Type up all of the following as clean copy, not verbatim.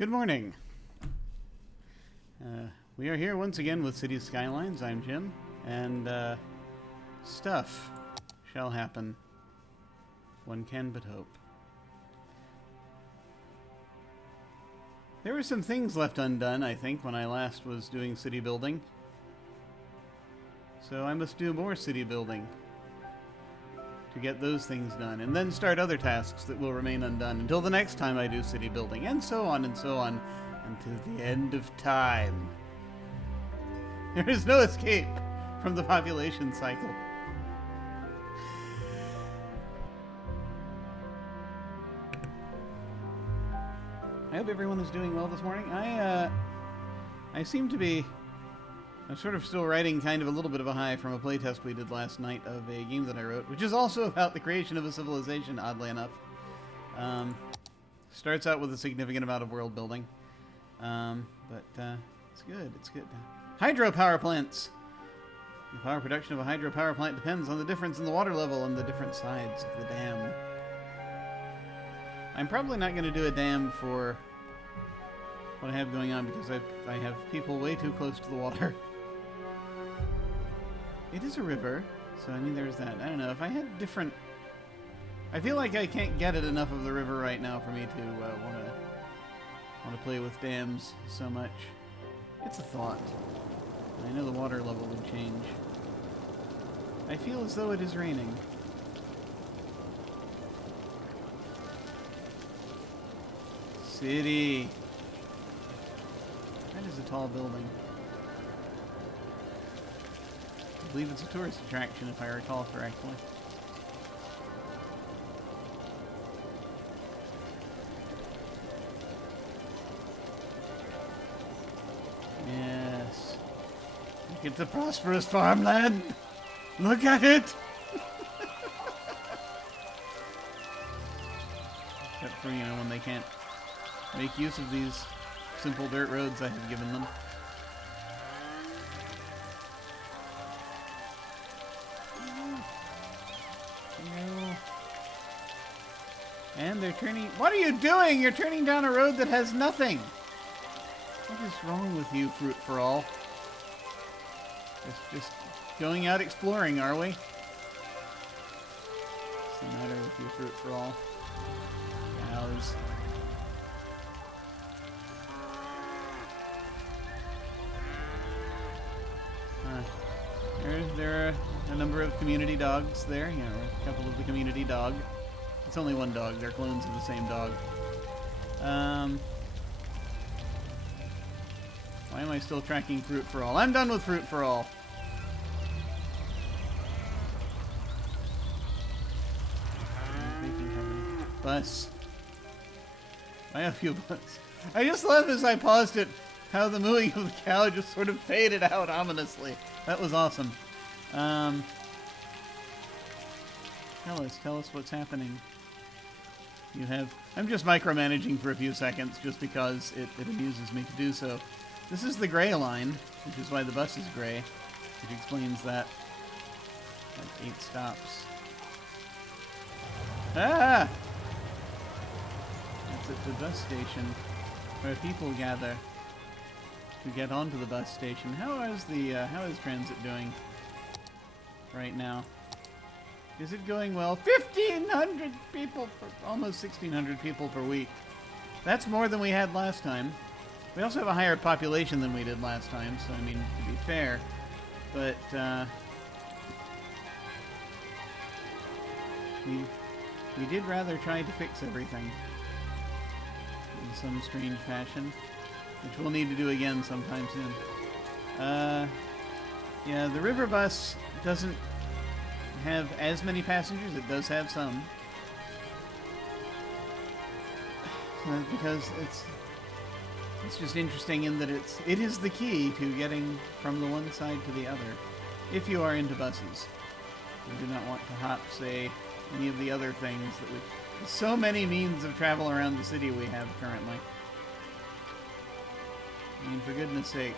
Good morning. We are here once again with City Skylines. I'm Jim, and stuff shall happen. One can but hope. There were some things left undone, I think, when I last was doing city building. So I must do more city building to get those things done, and then start other tasks that will remain undone until the next time I do city building, and so on, until the end of time. There is no escape from the population cycle. I hope everyone is doing well this morning. I seem to be... I'm sort of still riding kind of a little bit of a high from a playtest we did last night of a game that I wrote, which is also about the creation of a civilization, oddly enough. Starts out with a significant amount of world building. But it's good, it's good. Hydropower plants! The power production of a hydropower plant depends on the difference in the water level on the different sides of the dam. I'm probably not going to do a dam for what I have going on because I have people way too close to the water. It is a river, so I mean there's that. I don't know, if I had different... I feel like I can't get at enough of the river right now for me to want to play with dams so much. It's a thought. I know the water level would change. I feel as though it is raining. City. That is a tall building. I believe it's a tourist attraction, if I recall correctly. Yes. Look at the prosperous farmland! Look at it! Except for, you know, when they can't make use of these simple dirt roads I have given them. And they're turning... What are you doing? You're turning down a road that has nothing! What is wrong with you, Fruit for All? Just going out exploring, are we? What's the matter with you, Fruit for All? Cows. There are a number of community dogs there. You know, a couple of the community dog. It's only one dog. They're clones of the same dog. Why am I still tracking Fruit for All? I'm done with Fruit for All. Bus. I have few bus. I just love as I paused it how the mooing of the cow just sort of faded out ominously. That was awesome. Tell us what's happening. You have... I'm just micromanaging for a few seconds just because it amuses me to do so. This is the gray line, which is why the bus is gray, which explains that. Like 8 stops. Ah! It's at the bus station where people gather to get onto the bus station. How is transit doing right now? Is it going well? 1,500 people, almost 1,600 people per week. That's more than we had last time. We also have a higher population than we did last time, so I mean, to be fair, but we did rather try to fix everything in some strange fashion, which we'll need to do again sometime soon. Yeah, the river bus doesn't have as many passengers. It does have some, because it's just interesting in that it is the key to getting from the one side to the other, if you are into buses. You do not want to hop, say, any of the other things that we... So many means of travel around the city we have currently. I mean, for goodness sake.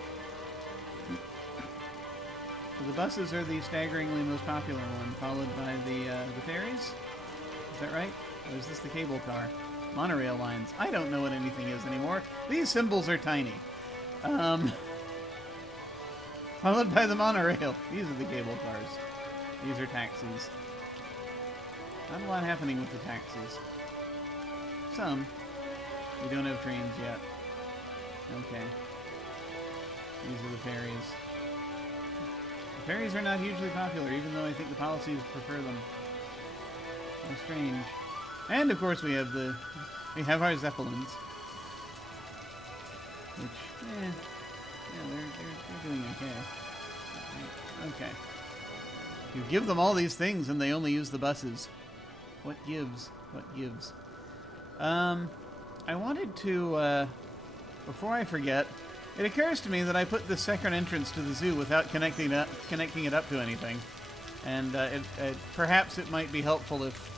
So the buses are the staggeringly most popular one, followed by the ferries? Is that right? Or is this the cable car? Monorail lines. I don't know what anything is anymore. These symbols are tiny. Followed by the monorail. These are the cable cars. These are taxis. Not a lot happening with the taxis. Some. We don't have trains yet. Okay. These are the ferries. The ferries are not hugely popular, even though I think the policies prefer them. How strange. And of course we have our zeppelins. Which, yeah, they're doing okay. Okay. You give them all these things and they only use the buses. What gives? What gives? I wanted to, before I forget, it occurs to me that I put the second entrance to the zoo without connecting it up to anything. And perhaps it might be helpful if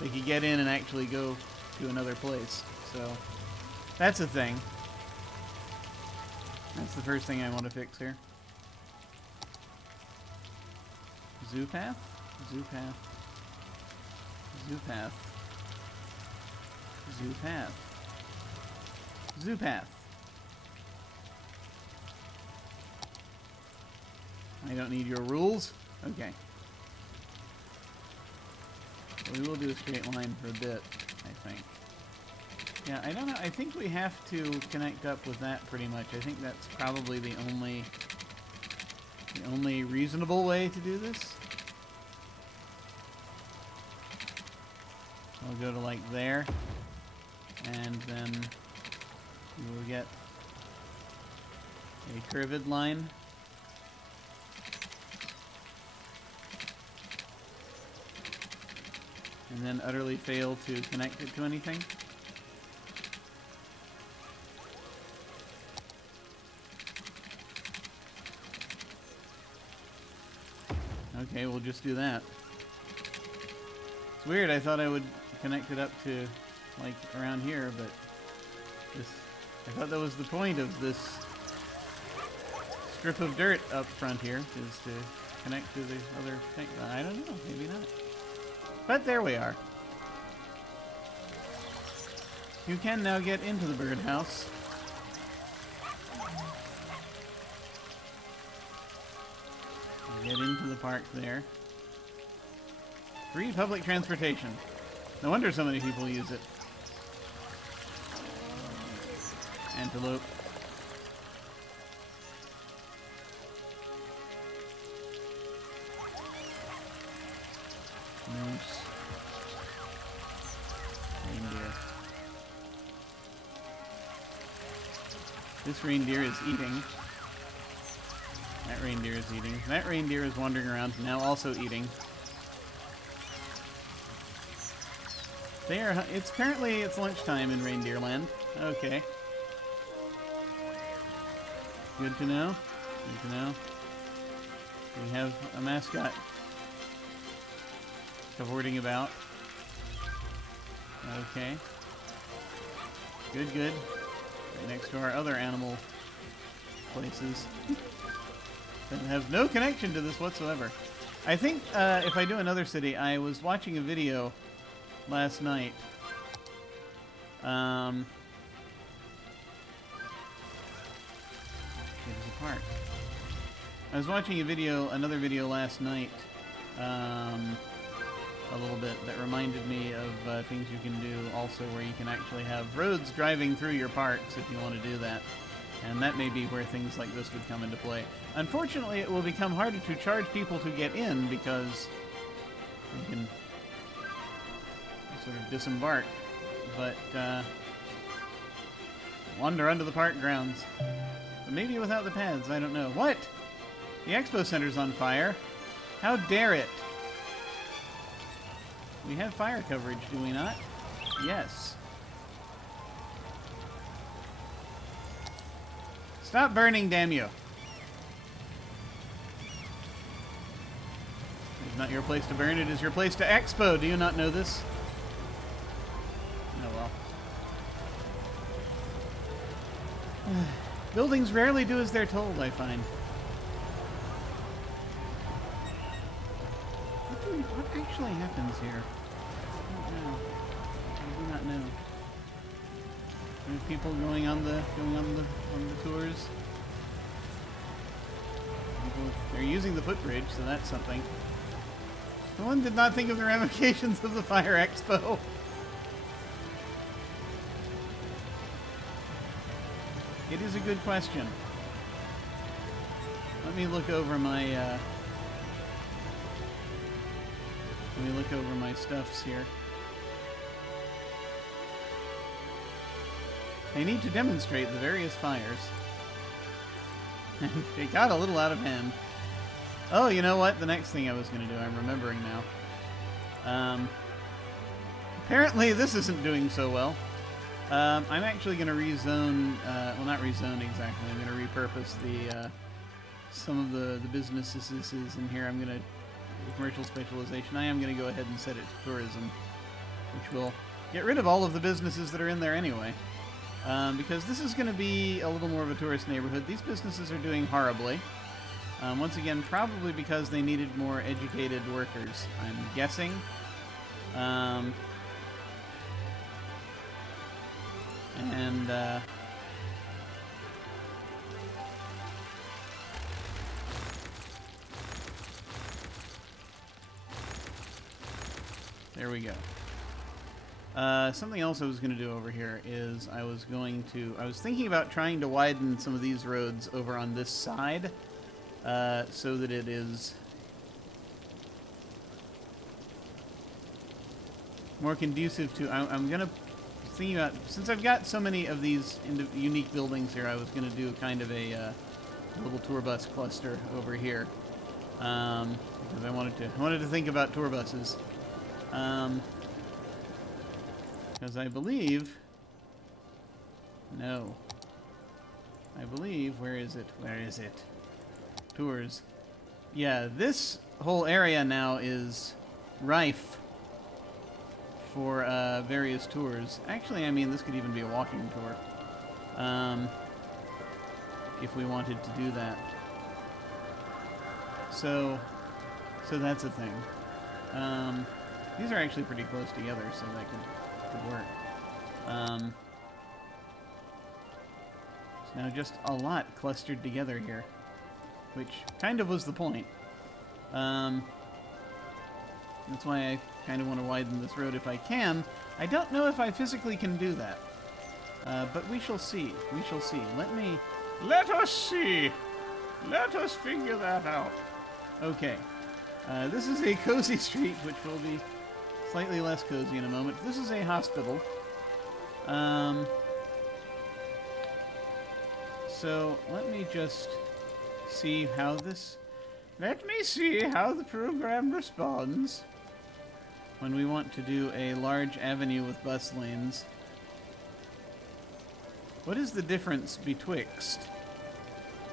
they could get in and actually go to another place. So, that's a thing. That's the first thing I want to fix here. Zoo path? Zoo path. Zoo path. Zoo path. Zoo path. I don't need your rules. Okay. We will do a straight line for a bit, I think. Yeah, I don't know. I think we have to connect up with that pretty much. I think that's probably the only reasonable way to do this. I'll go to like there, and then we will get a curved line. And then utterly fail to connect it to anything. Okay, we'll just do that. It's weird, I thought I would connect it up to, like, around here, but I thought that was the point of this strip of dirt up front here, is to connect to the other thing. I don't know, maybe not. But there we are. You can now get into the birdhouse. Get into the park there. Free public transportation. No wonder so many people use it. Antelope. Moose. Reindeer. This reindeer is eating. That reindeer is eating. That reindeer is wandering around, now also eating. Apparently it's lunchtime in Reindeer Land. Okay. Good to know. Good to know. We have a mascot cavorting about. Okay. Good, good. Right next to our other animal places. That have no connection to this whatsoever. I think if I do another city, I was watching a video last night. It was a park. I was watching another video last night, a little bit, that reminded me of things you can do also where you can actually have roads driving through your parks if you want to do that. And that may be where things like this would come into play. Unfortunately, it will become harder to charge people to get in because you can sort of disembark. But wander under the park grounds. But maybe without the paths, I don't know. What? The Expo Center's on fire. How dare it? We have fire coverage, do we not? Yes. Stop burning, damn you. It's not your place to burn, it is your place to expo. Do you not know this? Oh well. Buildings rarely do as they're told, I find. What actually happens here? I don't know. not know. There are people going on the tours. They're using the footbridge, so that's something. One did not think of the ramifications of the Fire Expo. It is a good question. Let me look over my stuffs here. They need to demonstrate the various fires. It got a little out of hand. Oh, you know what? The next thing I was going to do, I'm remembering now. Apparently this isn't doing so well. I'm actually going to rezone, well, not rezone exactly. I'm going to repurpose the some of the businesses in here. I'm going to commercial specialization. I am going to go ahead and set it to tourism, which will get rid of all of the businesses that are in there anyway. Because this is going to be a little more of a tourist neighborhood. These businesses are doing horribly. Once again, probably because they needed more educated workers, I'm guessing. There we go. Something else I was going to do over here is I was thinking about trying to widen some of these roads over on this side so that it is more conducive to, I'm going to thinking about, since I've got so many of these unique buildings here, I was going to do kind of a little tour bus cluster over here because I wanted to think about tour buses. Because I believe... No. I believe... Where is it? Where is it? Tours. Yeah, this whole area now is rife for various tours. Actually, I mean, this could even be a walking tour. If we wanted to do that. So that's a thing. These are actually pretty close together, so that could work. It's now just a lot clustered together here, which kind of was the point. That's why I kind of want to widen this road if I can. I don't know if I physically can do that, but we shall see. We shall see. Let us see. Let us figure that out. Okay. This is a cozy street, which will be slightly less cozy in a moment. This is a hospital. So let me just see how this... Let me see how the program responds when we want to do a large avenue with bus lanes. What is the difference betwixt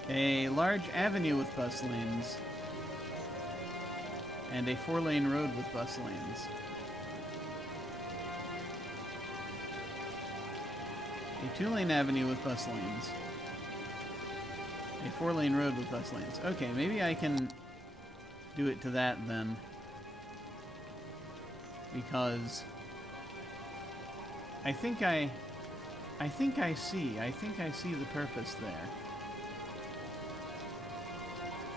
a large avenue with bus lanes and a 4-lane road with bus lanes? A 2-lane avenue with bus lanes. A 4-lane road with bus lanes. Okay, maybe I can do it to that then. Because I think I see the purpose there.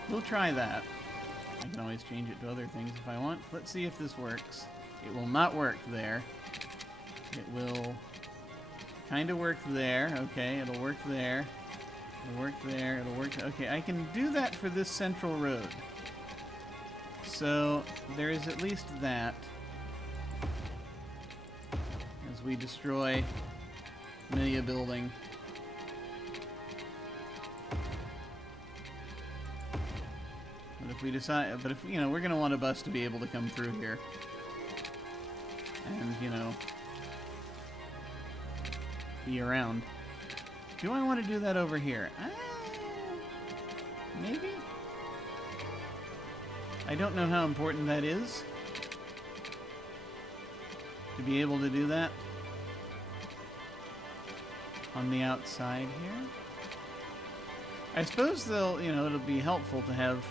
We'll try that. I can always change it to other things if I want. Let's see if this works. It will not work there. It will kind of work there. Okay, it'll work there. It'll work there. It'll work... Okay, I can do that for this central road. So, there is at least that. As we destroy many a building. But if we decide... But if, you know, we're going to want a bus to be able to come through here. And, you know... be around. Do I want to do that over here? Maybe? I don't know how important that is. To be able to do that. On the outside here. I suppose they'll, you know, it'll be helpful to have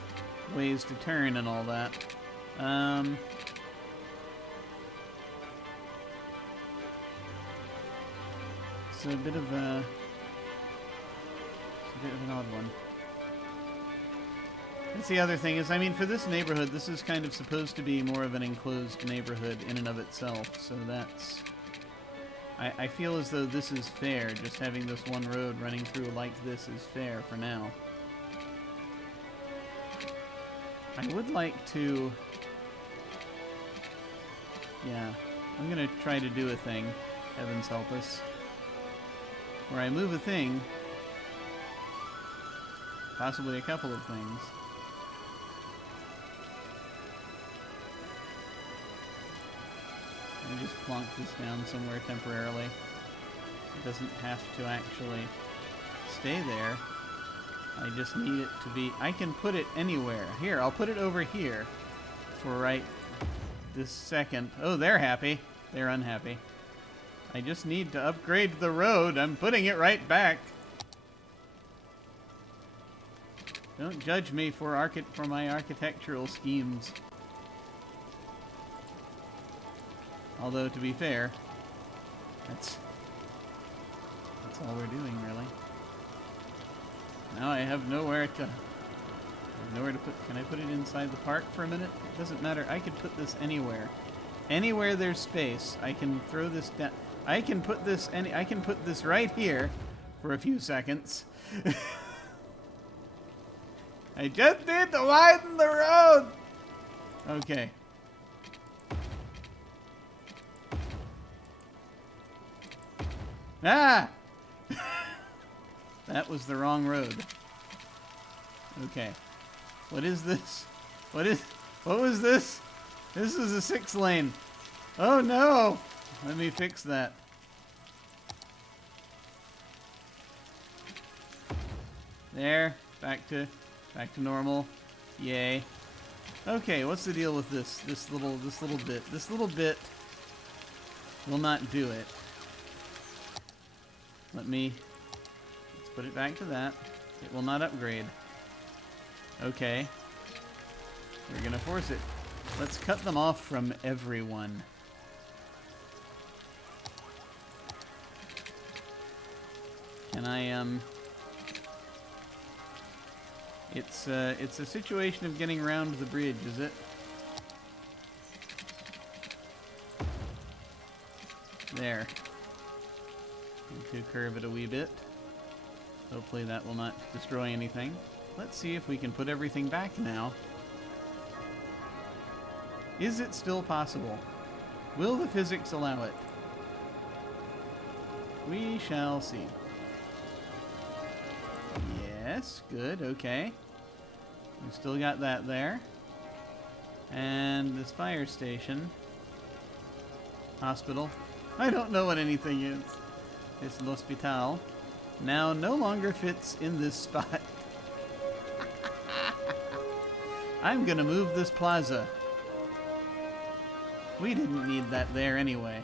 ways to turn and all that. It's a bit of a... It's a bit of an odd one. That's the other thing is, I mean, for this neighborhood, this is kind of supposed to be more of an enclosed neighborhood in and of itself, so that's... I feel as though this is fair, just having this one road running through like this is fair for now. I would like to... Yeah, I'm gonna try to do a thing, heavens help us, where I move a thing, possibly a couple of things. I just plonk this down somewhere temporarily. It doesn't have to actually stay there. I just need it to be... I can put it anywhere. Here, I'll put it over here for right this second. Oh, they're happy. They're unhappy. I just need to upgrade the road. I'm putting it right back. Don't judge me for my architectural schemes. Although, to be fair, that's all we're doing, really. Now I have nowhere to put... Can I put it inside the park for a minute? It doesn't matter. I could put this anywhere. Anywhere there's space, I can throw this down. I can put this right here for a few seconds. I just need to widen the road! Okay. Ah! That was the wrong road. Okay. What is this? What was this? This is a 6-lane. Oh no! Let me fix that. There. Back to normal. Yay. Okay, what's the deal with this? This little bit. This little bit will not do it. Let's put it back to that. It will not upgrade. Okay. We're gonna force it. Let's cut them off from everyone. Can I, It's a situation of getting around the bridge, is it? There. To curve it a wee bit. Hopefully that will not destroy anything. Let's see if we can put everything back now. Is it still possible? Will the physics allow it? We shall see. Yes, good, okay. We've still got that there. And this fire station. Hospital. I don't know what anything is. This hospital now no longer fits in this spot. I'm gonna move this plaza. We didn't need that there anyway.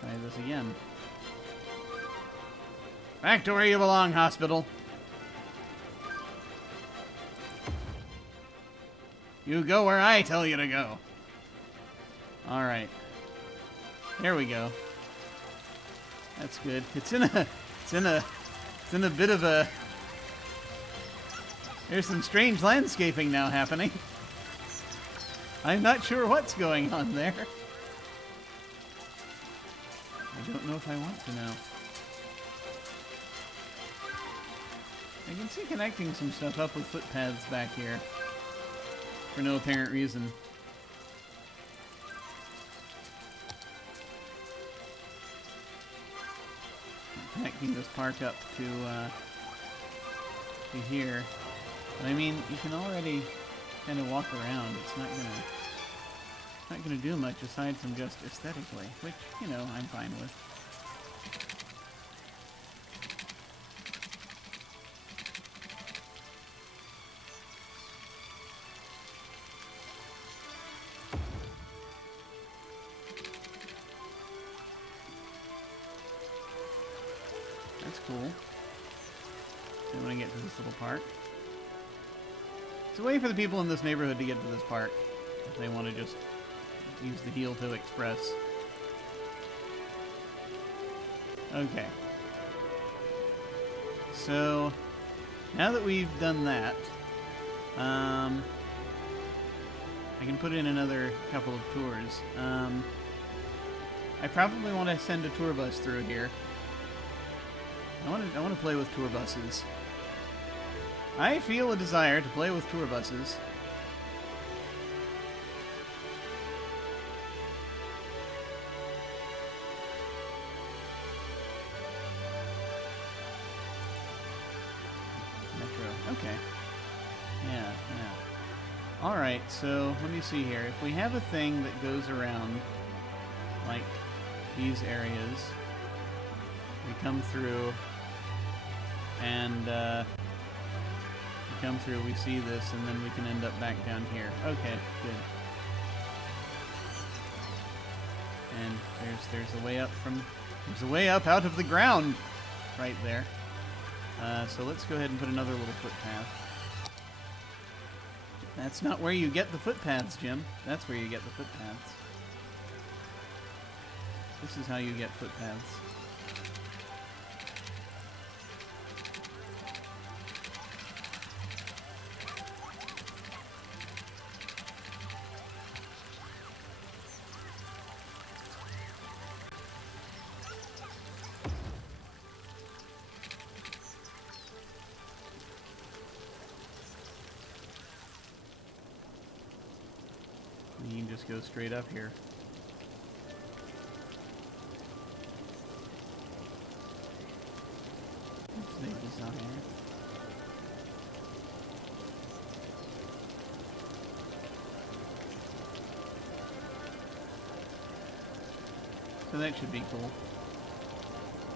Try this again. Back to where you belong, hospital. You go where I tell you to go. All right. There we go. That's good. It's in a bit of a... There's some strange landscaping now happening. I'm not sure what's going on there. I don't know if I want to know. I can see connecting some stuff up with footpaths back here. For no apparent reason. Connecting this park up to here. But I mean, you can already kind of walk around. It's not gonna do much aside from just aesthetically, which, you know, I'm fine with. That's cool. Then when I get to this little park. It's a way for the people in this neighborhood to get to this park if they want to just use the Heel to Express. Okay. So, now that we've done that, I can put in another couple of tours. I probably want to send a tour bus through here. I want to play with tour buses. I feel a desire to play with tour buses. Okay. Yeah. Alright, so let me see here. If we have a thing that goes around, like these areas, we come through, and we see this, and then we can end up back down here. Okay, good. And there's a way up out of the ground right there. So let's go ahead and put another little footpath. That's not where you get the footpaths, Jim. That's where you get the footpaths. This is how you get footpaths. You can just go straight up here. They desire. So that should be cool.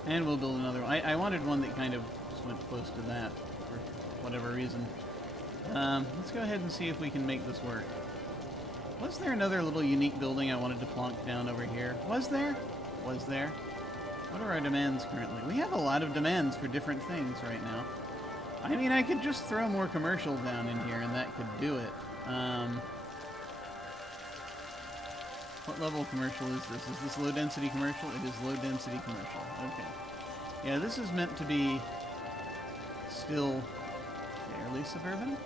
And we'll build another one. I wanted one that kind of just went close to that for whatever reason. Let's go ahead and see if we can make this work. Was there another little unique building I wanted to plonk down over here? Was there? Was there? What are our demands currently? We have a lot of demands for different things right now. I mean, I could just throw more commercial down in here and that could do it. What level commercial is this? Is this low density commercial? It is low density commercial. Okay. Yeah, this is meant to be still fairly suburban.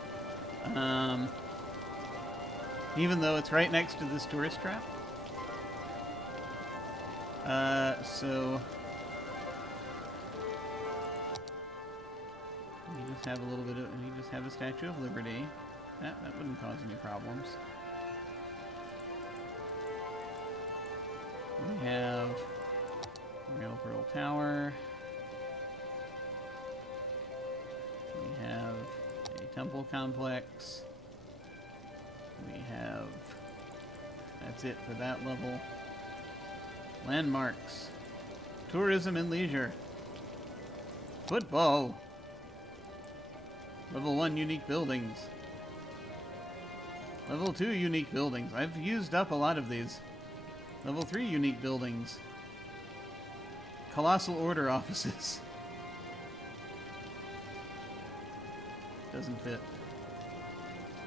Even though it's right next to this tourist trap. So you just have a little bit of, you just have a Statue of Liberty. That wouldn't cause any problems. We have Rail Pearl Tower. We have a temple complex. We have, that's it for that level. Landmarks. Tourism and leisure. Football. Level 1 unique buildings. Level 2 unique buildings. I've used up a lot of these. Level 3 unique buildings. Colossal Order offices. Doesn't fit.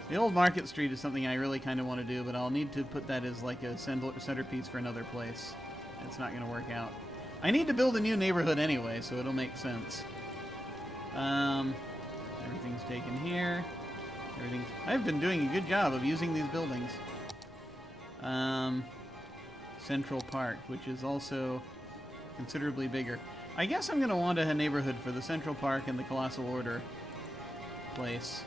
The old Market Street is something I really kind of want to do, but I'll need to put that as like a centerpiece for another place. It's not going to work out. I need to build a new neighborhood anyway, so it'll make sense. Everything's taken here. I've been doing a good job of using these buildings. Central Park, which is also considerably bigger. I guess I'm going to want a neighborhood for the Central Park and the Colossal Order place.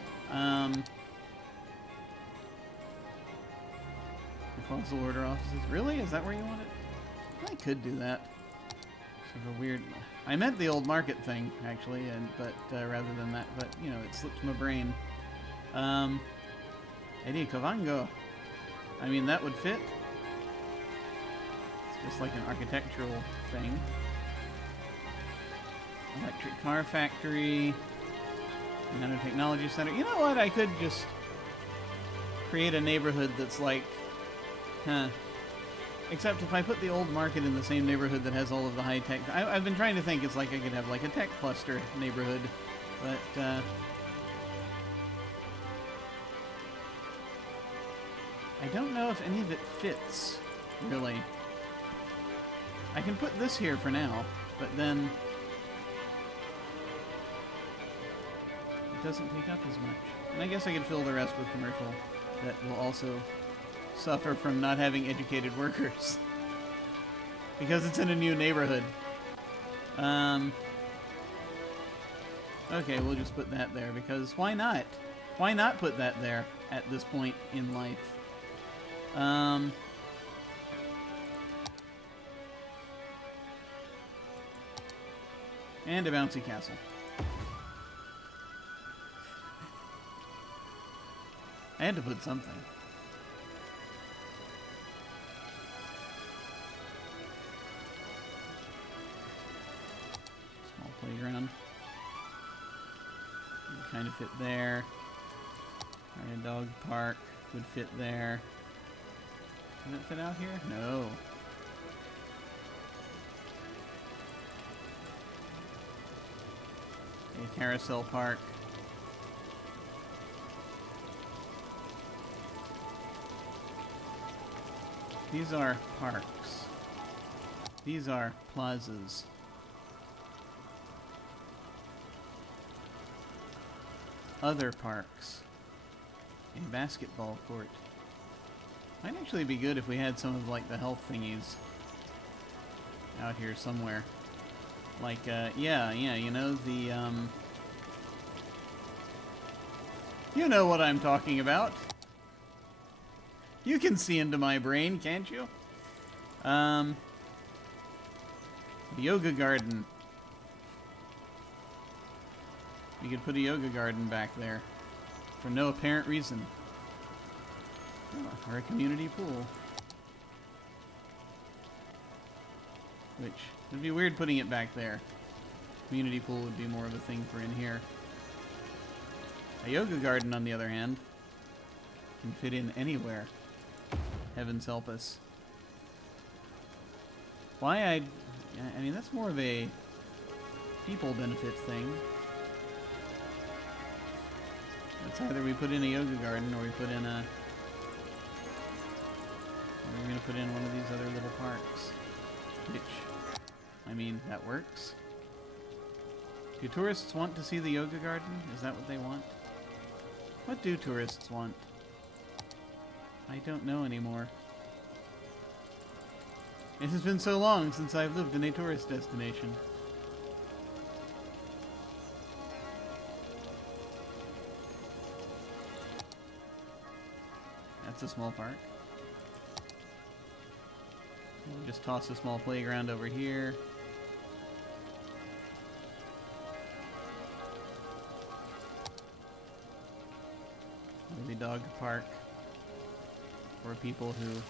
The Colossal Order offices. Really? Is that where you want it? I could do that. Sort of a weird... I meant the old market thing, actually, but rather than that. But, you know, it slipped my brain. Eddie Kavango. I mean, that would fit. It's just like an architectural thing. Electric car factory. Nanotechnology center. You know what? I could just create a neighborhood that's like... Except if I put the old market in the same neighborhood that has all of the high-tech... I've been trying to think it's like I could have like a tech cluster neighborhood, but... I don't know if any of it fits, really. I can put this here for now, but then it doesn't take up as much. And I guess I could fill the rest with commercial that will also suffer from not having educated workers. Because it's in a new neighborhood. Okay, we'll just put that there, because why not? Why not put that there at this point in life? And a bouncy castle. I had to put something. Small playground. Would kind of fit there. Alright, a dog park would fit there. Does it fit out here? No. A carousel park. These are parks. These are plazas. Other parks. A basketball court. Might actually be good if we had some of, like, the health thingies out here somewhere. Like, yeah, you know, the, you know what I'm talking about. You can see into my brain, can't you? The yoga garden. We could put a yoga garden back there for no apparent reason. Oh, or a community pool. Which would be weird putting it back there. Community pool would be more of a thing for in here. A yoga garden, on the other hand, can fit in anywhere. Heavens help us. Why I mean, that's more of a people benefit thing. It's either we put in a yoga garden or we put in a... Or we're going to put in one of these other little parks. Which, I mean, that works. Do tourists want to see the yoga garden? Is that what they want? What do tourists want? I don't know anymore. It has been so long since I've lived in a tourist destination. That's a small park. We'll just toss a small playground over here. Maybe dog park for people who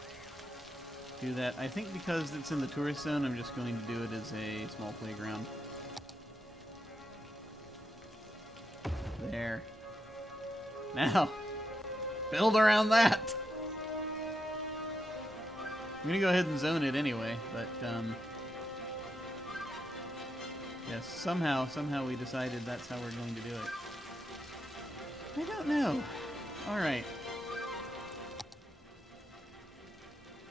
do that. I think because it's in the tourist zone, I'm just going to do it as a small playground. There. Now, build around that! I'm gonna go ahead and zone it anyway, but, yes, somehow we decided that's how we're going to do it. I don't know. Alright.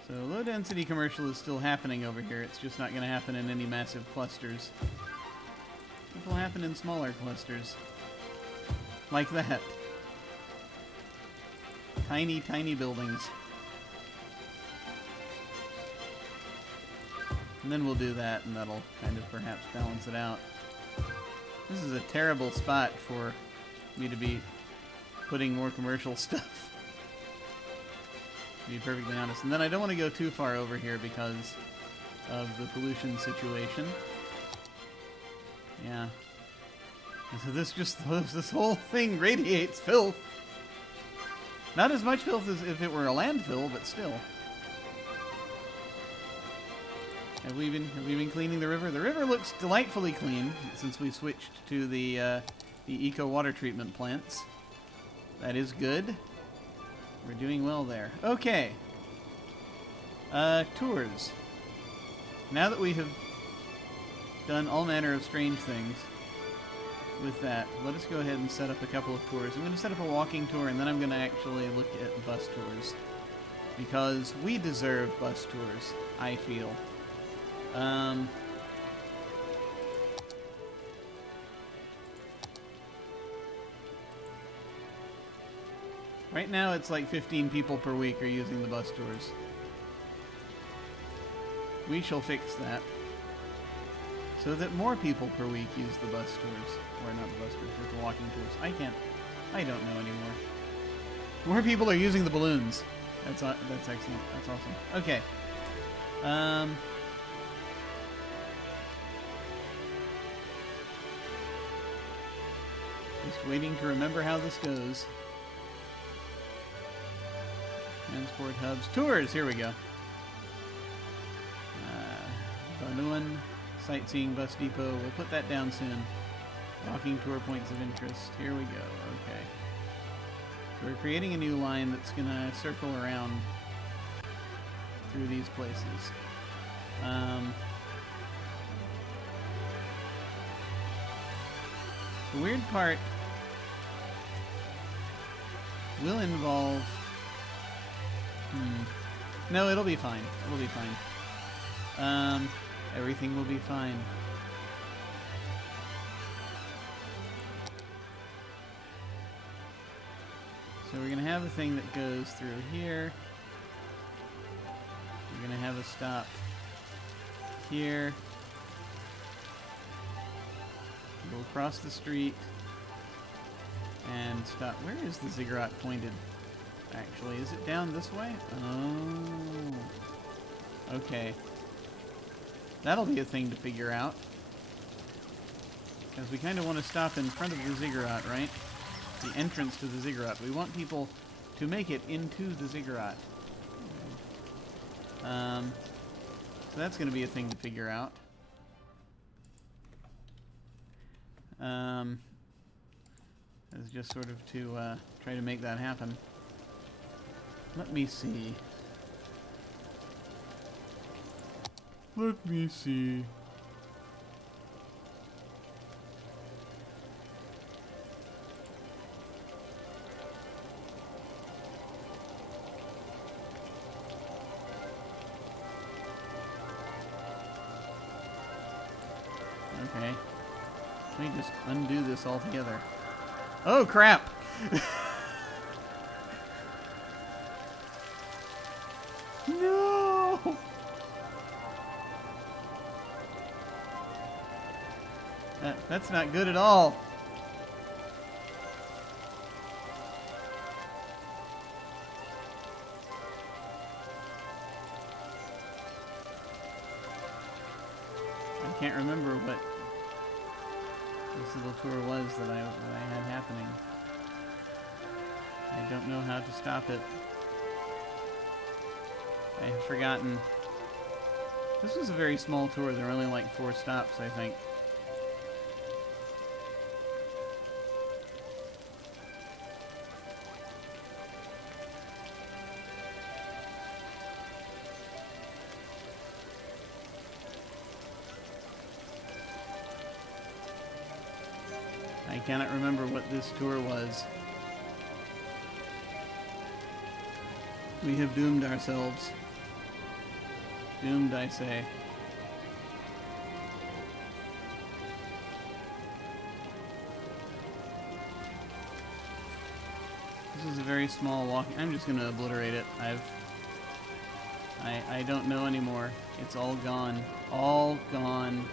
So low-density commercial is still happening over here. It's just not going to happen in any massive clusters. It will happen in smaller clusters. Like that. Tiny, tiny buildings. And then we'll do that, and that'll kind of perhaps balance it out. This is a terrible spot for me to be putting more commercial stuff. To be perfectly honest. And then I don't want to go too far over here because of the pollution situation. Yeah. And so this whole thing radiates filth. Not as much filth as if it were a landfill, but still. Have we been cleaning the river? The river looks delightfully clean since we switched to the eco water treatment plants. That is good. We're doing well there. Okay. Tours. Now that we have done all manner of strange things with that, let us go ahead and set up a couple of tours. I'm going to set up a walking tour, and then I'm going to actually look at bus tours. because we deserve bus tours, I feel. Right now it's like 15 people per week are using the bus tours. We shall fix that, so that more people per week use the bus tours. Or not the bus tours, but the walking tours. I don't know anymore. More people are using the balloons. That's excellent. That's awesome. Okay. Just waiting to remember how this goes. Transport hubs. Tours! Here we go. Barnuan Sightseeing Bus Depot. We'll put that down soon. Walking tour points of interest. Here we go. Okay. So we're creating a new line that's going to circle around through these places. The weird part will involve... No, it'll be fine. It'll be fine. Everything will be fine. So we're going to have a thing that goes through here. We're going to have a stop here. Go across the street and stop. Where is the ziggurat pointed? Actually, is it down this way? Oh. Okay. That'll be a thing to figure out. Because we kind of want to stop in front of the ziggurat, right? The entrance to the ziggurat. We want people to make it into the ziggurat. So that's going to be a thing to figure out. As just sort of to try to make that happen. Let me see. Let me see. Okay. Let me just undo this altogether. Oh, crap! No! That's not good at all. I can't remember what this little tour was that I had happening. I don't know how to stop it. I have forgotten. This was a very small tour. There were only like 4 stops, I think. I cannot remember what this tour was. We have doomed ourselves. Doomed, I say. This is a very small walk. I'm just gonna obliterate it. I don't know anymore. It's all gone. All gone.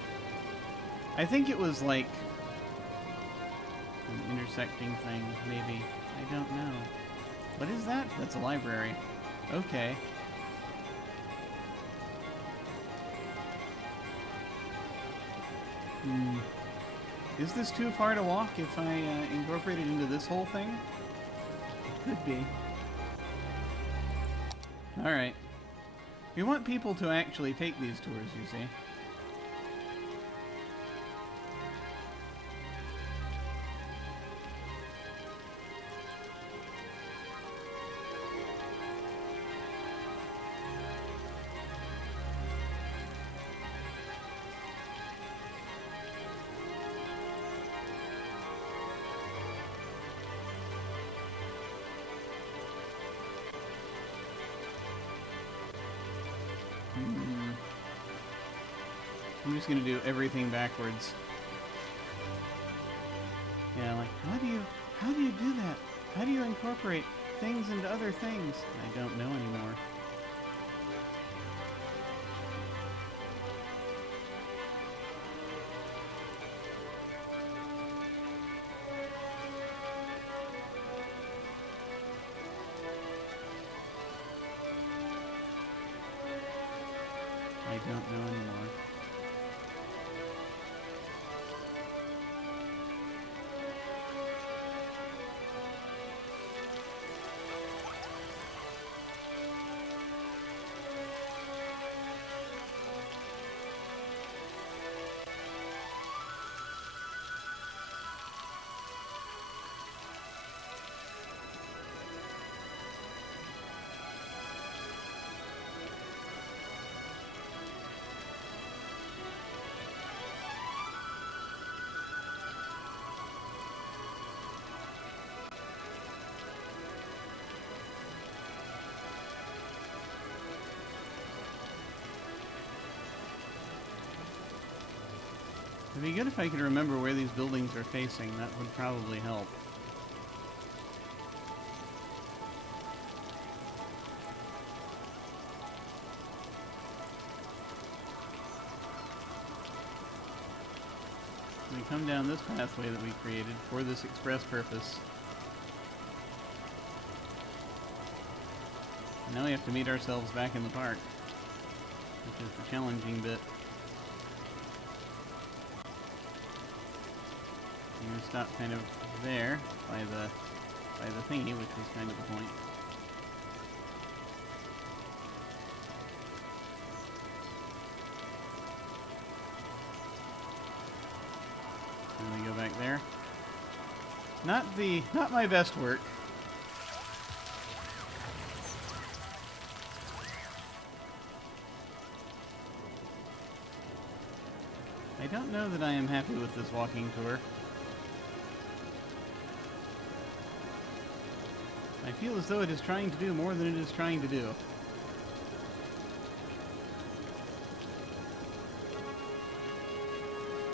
I think it was like an intersecting thing, maybe. I don't know. What is that? That's a library. Okay. Is this too far to walk if I incorporate it into this whole thing? It could be. Alright. We want people to actually take these tours, you see. I'm just gonna do everything backwards. Yeah, like, how do you do that? How do you incorporate things into other things? I don't know anymore. I don't know anymore. It'd be good if I could remember where these buildings are facing. That would probably help. We come down this pathway that we created for this express purpose. And now we have to meet ourselves back in the park, which is the challenging bit. I'm gonna stop kind of there by the thingy, which was kind of the point. And we go back there. Not my best work. I don't know that I am happy with this walking tour. I feel as though it is trying to do more than it is trying to do.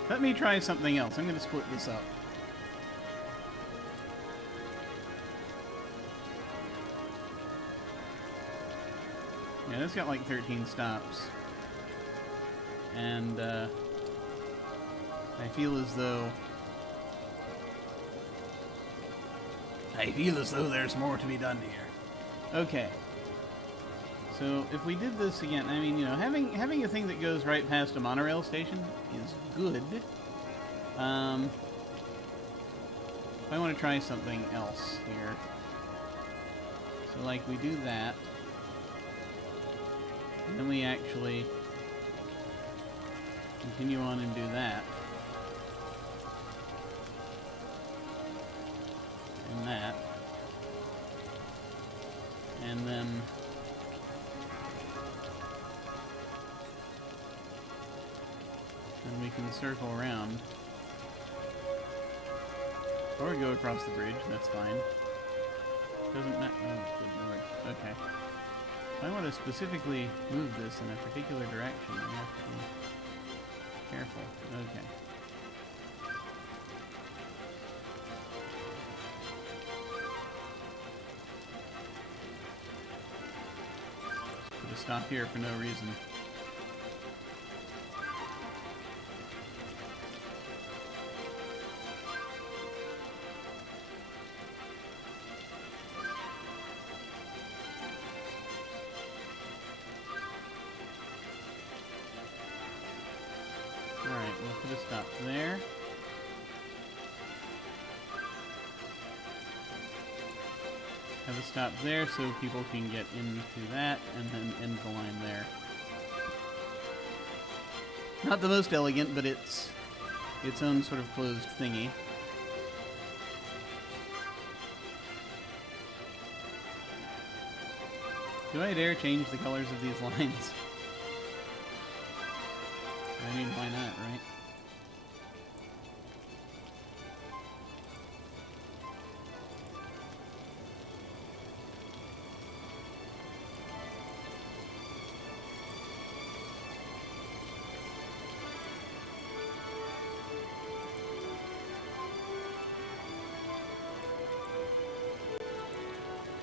Let me try something else. I'm going to split this up. Yeah, this got like 13 stops. And, I feel as though there's more to be done here. Okay. So, if we did this again, I mean, you know, having a thing that goes right past a monorail station is good. I want to try something else here. So, like, we do that. And then we actually continue on and do that. And that. And then we can circle around. Or go across the bridge, that's fine. Doesn't matter. Oh, good lord. Okay. If I want to specifically move this in a particular direction, I have to be careful. Okay. Put a stop here for no reason. Alright, we'll put a stop there. Have a stop there so people can get into that and then end the line there. Not the most elegant, but it's its own sort of closed thingy. Do I dare change the colors of these lines? I mean, why not, right?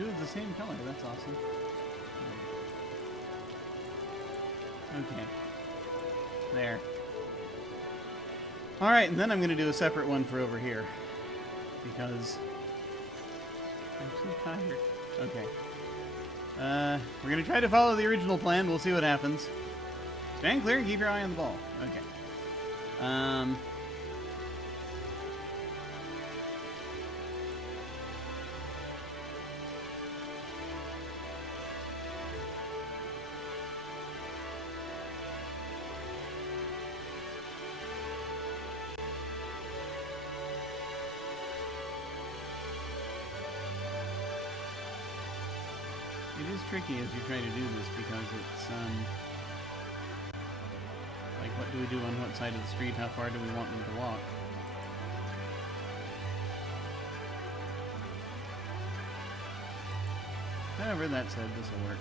two of the same color. That's awesome. Okay. There. Alright, and then I'm going to do a separate one for over here. Because I'm so tired. Okay. We're going to try to follow the original plan. We'll see what happens. Stand clear and keep your eye on the ball. Okay. It is tricky as you try to do this because it's, like, what do we do on what side of the street? How far do we want them to walk? However, that said, this will work.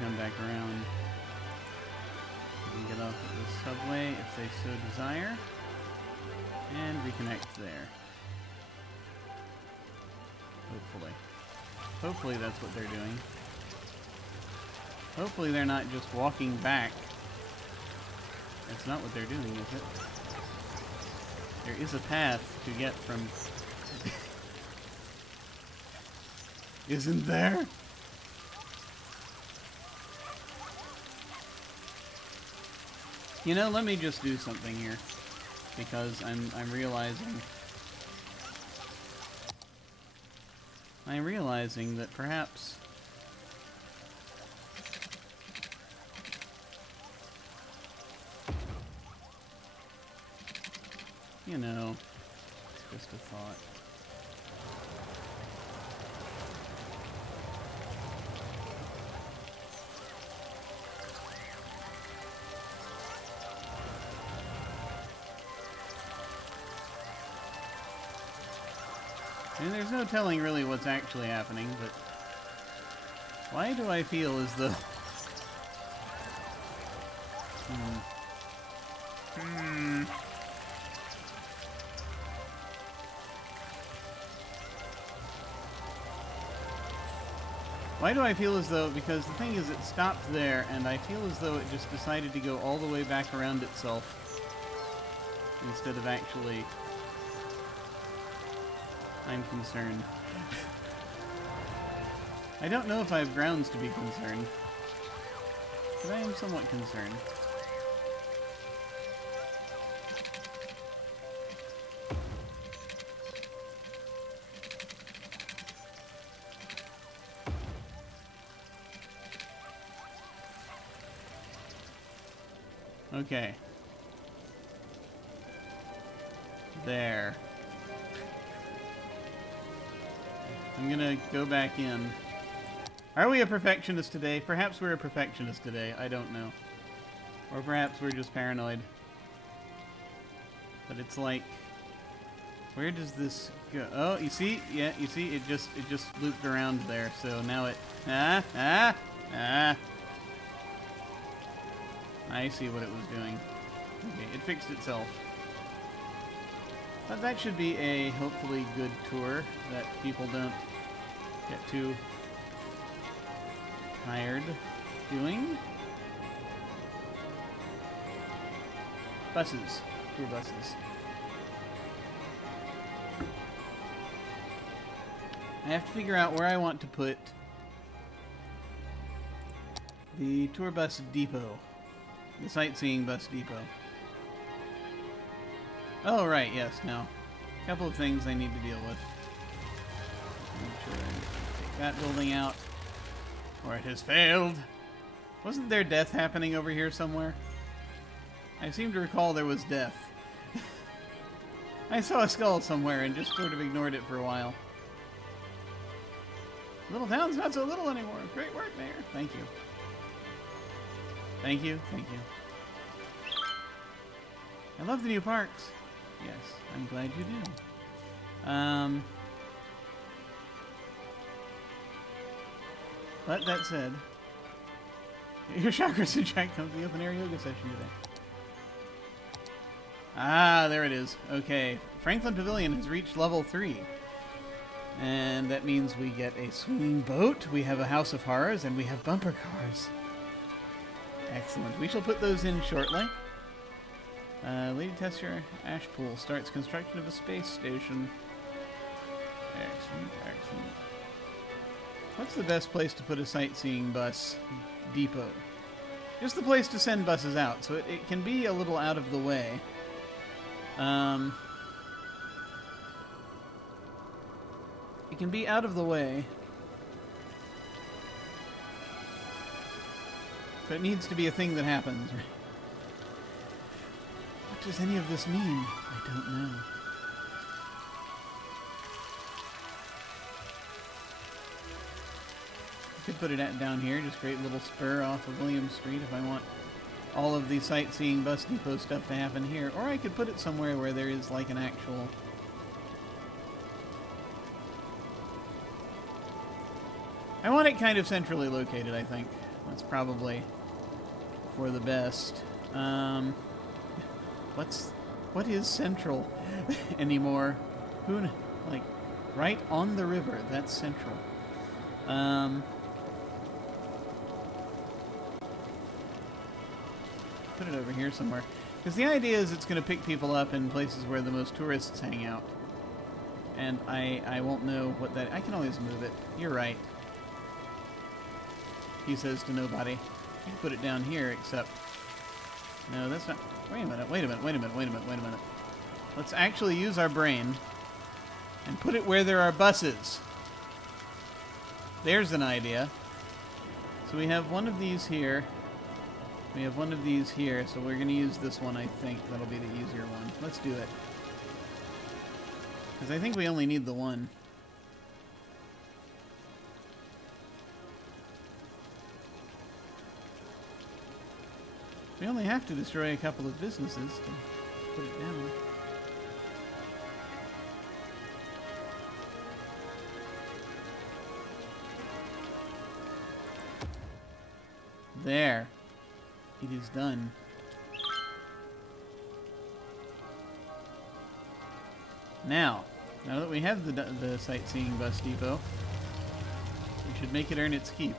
Come back around. We can get off at the subway if they so desire. And reconnect there. Hopefully. Hopefully that's what they're doing. Hopefully they're not just walking back. That's not what they're doing, is it? There is a path to get from... Isn't there? You know, let me just do something here, because I'm realizing that perhaps you know, it's just a thought. And there's no telling really what's actually happening, but why do I feel as though... Why do I feel as though... Because the thing is, it stopped there, and I feel as though it just decided to go all the way back around itself instead of actually... I'm concerned. I don't know if I have grounds to be concerned, but I am somewhat concerned. Okay. There. I'm gonna go back in. Are we a perfectionist today? Perhaps we're a perfectionist today. I don't know. Or perhaps we're just paranoid. But it's like, where does this go? Oh, you see? Yeah, you see? It just looped around there. So now it... I see what it was doing. Okay, it fixed itself. But that should be a hopefully good tour that people don't get too tired doing. Buses. Tour buses. I have to figure out where I want to put the tour bus depot. The sightseeing bus depot. Oh, right, yes, now. A couple of things I need to deal with. Make sure I take that building out, or it has failed. Wasn't there death happening over here somewhere? I seem to recall there was death. I saw a skull somewhere and just sort of ignored it for a while. Little town's not so little anymore. Great work, Mayor. Thank you. Thank you, thank you. I love the new parks. Yes, I'm glad you do. But that said, your chakras and Jack come to the open air yoga session today. Ah, there it is. Okay, Franklin Pavilion has reached level 3. And that means we get a swinging boat, we have a House of Horrors, and we have bumper cars. Excellent. We shall put those in shortly. Lady Tester Ashpool starts construction of a space station. Excellent, excellent. What's the best place to put a sightseeing bus depot? Just the place to send buses out, so it can be a little out of the way. It can be out of the way. But it needs to be a thing that happens, right? What does any of this mean? I don't know. I could put it down here, just create a little spur off of William Street if I want all of the sightseeing bus depot stuff to happen here. Or I could put it somewhere where there is like an actual... I want it kind of centrally located, I think. That's probably for the best. What is central anymore? Like, right on the river, that's central. Put it over here somewhere. Because the idea is it's going to pick people up in places where the most tourists hang out. And I won't know what that... I can always move it. You're right. He says to nobody. You can put it down here, except... No, that's not... Wait a minute, wait a minute, wait a minute, wait a minute, wait a minute. Let's actually use our brain and put it where there are buses. There's an idea. So we have one of these here. We have one of these here, so we're going to use this one, I think. That'll be the easier one. Let's do it. Because I think we only need the one. We only have to destroy a couple of businesses to put it down. There. It is done. Now that we have the sightseeing bus depot, we should make it earn its keep.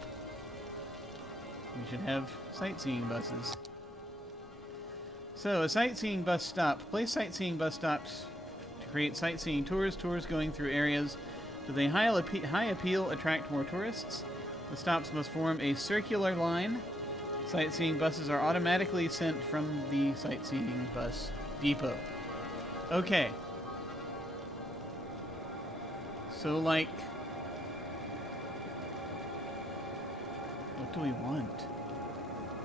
We should have sightseeing buses. So, a sightseeing bus stop. Place sightseeing bus stops to create sightseeing tours. Tours going through areas with a high appeal attract more tourists. The stops must form a circular line. Sightseeing buses are automatically sent from the sightseeing bus depot. Okay. So, like... What do we want?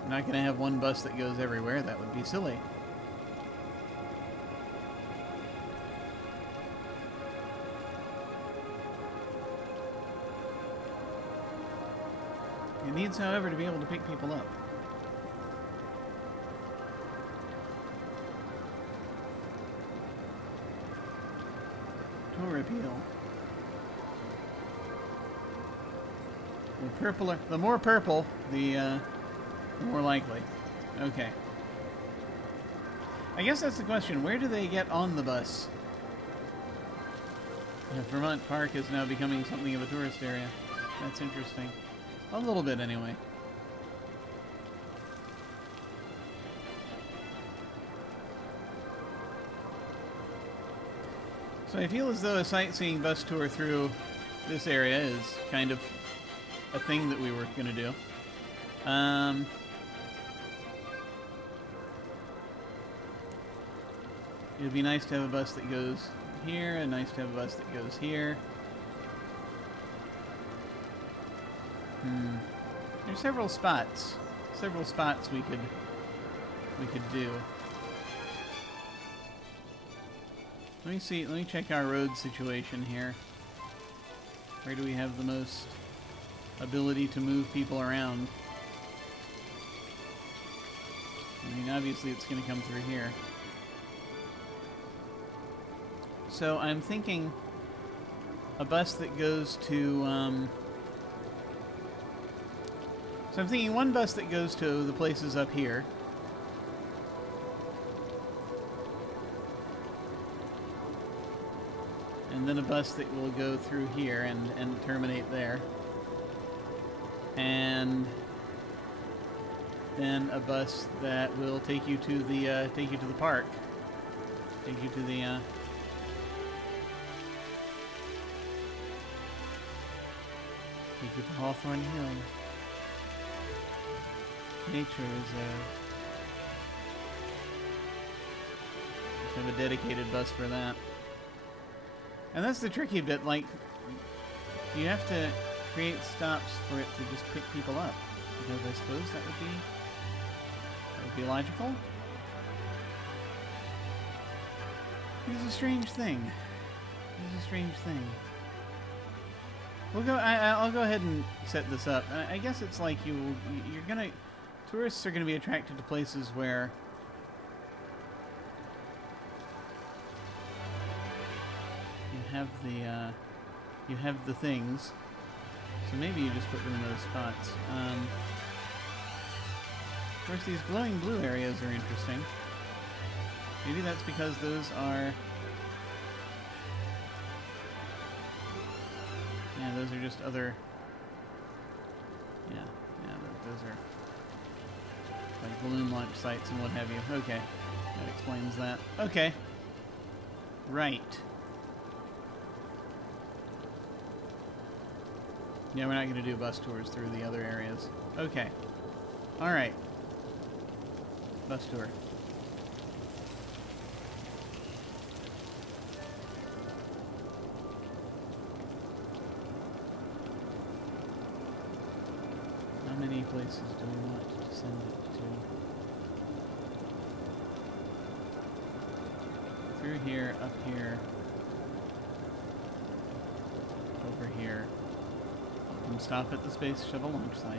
I'm not going to have one bus that goes everywhere. That would be silly. It needs, however, to be able to pick people up. Tour appeal. The more purple, the more likely. Okay. I guess that's the question. Where do they get on the bus? Vermont Park is now becoming something of a tourist area. That's interesting. A little bit, anyway. So I feel as though a sightseeing bus tour through this area is kind of a thing that we were going to do. It would be nice to have a bus that goes here, and nice to have a bus that goes here. There's several spots we could do. Let me check our road situation here. Where do we have the most ability to move people around? I mean, obviously it's going to come through here. So I'm thinking a bus that goes to, so I'm thinking one bus that goes to the places up here. And then a bus that will go through here and terminate there. And then a bus that will take you to the park. Take you to the take you to Hawthorne Hill. Nature Reserve. Let's have a dedicated bus for that. And that's the tricky bit, like, you have to create stops for it to just pick people up. Because I suppose that would be logical. It is a strange thing. It is a strange thing. We'll go. I'll go ahead and set this up. I guess it's like tourists are gonna be attracted to places where you have the things. So maybe you just put them in those spots. Of course, these glowing blue areas are interesting. Maybe that's because those are... Yeah, those are just other... Yeah, those are like balloon launch sites and what have you. Okay, that explains that. Okay. Right. Yeah, we're not going to do bus tours through the other areas. Okay. Alright. Bus tour. How many places do we want to send it to? Through here, up here, over here. And stop at the Space Shuttle launch site.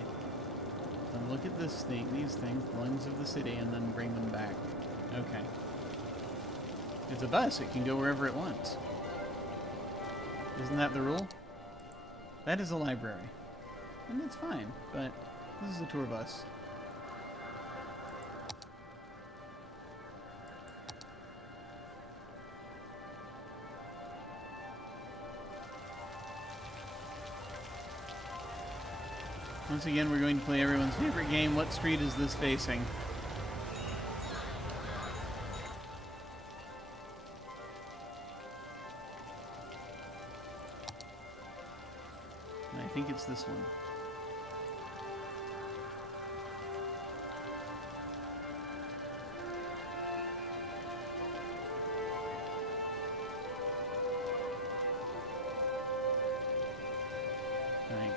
Then look at these things, lungs of the city, and then bring them back. Okay. It's a bus, it can go wherever it wants. Isn't that the rule? That is a library. And it's fine, but this is a tour bus. Once again, we're going to play everyone's favorite game. What street is this facing? And I think it's this one.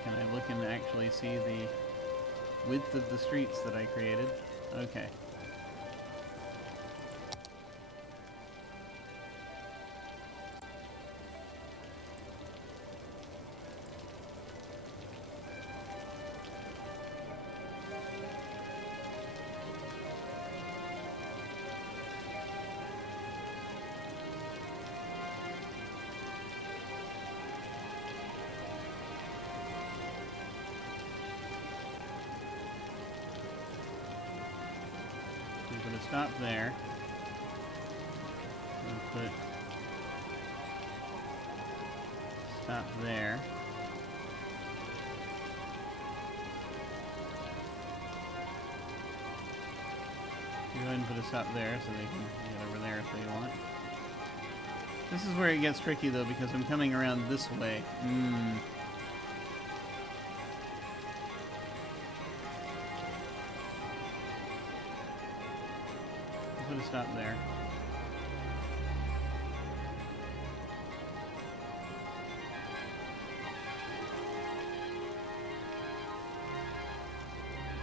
Can I look and actually see the width of the streets that I created? Okay. We're going to stop there. We'll put stop there. Go ahead and put a stop there so they can get over there if they want. This is where it gets tricky though, because I'm coming around this way. Put a stop there.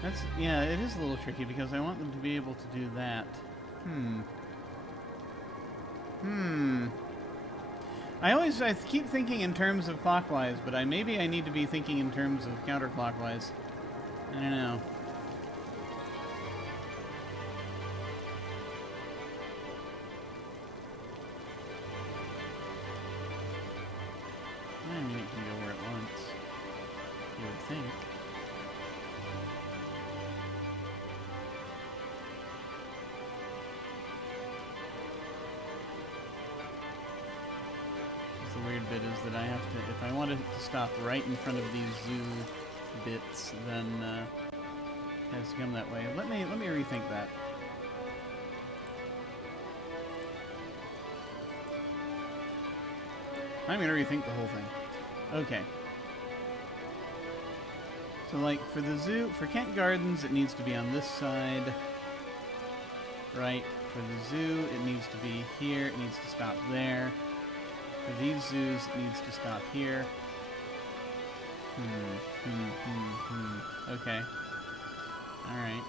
That's, yeah, it is a little tricky because I want them to be able to do that. I keep thinking in terms of clockwise, but maybe I need to be thinking in terms of counterclockwise. I don't know. think. The weird bit is that I have to, if I want it to stop right in front of these zoo bits, then it has to come that way. Let me rethink that. I'm gonna rethink the whole thing. Okay. So like for the zoo, for Kent Gardens, it needs to be on this side. Right. For the zoo, it needs to be here. It needs to stop there. For these zoos, it needs to stop here. Okay. Alright.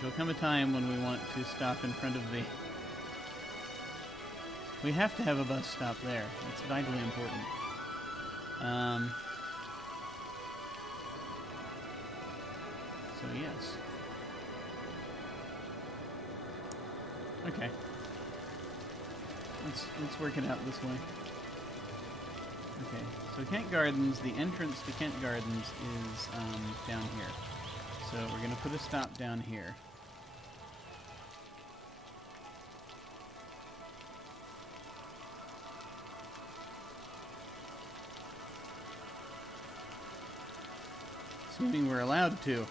There'll come a time when we want to stop in front of the... We have to have a bus stop there. It's vitally important. So yes. Okay. Let's work it out this way. Okay, so Kent Gardens, the entrance to Kent Gardens is down here. So we're going to put a stop down here. Assuming we're allowed to.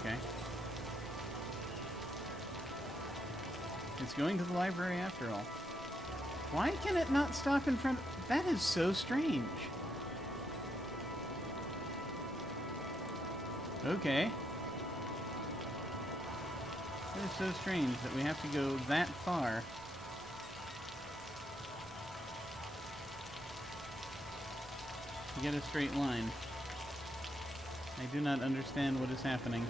Okay. It's going to the library after all. Why can it not stop in front? That is so strange. Okay. That is so strange that we have to go that far. To get a straight line. I do not understand what is happening.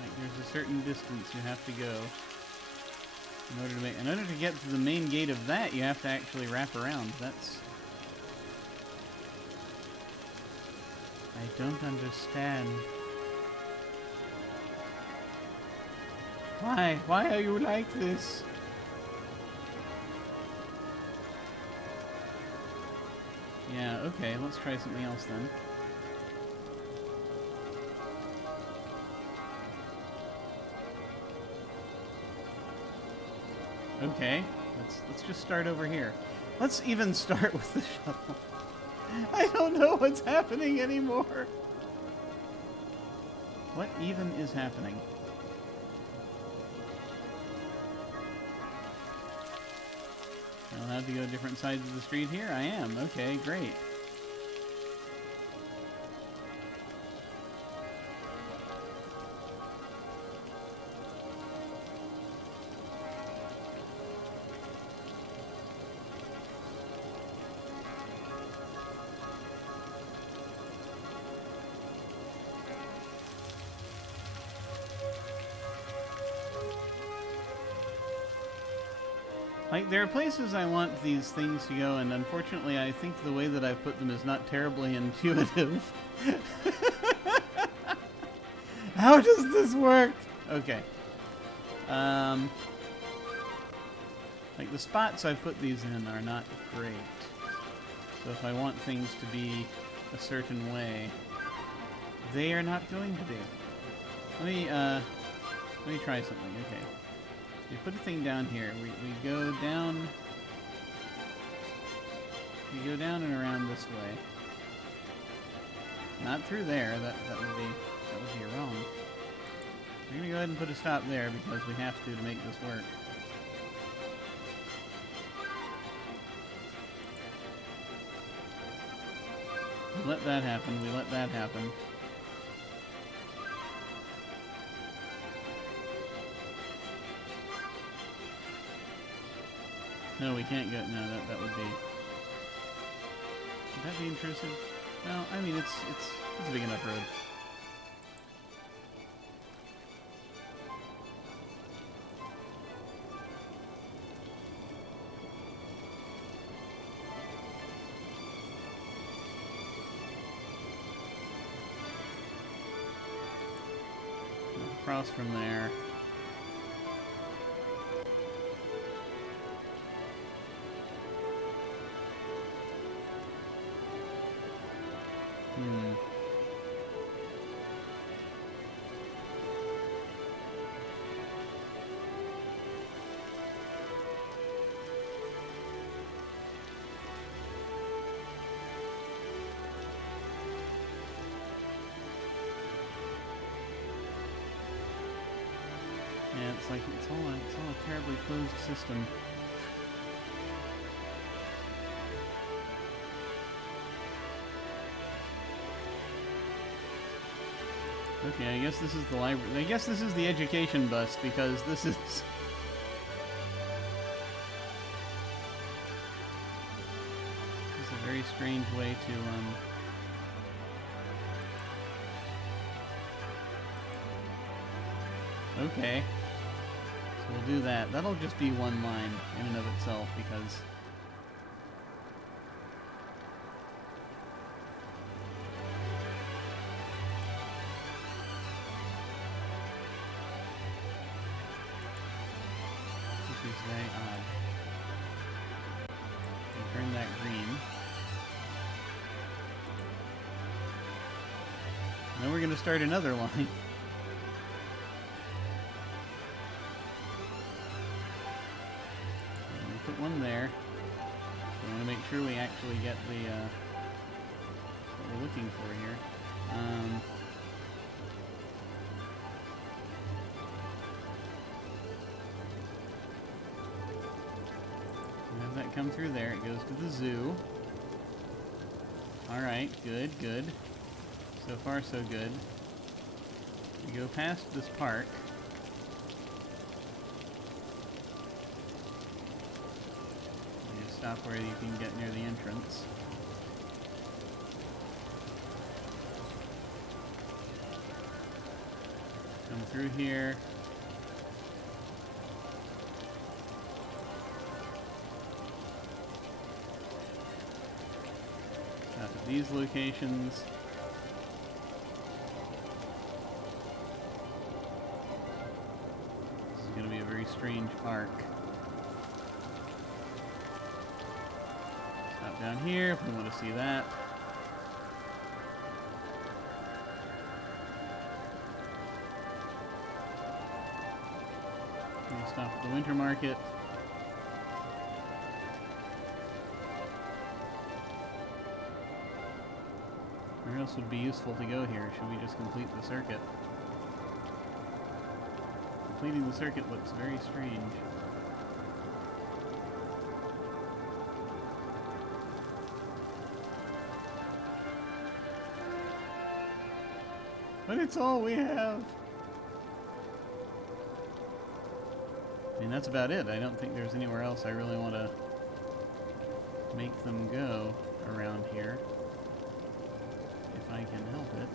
Like, there's a certain distance you have to go in order to get to the main gate of that, you have to actually wrap around. That's... I don't understand. Why? Why are you like this? Yeah, okay, let's try something else then. Okay, let's just start over here. Let's even start with the shuttle. I don't know what's happening anymore. What even is happening? I'm allowed to go different sides of the street here? I am. Okay, great. Like, there are places I want these things to go, and unfortunately I think the way that I've put them is not terribly intuitive. How does this work? Okay. Like, the spots I've put these in are not great. So if I want things to be a certain way, they are not going to be. Let me try something. Okay. We put a thing down here. We go down. We go down and around this way. Not through there. That would be wrong. We're gonna go ahead and put a stop there because we have to make this work. We let that happen. We let that happen. No, we can't go. No, that would be. Would that be intrusive? No, I mean it's a big enough road. across from there. Yeah, it's like it's all a terribly closed system. Okay, I guess this is the library. I guess this is the education bus because this is. This is a very strange way to Okay. So we'll do that. That'll just be one line in and of itself because this is very odd. Turn that green. And then we're going to start another line. Put one there. We want to make sure we actually get the what we're looking for here. Have that come through there. It goes to the zoo. All right, good, good. So far, so good. We go past this park. Stop where you can get near the entrance. Come through here. Stop at these locations. This is going to be a very strange arc. Down here, if we want to see that. We'll stop at the winter market. Where else would be useful to go here? Should we just complete the circuit? Completing the circuit looks very strange. But it's all we have. I mean, that's about it. I don't think there's anywhere else I really want to make them go around here. If I can help it.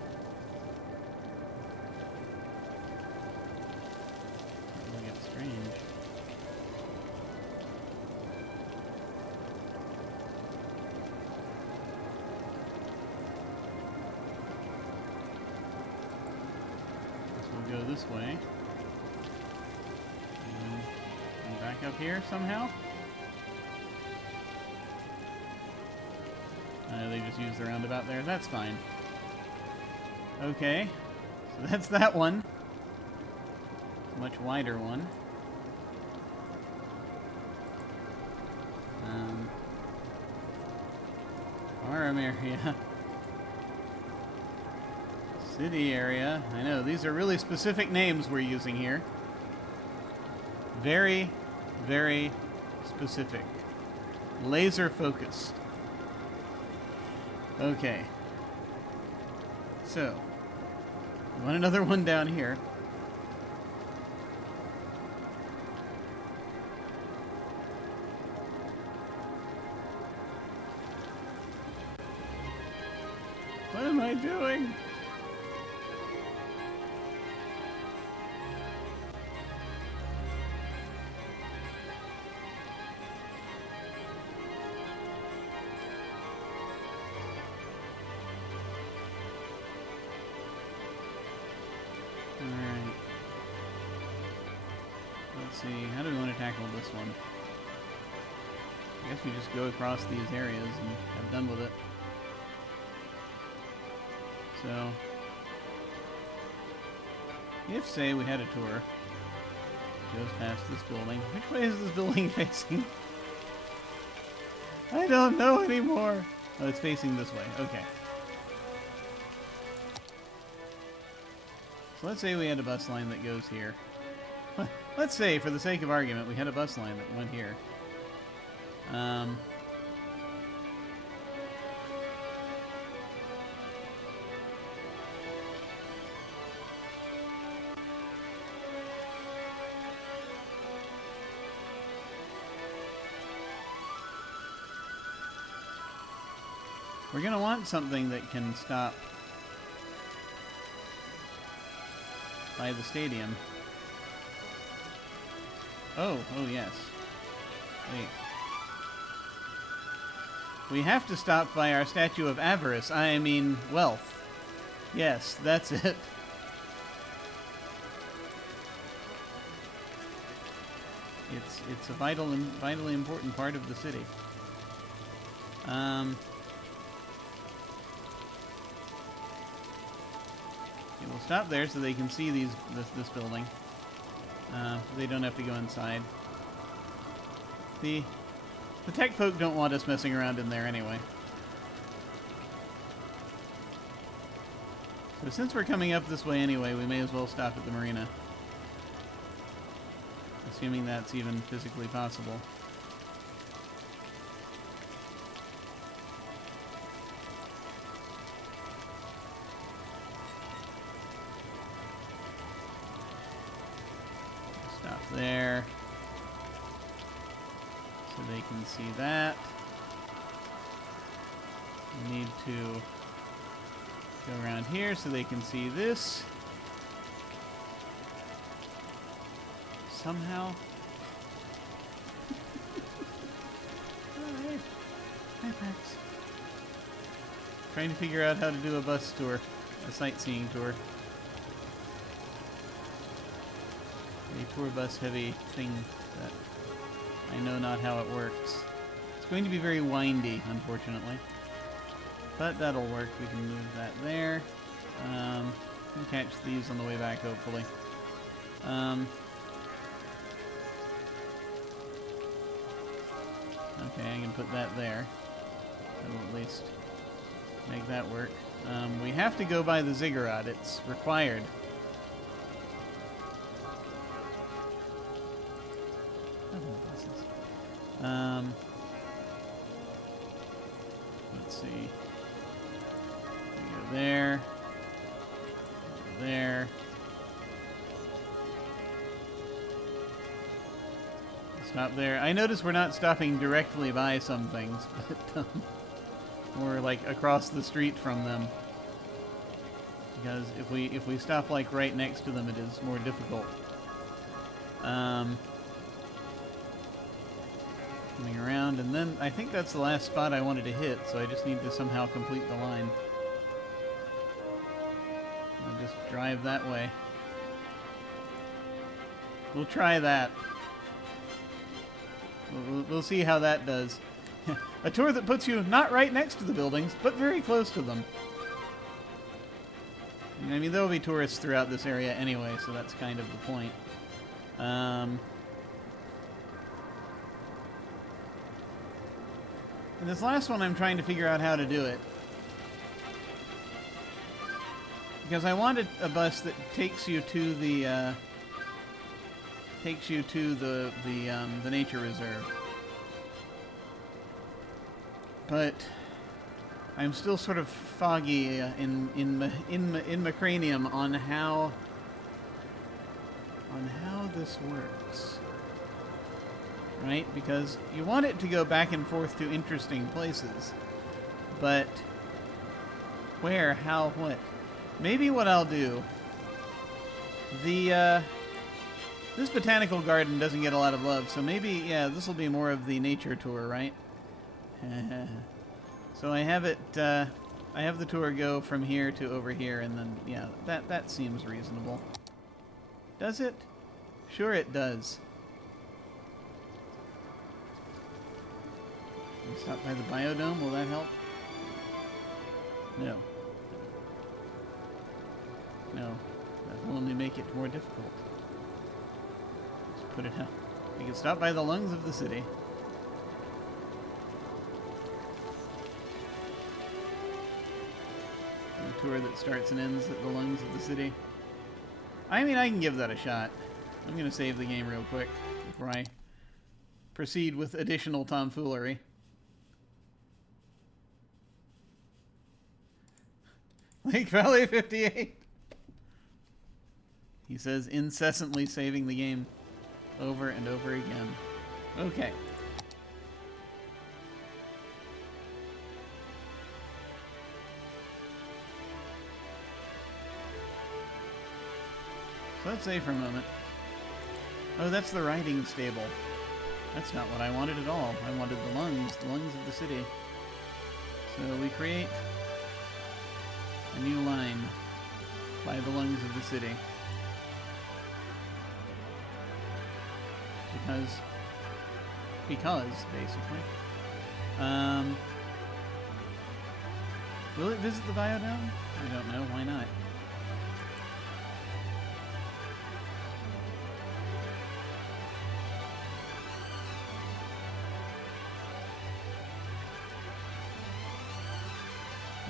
It'll get strange. Go this way. And back up here somehow. They just used the roundabout there. That's fine. Okay. So that's that one. It's a much wider one. Farm area. City area. I know, these are really specific names we're using here. Very, very specific. Laser focus. Okay. So, we want another one down here. What am I doing? Alright. let's see, how do we want to tackle this one? I guess we just go across these areas and have done with it. So, if, say, we had a tour, goes past this building. Which way is this building facing? I don't know anymore. Oh, it's facing this way. Okay. So let's say we had a bus line that goes here. Let's say, for the sake of argument, we had a bus line that went here. We're going to want something that can stop by the stadium. Oh yes. Wait. We have to stop by our statue of avarice. I mean, wealth. Yes, that's it. It's a vitally important part of the city. Okay, we'll stop there so they can see this building. They don't have to go inside. The tech folk don't want us messing around in there anyway. So since we're coming up this way anyway, we may as well stop at the marina. Assuming that's even physically possible. Stop there. So they can see that. We need to go around here so they can see this. Somehow. Alright. Hi, Max. Trying to figure out how to do a bus tour. A sightseeing tour. A tour bus heavy thing that I know not how it works. It's going to be very windy, unfortunately. But that'll work. We can move that there. We can catch these on the way back, hopefully. Okay, I can put that there. That'll at least make that work. We have to go by the ziggurat. It's required. Let's see. We go there. Go there. Stop there. I notice we're not stopping directly by some things, but more like across the street from them. Because if we stop like right next to them, it is more difficult. Coming around, and then I think that's the last spot I wanted to hit, so I just need to somehow complete the line. I'll just drive that way. We'll try that. We'll see how that does. A tour that puts you not right next to the buildings, but very close to them. I mean, there will be tourists throughout this area anyway, so that's kind of the point. And this last one, I'm trying to figure out how to do it. Because I wanted a bus that takes you to the nature reserve. But I'm still sort of foggy in my cranium on how this works. Right? Because you want it to go back and forth to interesting places. But where, how, what? Maybe what I'll do... This botanical garden doesn't get a lot of love, so maybe, yeah, this will be more of the nature tour, right? So I have it, I have the tour go from here to over here, and then, yeah, that seems reasonable. Does it? Sure it does. Can we stop by the biodome? Will that help? No. No. That will only make it more difficult. Let's put it out. We can stop by the lungs of the city. A tour that starts and ends at the lungs of the city. I mean, I can give that a shot. I'm going to save the game real quick before I proceed with additional tomfoolery. Lake Valley 58. He says incessantly saving the game over and over again. Okay. So let's say for a moment. Oh, that's the riding stable. That's not what I wanted at all. I wanted the lungs of the city. So we create a new line by the lungs of the city. Because, basically. Will it visit the biodome? I don't know. Why not?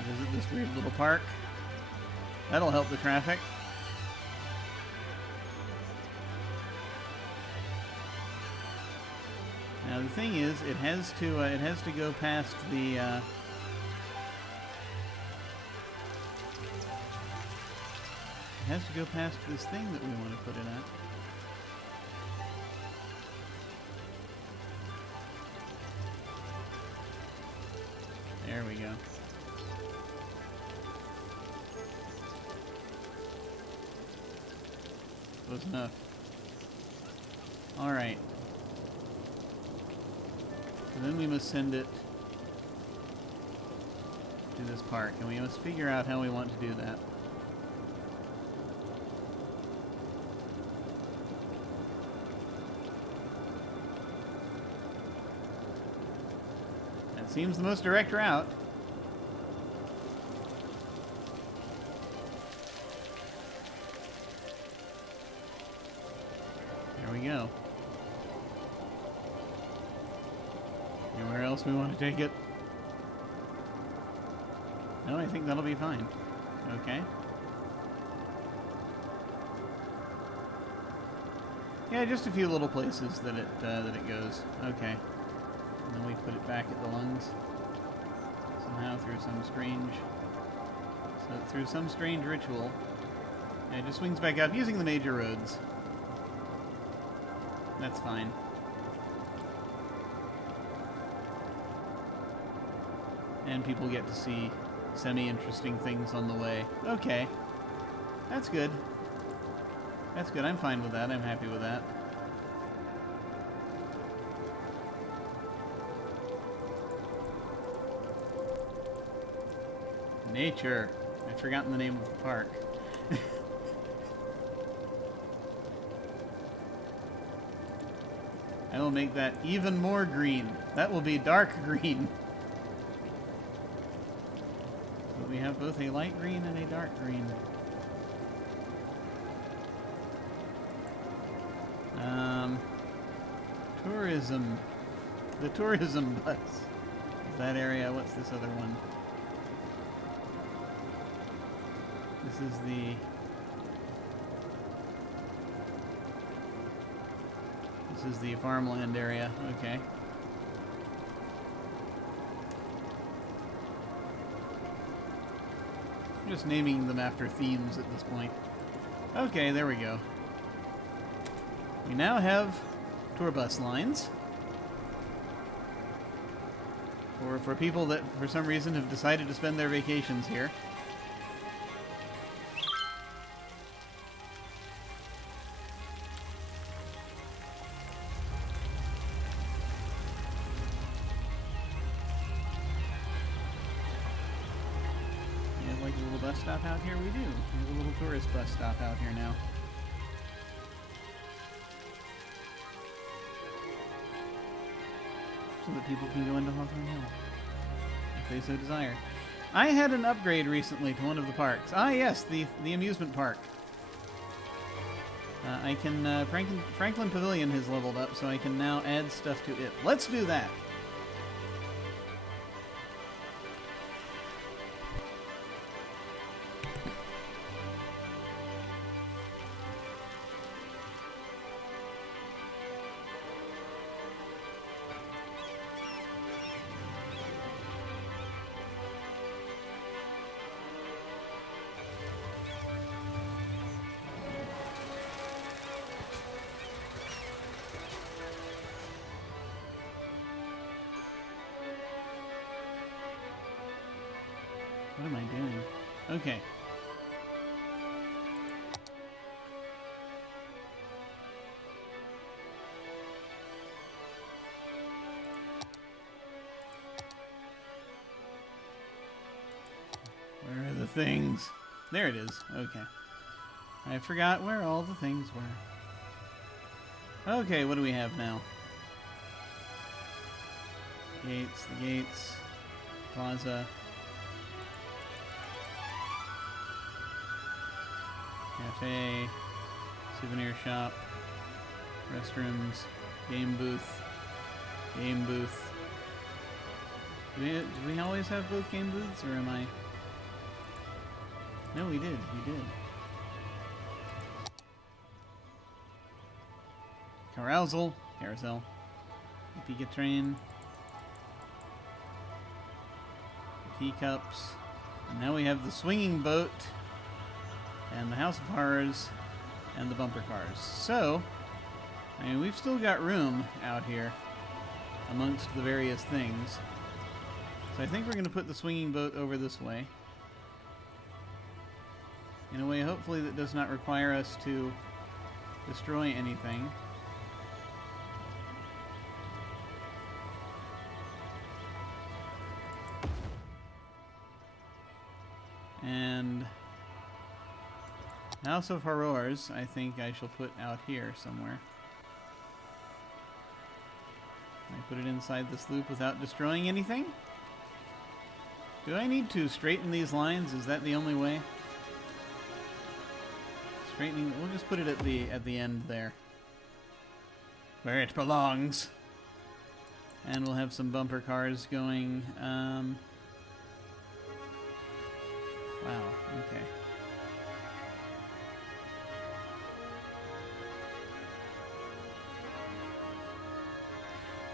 Visit this weird little park. That'll help the traffic. Now the thing is, it has to go past the. It has to go past this thing that we want to put it at. There we go. Close enough. Alright. So then we must send it to this park, and we must figure out how we want to do that. That seems the most direct route. There we go. Anywhere else we want to take it? No, I think that'll be fine. Okay. Yeah, just a few little places that it goes. Okay. And then we put it back at the lungs. Somehow through some strange ritual. Yeah, it just swings back up using the major roads. That's fine. And people get to see semi-interesting things on the way. Okay. That's good. That's good. I'm fine with that. I'm happy with that. Nature. I've forgotten the name of the park. I will make that even more green. That will be dark green. But we have both a light green and a dark green. Tourism. The tourism bus. That area. What's this other one? This is the... This is the farmland area. Okay. I'm just naming them after themes at this point. Okay, there we go. We now have tour bus lines. For people that, for some reason, have decided to spend their vacations here. Bus stop out here? We do. We have a little tourist bus stop out here now. so that people can go into Hawthorne Hill if they so desire. I had an upgrade recently to one of the parks. Ah, yes, the amusement park. I can Franklin Pavilion has leveled up, so I can now add stuff to it. Let's do that. What am I doing? Okay. Where are the things? There it is. Okay. I forgot where all the things were. Okay, what do we have now? Gates, the gates, plaza. Cafe, souvenir shop, restrooms, game booth, game booth. Do we always have both game booths, or am I? No, we did. We did. Carousel, carousel, Pika train, teacups, and now we have the swinging boat. And the House of Horrors, and the bumper cars. So, I mean, we've still got room out here amongst the various things. So I think we're going to put the swinging boat over this way. In a way, hopefully, that does not require us to destroy anything. And House of Horrors, I think I shall put out here somewhere. Can I put it inside this loop without destroying anything? Do I need to straighten these lines? Is that the only way? Straightening, we'll just put it at the end there. Where it belongs. And we'll have some bumper cars going. Wow, okay.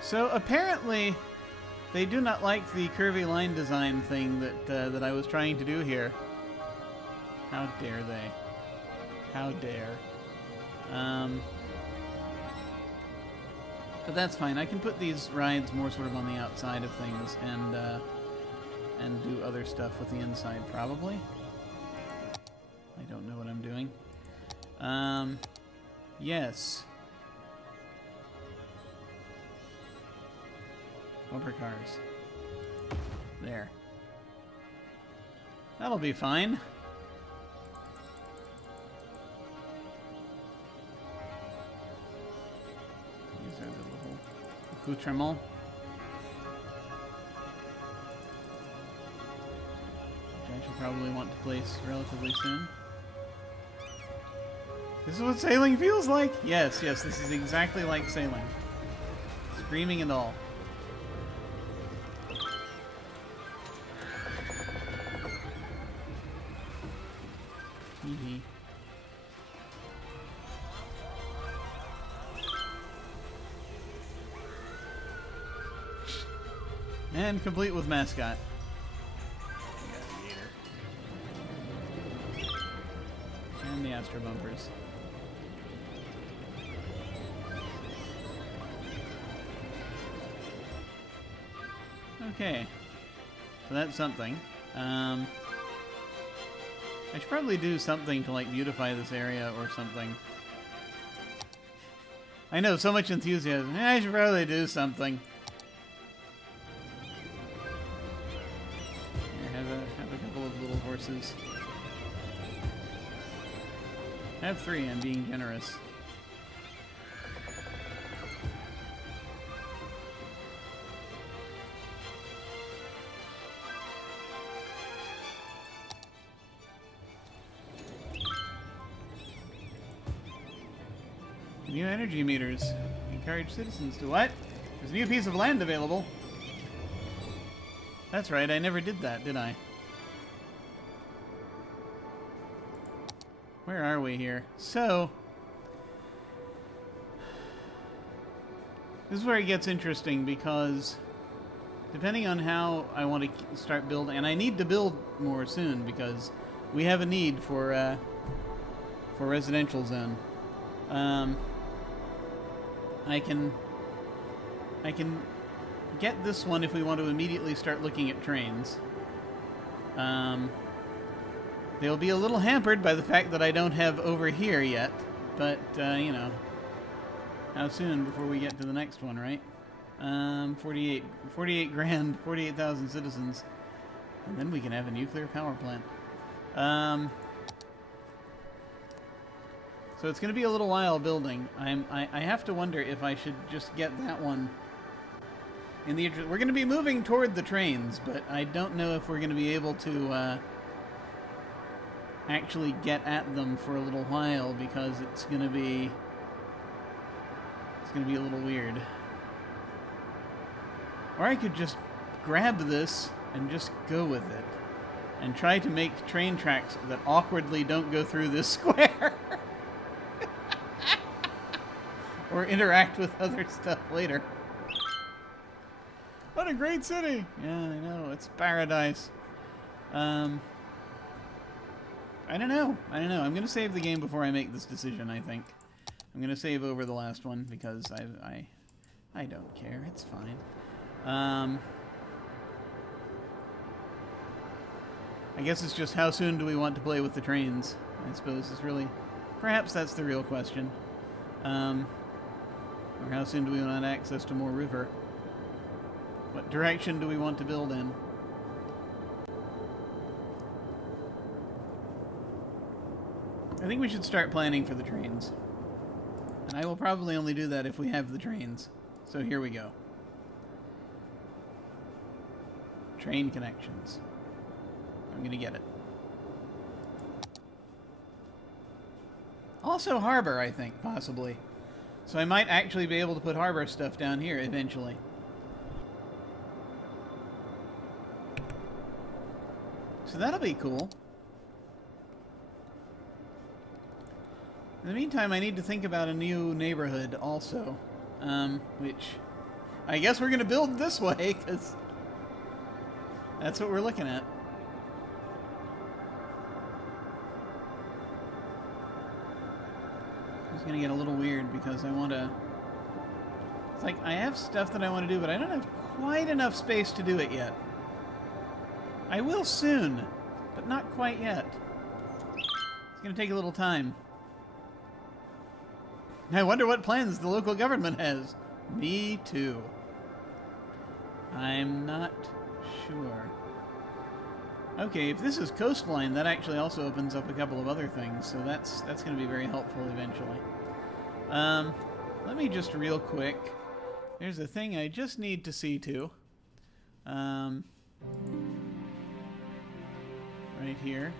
So apparently, they do not like the curvy line design thing that I was trying to do here. How dare they? How dare? But that's fine. I can put these rides more sort of on the outside of things and do other stuff with the inside, probably. I don't know what I'm doing. Yes. Bumper cars. There. That'll be fine. These are the little accoutrements. Which I should probably want to place relatively soon. This is what sailing feels like? Yes, yes, this is exactly like sailing. Screaming and all. And complete with mascot. And the Astro bumpers. Okay. So that's something. I should probably do something to, like, beautify this area or something. I know, so much enthusiasm. I should probably do something. Here, have a couple of little horses. Have 3, I'm being generous. New energy meters. Encourage citizens to what? There's a new piece of land available. That's right, I never did that, did I? Where are we here? So, this is where it gets interesting because depending on how I want to start building, and I need to build more soon because we have a need for residential zone. I can get this one if we want to immediately start looking at trains. They'll be a little hampered by the fact that I don't have over here yet, but, you know, how soon before we get to the next one, right? 48 grand, 48,000 citizens, and then we can have a nuclear power plant. So it's going to be a little while building. I have to wonder if I should just get that one. In the we're going to be moving toward the trains, but I don't know if we're going to be able to actually get at them for a little while because it's going to be a little weird. Or I could just grab this and just go with it and try to make train tracks that awkwardly don't go through this square. Or interact with other stuff later. What a great city! Yeah, I know, it's paradise. I don't know. I'm going to save the game before I make this decision, I think. I'm going to save over the last one because I don't care. It's fine. I guess it's just how soon do we want to play with the trains, I suppose is really... Perhaps that's the real question. Or how soon do we want access to more river? What direction do we want to build in? I think we should start planning for the trains. And I will probably only do that if we have the trains. So here we go. Train connections. I'm gonna get it. Also harbor, I think, possibly. So I might actually be able to put harbor stuff down here eventually. So that'll be cool. In the meantime, I need to think about a new neighborhood also. Which I guess we're going to build this way, because that's what we're looking at. It's going to get a little weird because I want to... It's like, I have stuff that I want to do, but I don't have quite enough space to do it yet. I will soon, but not quite yet. It's going to take a little time. I wonder what plans the local government has. Me too. I'm not sure. Okay, if this is coastline, that actually also opens up a couple of other things, so that's going to be very helpful eventually. Let me just real quick. There's a thing I just need to see to. Right here.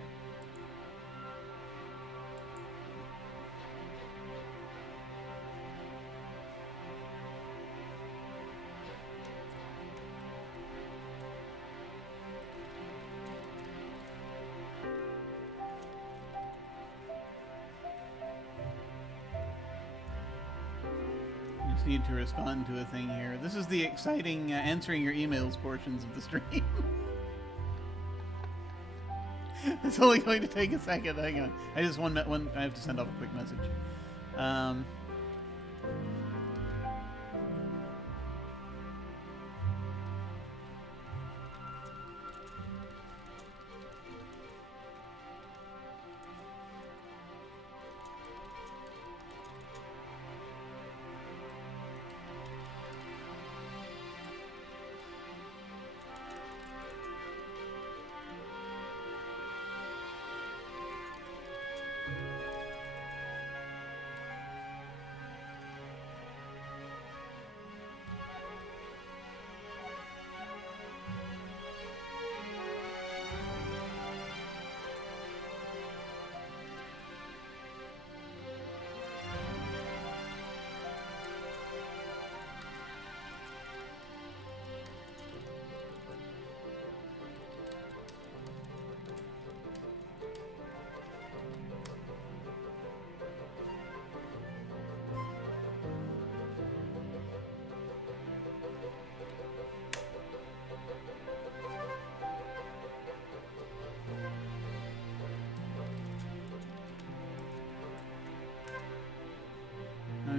Need to respond to a thing here. This is the exciting answering your emails portions of the stream. It's only going to take a second. Hang on. I just I have to send off a quick message.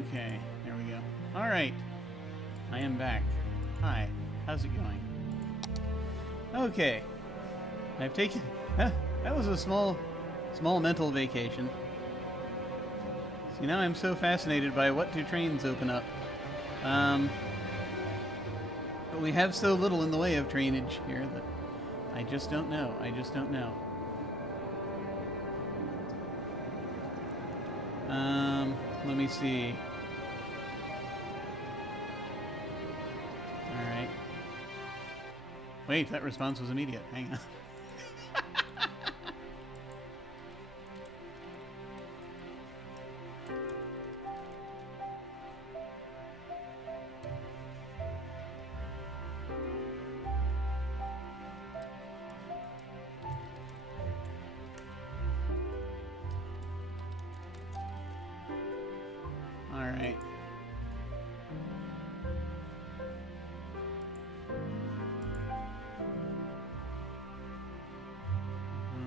Okay, there we go. Alright. I am back. Hi. How's it going? Okay. I've taken... that was a small mental vacation. See, now I'm so fascinated by what do trains open up. But we have so little in the way of trainage here that I just don't know. I just don't know. Let me see. Alright. Wait, that response was immediate. Hang on. Alright.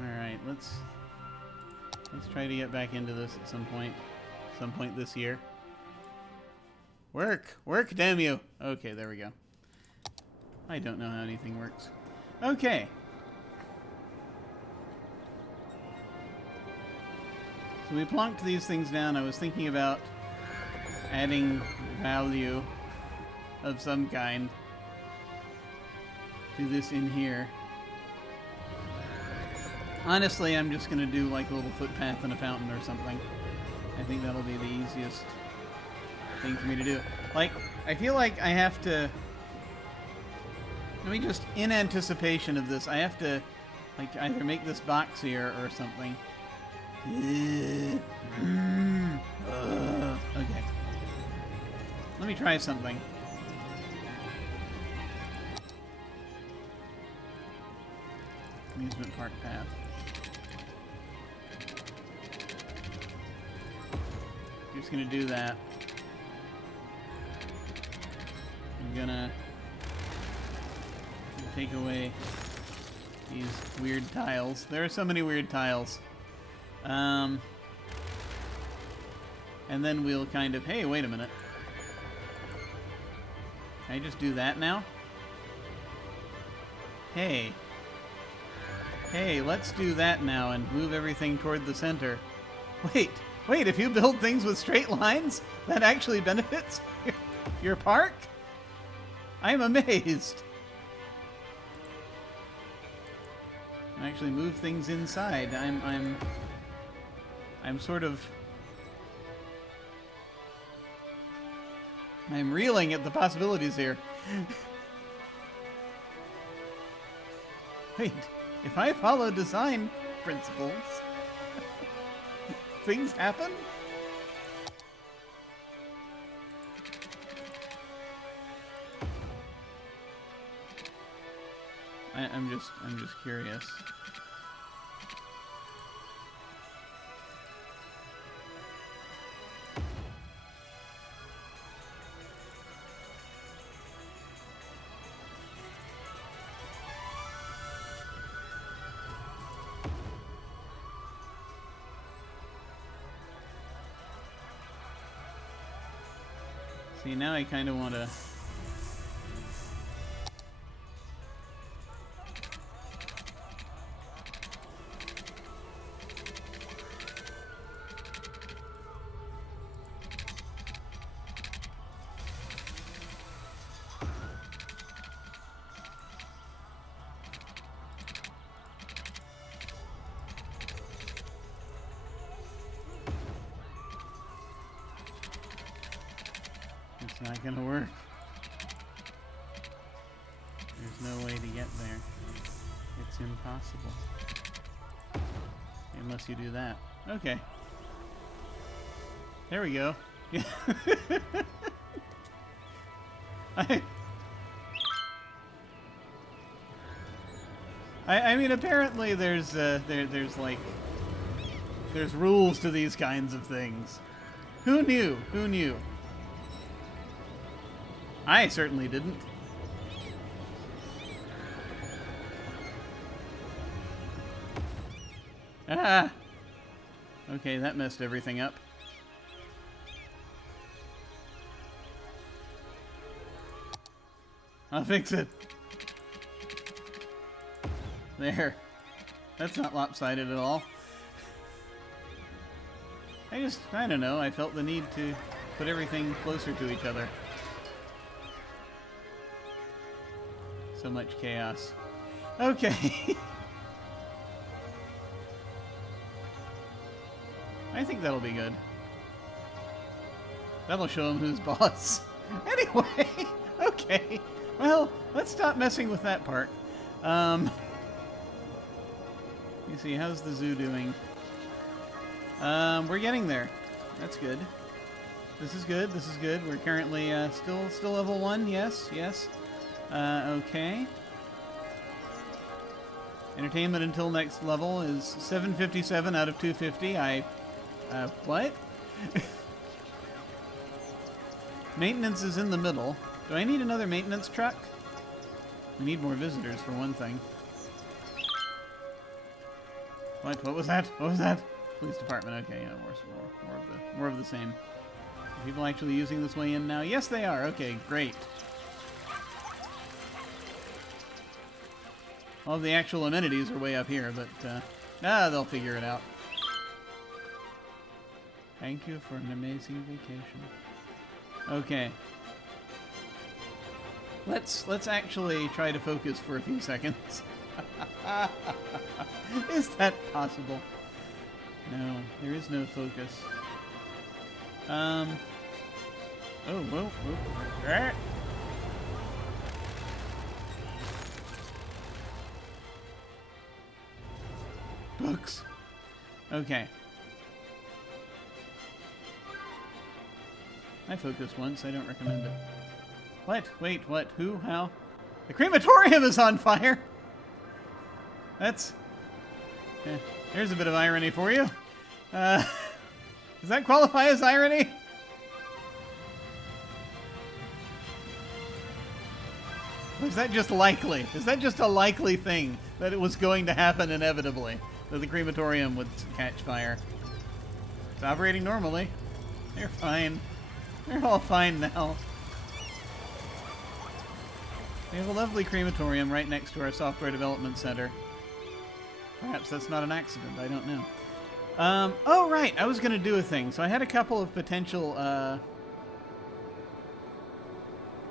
Alright, let's try to get back into this at some point this year. Work! Work, damn you! Okay, there we go. I don't know how anything works. Okay. So we plonked these things down. I was thinking about adding value of some kind to this in here. Honestly, I'm just going to do like a little footpath and a fountain or something. I think that'll be the easiest thing for me to do. Like, I feel like I have to... Let me just, in anticipation of this, I have to like either make this boxier or something. Okay. Let me try something. Amusement park path. Just gonna do that. I'm gonna take away these weird tiles. There are so many weird tiles. And then we'll kind of... Hey, wait a minute. Can I just do that now? Hey. Hey, let's do that now and move everything toward the center. Wait, if you build things with straight lines, that actually benefits your park? I'm amazed. Actually move things inside. I'm sort of... I'm reeling at the possibilities here. Wait, if I follow design principles, things happen? I'm just curious. See, now I kind of want to... It's not gonna work. There's no way to get there. It's impossible. Unless you do that. Okay. There we go. I mean, apparently there's like there's rules to these kinds of things. Who knew? Who knew? I certainly didn't. Ah! Okay, that messed everything up. I'll fix it. There. That's not lopsided at all. I don't know, I felt the need to put everything closer to each other. So much chaos. Okay. I think that'll be good. That'll show him who's boss. Anyway, okay. Well, let's stop messing with that part. You see, how's the zoo doing? We're getting there. That's good. This is good. This is good. We're currently still level 1. Yes, yes. Okay. Entertainment until next level is 757 out of 250. What? Maintenance is in the middle. Do I need another maintenance truck? We need more visitors, for one thing. What? What was that? What was that? Police department. Okay, yeah, more of the same. Are people actually using this way in now? Yes, they are. Okay, great. All the actual amenities are way up here, but they'll figure it out. Thank you for an amazing vacation. Okay. Let's actually try to focus for a few seconds. Is that possible? No, there is no focus. Oh, whoa, whoa. Books. Okay. I focused once, I don't recommend it. What? Wait, what? Who? How? The crematorium is on fire! That's... there's a bit of irony for you. Does that qualify as irony? Or is that just likely? Is that just a likely thing that it was going to happen inevitably? That the crematorium would catch fire? It's operating normally. They're fine. They're all fine now. We have a lovely crematorium right next to our software development center. Perhaps that's not an accident, I don't know. Oh, right, I was going to do a thing. So I had a couple of potential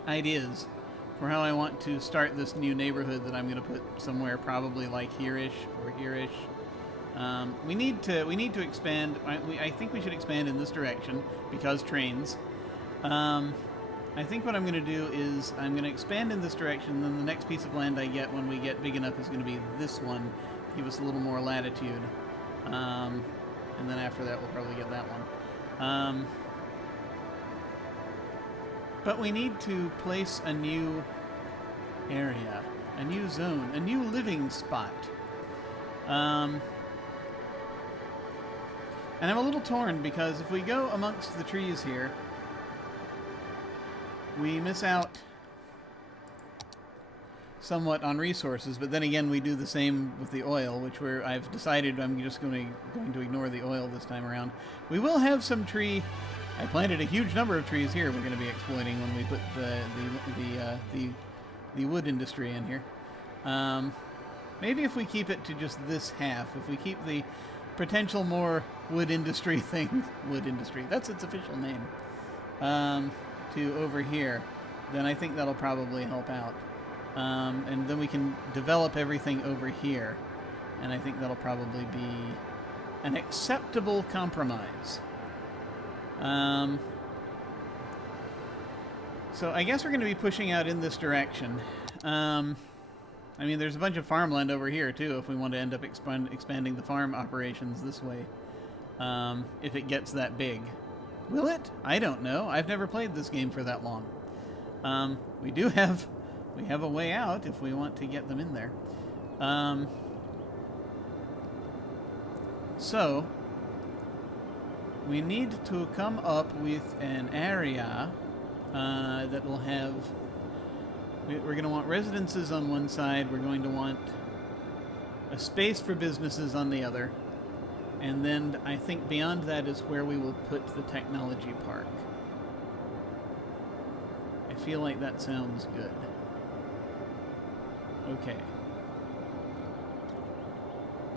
ideas for how I want to start this new neighborhood that I'm going to put somewhere probably like here-ish or here-ish. We need to expand. I think we should expand in this direction because trains. I think what I'm going to do is I'm going to expand in this direction, and then the next piece of land I get when we get big enough is going to be this one. Give us a little more latitude. And then after that we'll probably get that one. But we need to place a new area, a new zone, a new living spot. And I'm a little torn because if we go amongst the trees here, we miss out somewhat on resources, but then again we do the same with the oil, which I've decided I'm just going to ignore the oil this time around. We will have some tree. I planted a huge number of trees here we're going to be exploiting when we put the wood industry in here. Maybe if we keep it to just this half, if we keep the potential more wood industry thing, wood industry, that's its official name, to over here, then I think that'll probably help out. And then we can develop everything over here, and I think that'll probably be an acceptable compromise. So I guess we're going to be pushing out in this direction. I mean, there's a bunch of farmland over here, too, if we want to end up expanding the farm operations this way. If it gets that big. Will it? I don't know. I've never played this game for that long. We have a way out if we want to get them in there. So, we need to come up with an area that will have... We're going to want residences on one side. We're going to want a space for businesses on the other. And then I think beyond that is where we will put the technology park. I feel like that sounds good. Okay.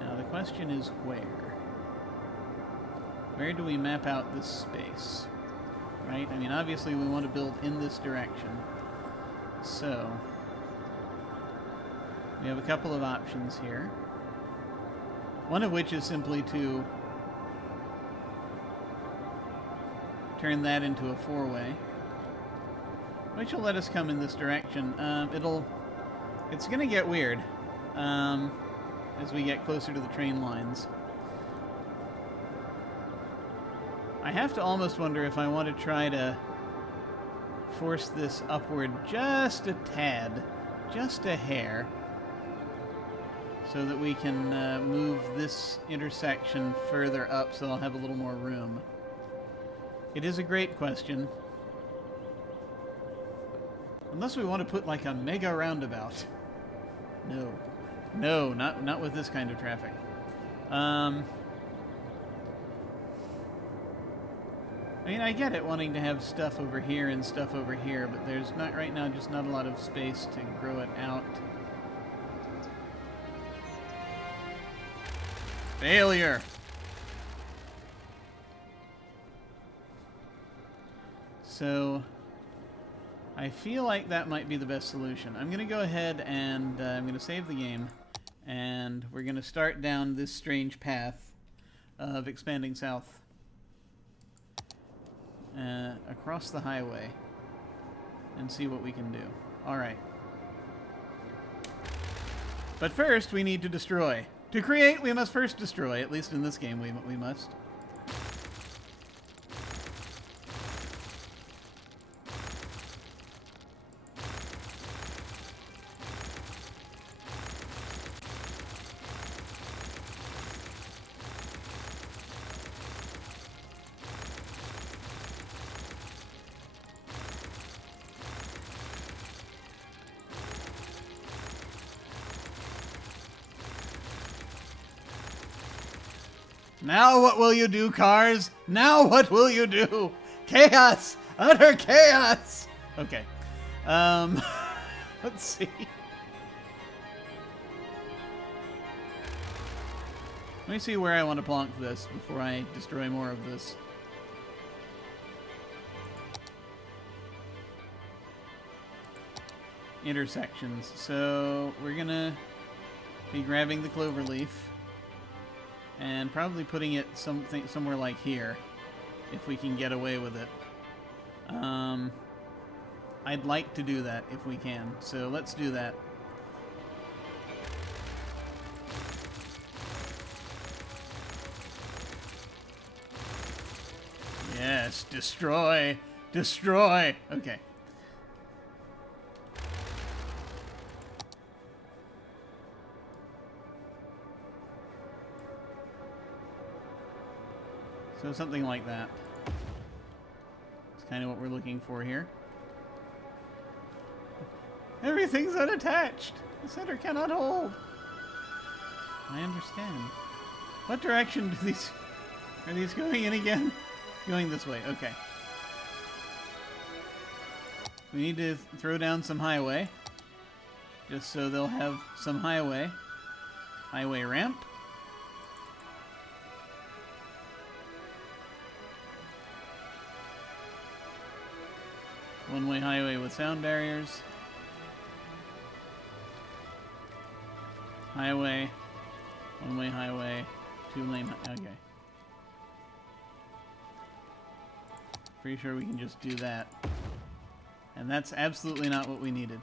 Now the question is where? Where do we map out this space? Right? I mean, obviously we want to build in this direction. So, we have a couple of options here. One of which is simply to turn that into a four-way, which will let us come in this direction. It's going to get weird as we get closer to the train lines. I have to almost wonder if I want to try to force this upward just a tad, just a hair, so that we can move this intersection further up so I'll have a little more room. It is a great question. Unless we want to put like a mega roundabout. No. No, not with this kind of traffic. I mean, I get it wanting to have stuff over here and stuff over here, but there's not right now just not a lot of space to grow it out. Failure! So, I feel like that might be the best solution. I'm going to go ahead and I'm going to save the game, and we're going to start down this strange path of expanding south across the highway and see what we can do. Alright. But first, we need to destroy. To create, we must first destroy. At least in this game, we must. Now what will you do, cars? Now what will you do? Chaos! Utter chaos! Okay. Let's see. Let me see where I want to plonk this before I destroy more of this. Intersections. So we're gonna be grabbing the clover leaf and probably putting it somewhere like here, if we can get away with it. I'd like to do that if we can, so let's do that. Yes, destroy! Destroy! Okay. So something like that. That's kind of what we're looking for here. Everything's unattached! The center cannot hold! I understand. What direction do these... Are these going in again? Going this way, okay. We need to throw down some highway. Just so they'll have some highway. Highway ramp. One-way highway with sound barriers. Highway. One-way highway. Two-lane... Okay. Pretty sure we can just do that. And that's absolutely not what we needed.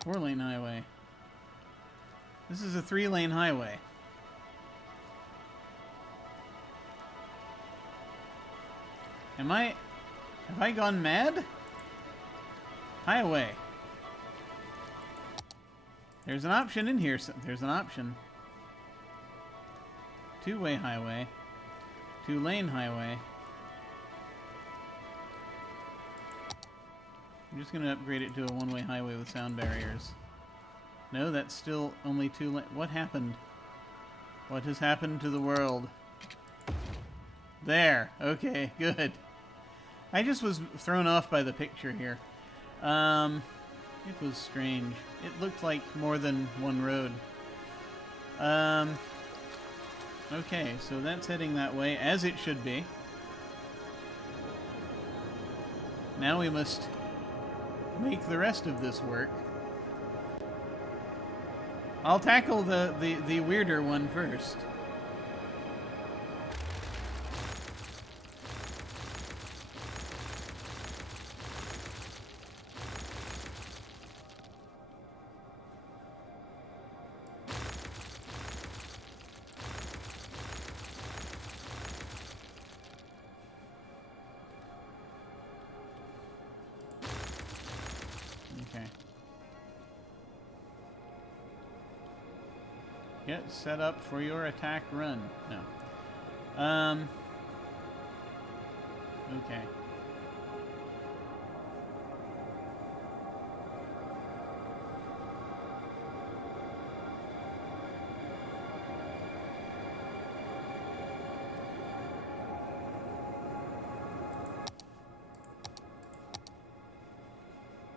Four-lane highway. This is a three-lane highway. Have I gone mad? Highway. There's an option in here. There's an option. Two-way highway. Two-lane highway. I'm just going to upgrade it to a one-way highway with sound barriers. No, that's still only two lane. What happened? What has happened to the world? There. Okay, good. I just was thrown off by the picture here. It was strange. It looked like more than one road. Okay, so that's heading that way, as it should be. Now we must make the rest of this work. I'll tackle the weirder one first. Okay. Get set up for your attack run. No. Okay.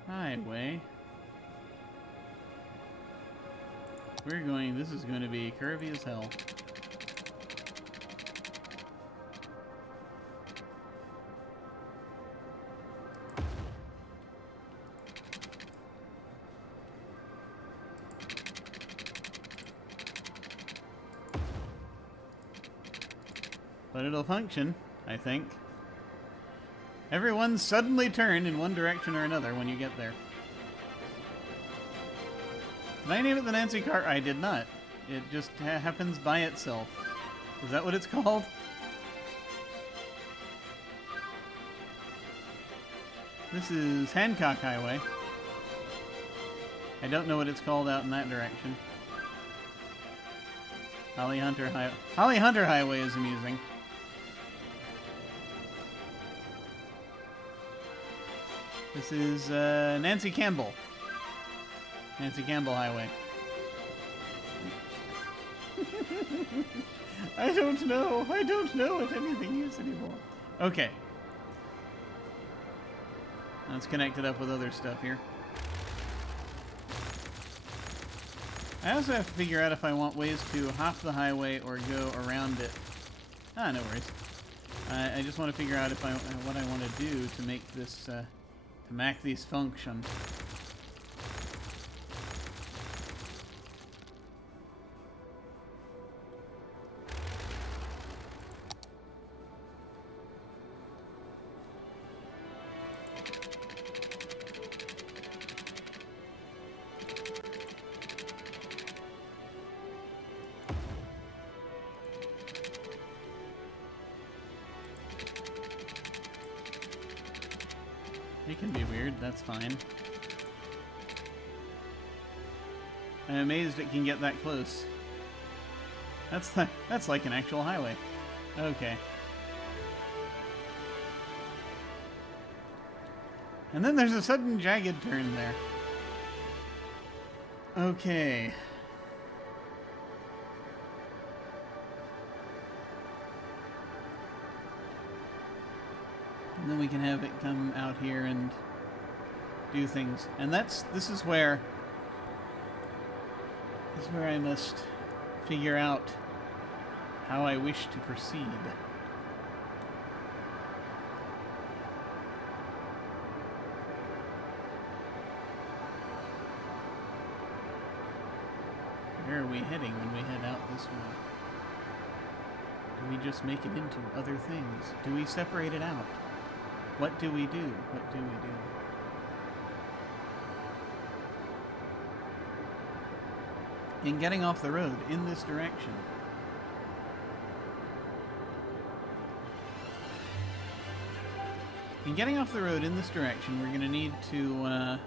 Highway. We're going, this is going to be curvy as hell. But it'll function, I think. Everyone suddenly turn in one direction or another when you get there. Did I name it the Nancy Car? I did not. It just happens by itself. Is that what it's called? This is Hancock Highway. I don't know what it's called out in that direction. Holly Hunter Highway is amusing. This is Nancy Campbell Highway. I don't know what anything is anymore. Okay. Let's connect it up with other stuff here. I also have to figure out if I want ways to hop the highway or go around it. Ah, no worries. I just want to figure out if what I want to do to make this to make these function. It can be weird, that's fine. I'm amazed it can get that close. That's like an actual highway. Okay. And then there's a sudden jagged turn there. Okay. And then we can have it come out here and do things. And this is where I must figure out how I wish to proceed. Where are we heading when we head out this way? Do we just make it into other things? Do we separate it out? What do we do? What do we do? In getting off the road in this direction. In getting off the road in this direction, we're going to need to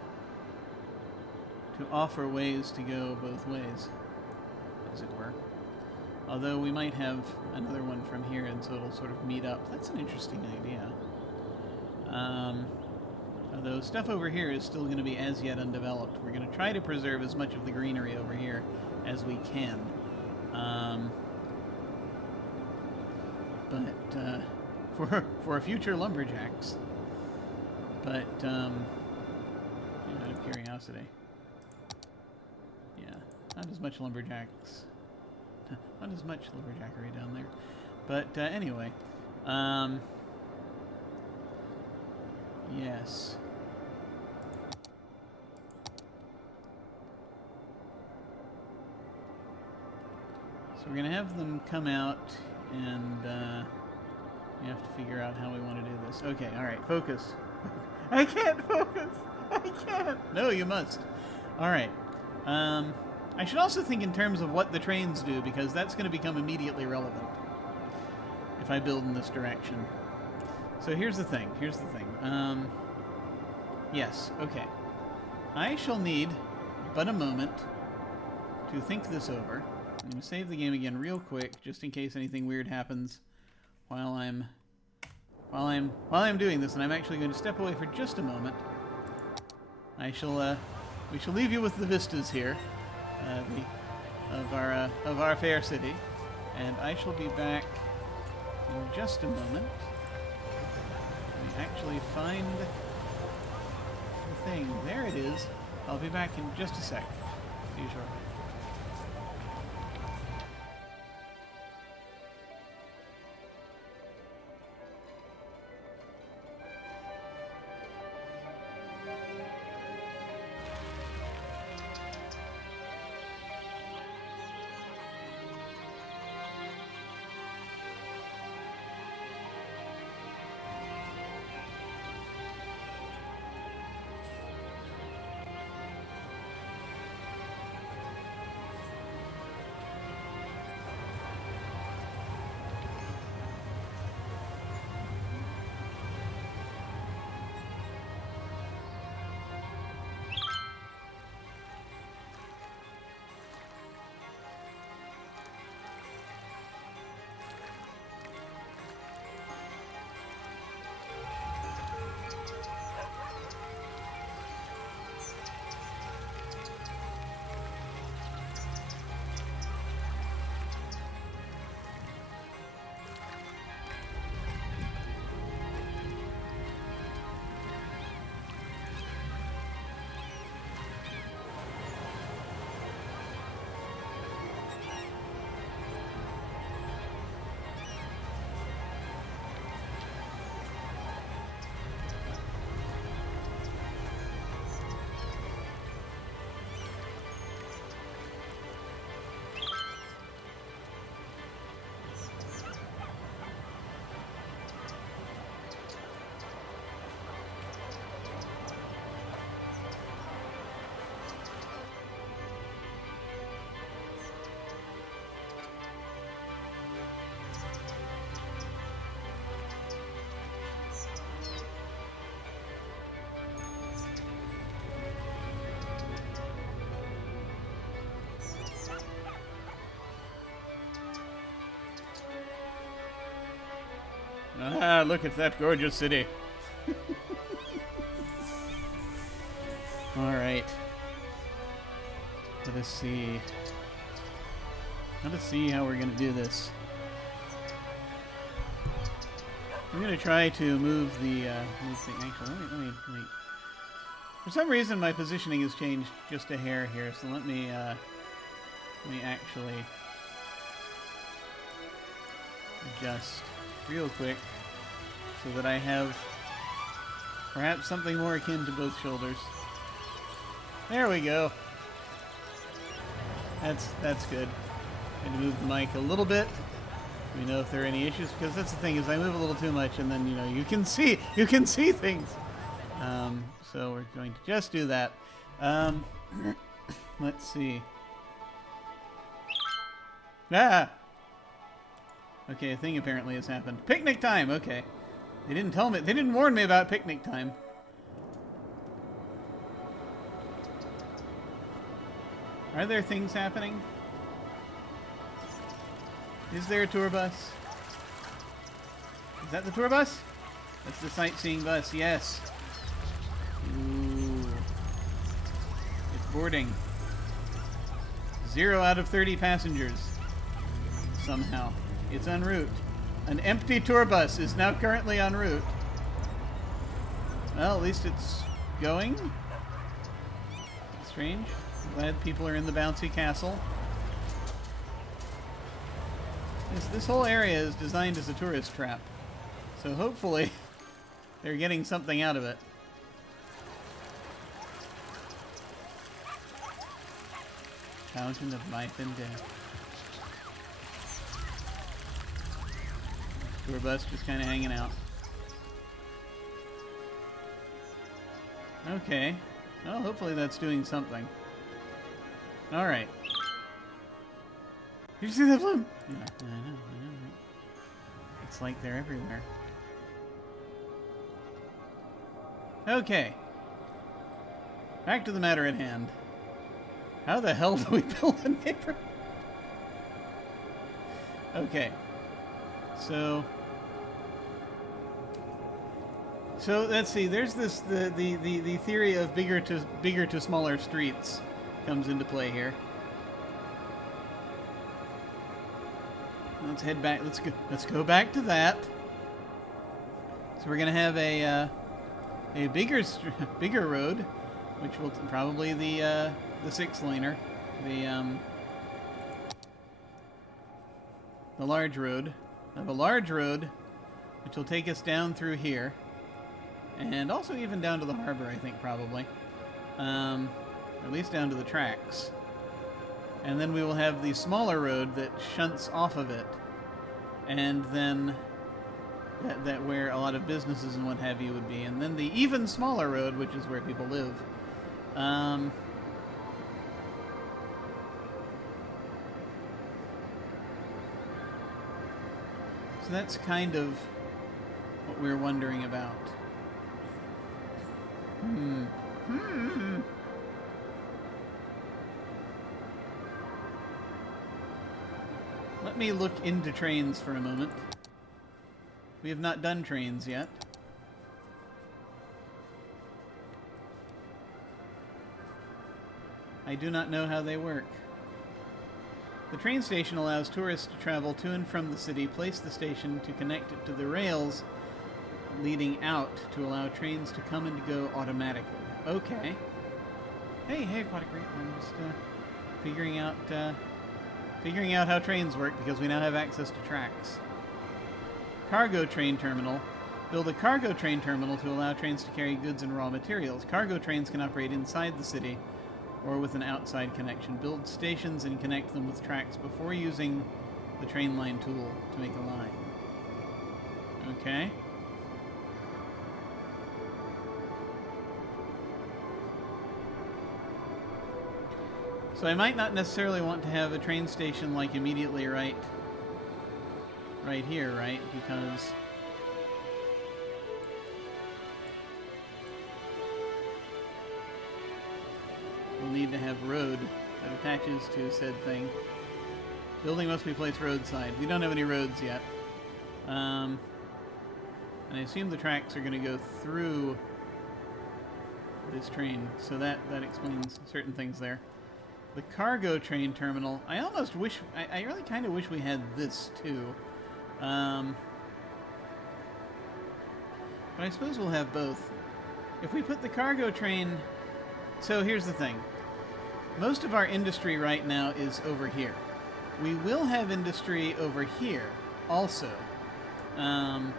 offer ways to go both ways, as it were. Although we might have another one from here, and so it'll sort of meet up. That's an interesting idea. Although stuff over here is still going to be as yet undeveloped. We're going to try to preserve as much of the greenery over here as we can. But for future lumberjacks. But, you know, curiosity. Yeah, not as much lumberjacks. Not as much lumberjackery down there. But anyway, yes. So we're gonna have them come out, and we have to figure out how we want to do this. Okay, all right, focus. I can't focus. I can't. No, you must. All right. I should also think in terms of what the trains do, because that's going to become immediately relevant if I build in this direction. So here's the thing. Yes, okay. I shall need but a moment to think this over. I'm going to save the game again real quick, just in case anything weird happens while I'm doing this, and I'm actually going to step away for just a moment. We shall leave you with the vistas here, of our fair city, and I shall be back in just a moment. Let me actually find the thing. There it is. I'll be back in just a sec. See you shortly. Ah, look at that gorgeous city. Alright. Let us see. Let us see how we're going to do this. I'm going to try to move the... Actually, let me... For some reason, my positioning has changed just a hair here, so let me actually adjust real quick so that I have perhaps something more akin to both shoulders. There we go. That's good. I'm going to move the mic a little bit. Let me know if there are any issues, because that's the thing, is I move a little too much and then, you know, you can see things. So we're going to just do that. Let's see. Ah! Okay, a thing apparently has happened. Picnic time! Okay. They didn't tell me. They didn't warn me about picnic time. Are there things happening? Is there a tour bus? Is that the tour bus? That's the sightseeing bus, yes. Ooh. It's boarding. 0 out of 30 passengers. Somehow. It's en route. An empty tour bus is now currently en route. Well, at least it's going. strange. Glad people are in the bouncy castle. This whole area is designed as a tourist trap. So hopefully they're getting something out of it. Fountain of Life and Death. Tour bus just kind of hanging out. Okay. Well, hopefully that's doing something. Alright. Did you see that bloom? Yeah, I know, right? It's like they're everywhere. Okay. Back to the matter at hand. How the hell do we build a neighborhood? Okay. So let's see. There's this the theory of bigger to smaller streets comes into play here. Let's head back. Let's go back to that. So we're gonna have a bigger road, which will probably the 6-laner, the large road. I have a large road, which will take us down through here, and also even down to the harbor, I think, probably. At least down to the tracks. And then we will have the smaller road that shunts off of it, and then that where a lot of businesses and what have you would be, and then the even smaller road, which is where people live. So that's kind of what we're wondering about. Let me look into trains for a moment. We have not done trains yet. I do not know how they work. The train station allows tourists to travel to and from the city, place the station to connect it to the rails leading out to allow trains to come and go automatically. Okay. Hey, Aquatic Reef. I'm just figuring out how trains work because we now have access to tracks. Cargo train terminal. Build a cargo train terminal to allow trains to carry goods and raw materials. Cargo trains can operate inside the city or with an outside connection. Build stations and connect them with tracks before using the train line tool to make a line. Okay. So I might not necessarily want to have a train station like immediately right here, right? Because we'll need to have road that attaches to said thing. Building must be placed roadside. We don't have any roads yet. And I assume the tracks are going to go through this train, so that explains certain things there. The cargo train terminal, I almost wish, I really kind of wish we had this too. But I suppose we'll have both. If we put the cargo train... So here's the thing. Most of our industry right now is over here. We will have industry over here also. And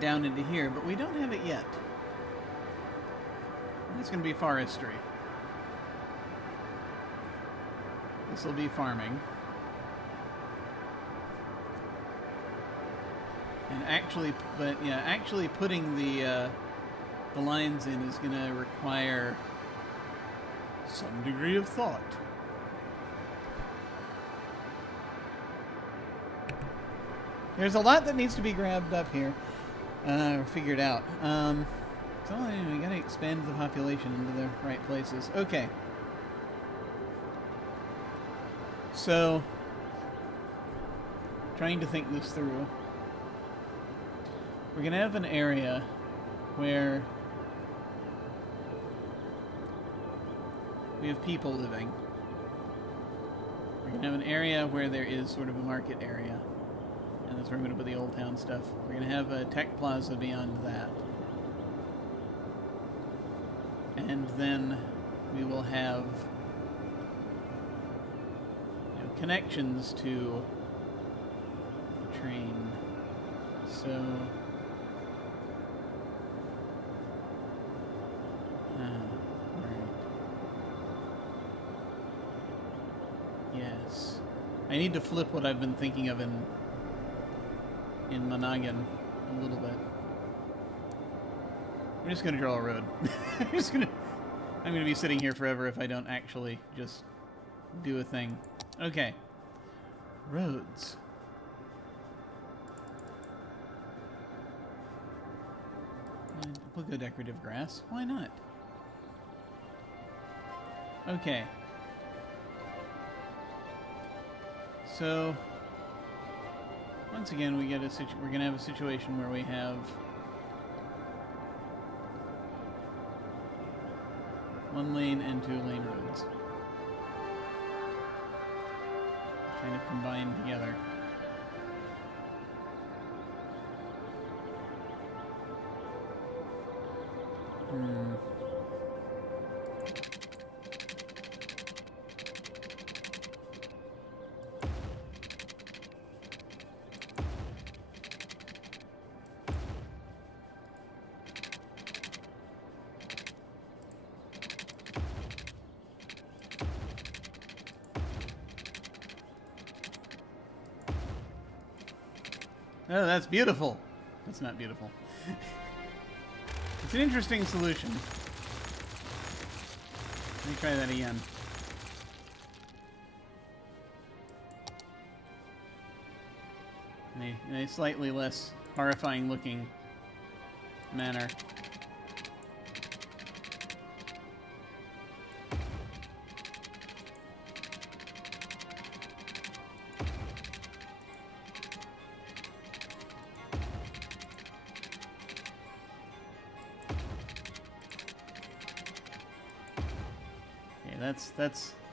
down into here, but we don't have it yet. It's going to be forestry. This will be farming. And actually, actually putting the lines in is going to require some degree of thought. There's a lot that needs to be grabbed up here, or figured out. So we got to expand the population into the right places. Okay. So, trying to think this through. We're going to have an area where we have people living. We're going to have an area where there is sort of a market area. And that's where I'm going to put the Old Town stuff. We're going to have a tech plaza beyond that. And then we will have connections to the train. So... right. Yes. I need to flip what I've been thinking of in Monaghan a little bit. I'm just gonna draw a road. I'm gonna be sitting here forever if I don't actually just do a thing. Okay. Roads. We'll go decorative grass. Why not? Okay. So, once again, we get we're gonna have a situation where we have one lane and 2 lane roads kind of combined together. Oh, that's beautiful. That's not beautiful. It's an interesting solution. Let me try that again. In a slightly less horrifying looking manner.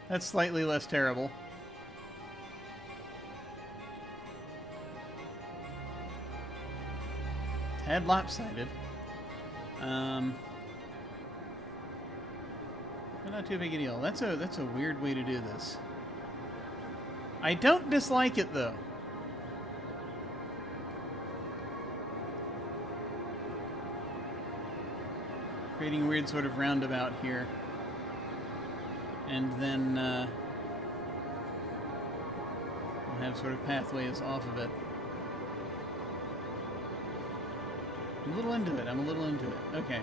That's slightly less terrible. Tad lopsided. But not too big a deal. That's a weird way to do this. I don't dislike it though. Creating a weird sort of roundabout here. And then we'll have sort of pathways off of it. I'm a little into it. Okay.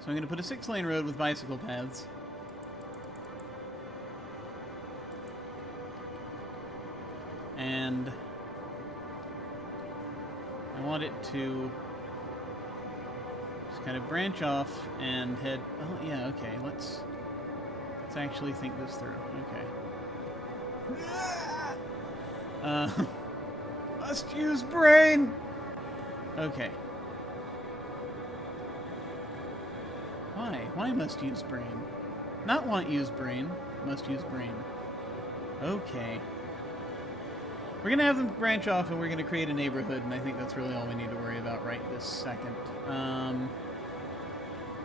So I'm going to put a 6-lane road with bicycle paths. And I want it to kind of branch off and head... Oh, yeah, okay. Let's actually think this through. Okay. Must use brain! Okay. Why? Why must use brain? Not want use brain. Must use brain. Okay. We're going to have them branch off and we're going to create a neighborhood, and I think that's really all we need to worry about right this second.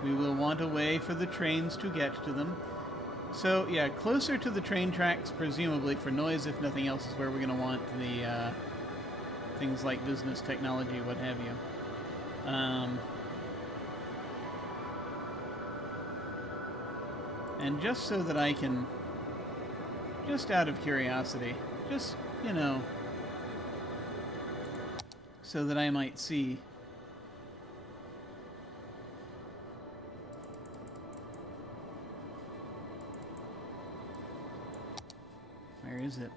We will want a way for the trains to get to them. So, yeah, closer to the train tracks, presumably, for noise, if nothing else, is where we're going to want the things like business, technology, what have you. And just so that I can, just out of curiosity, just, you know, so that I might see. Where is it?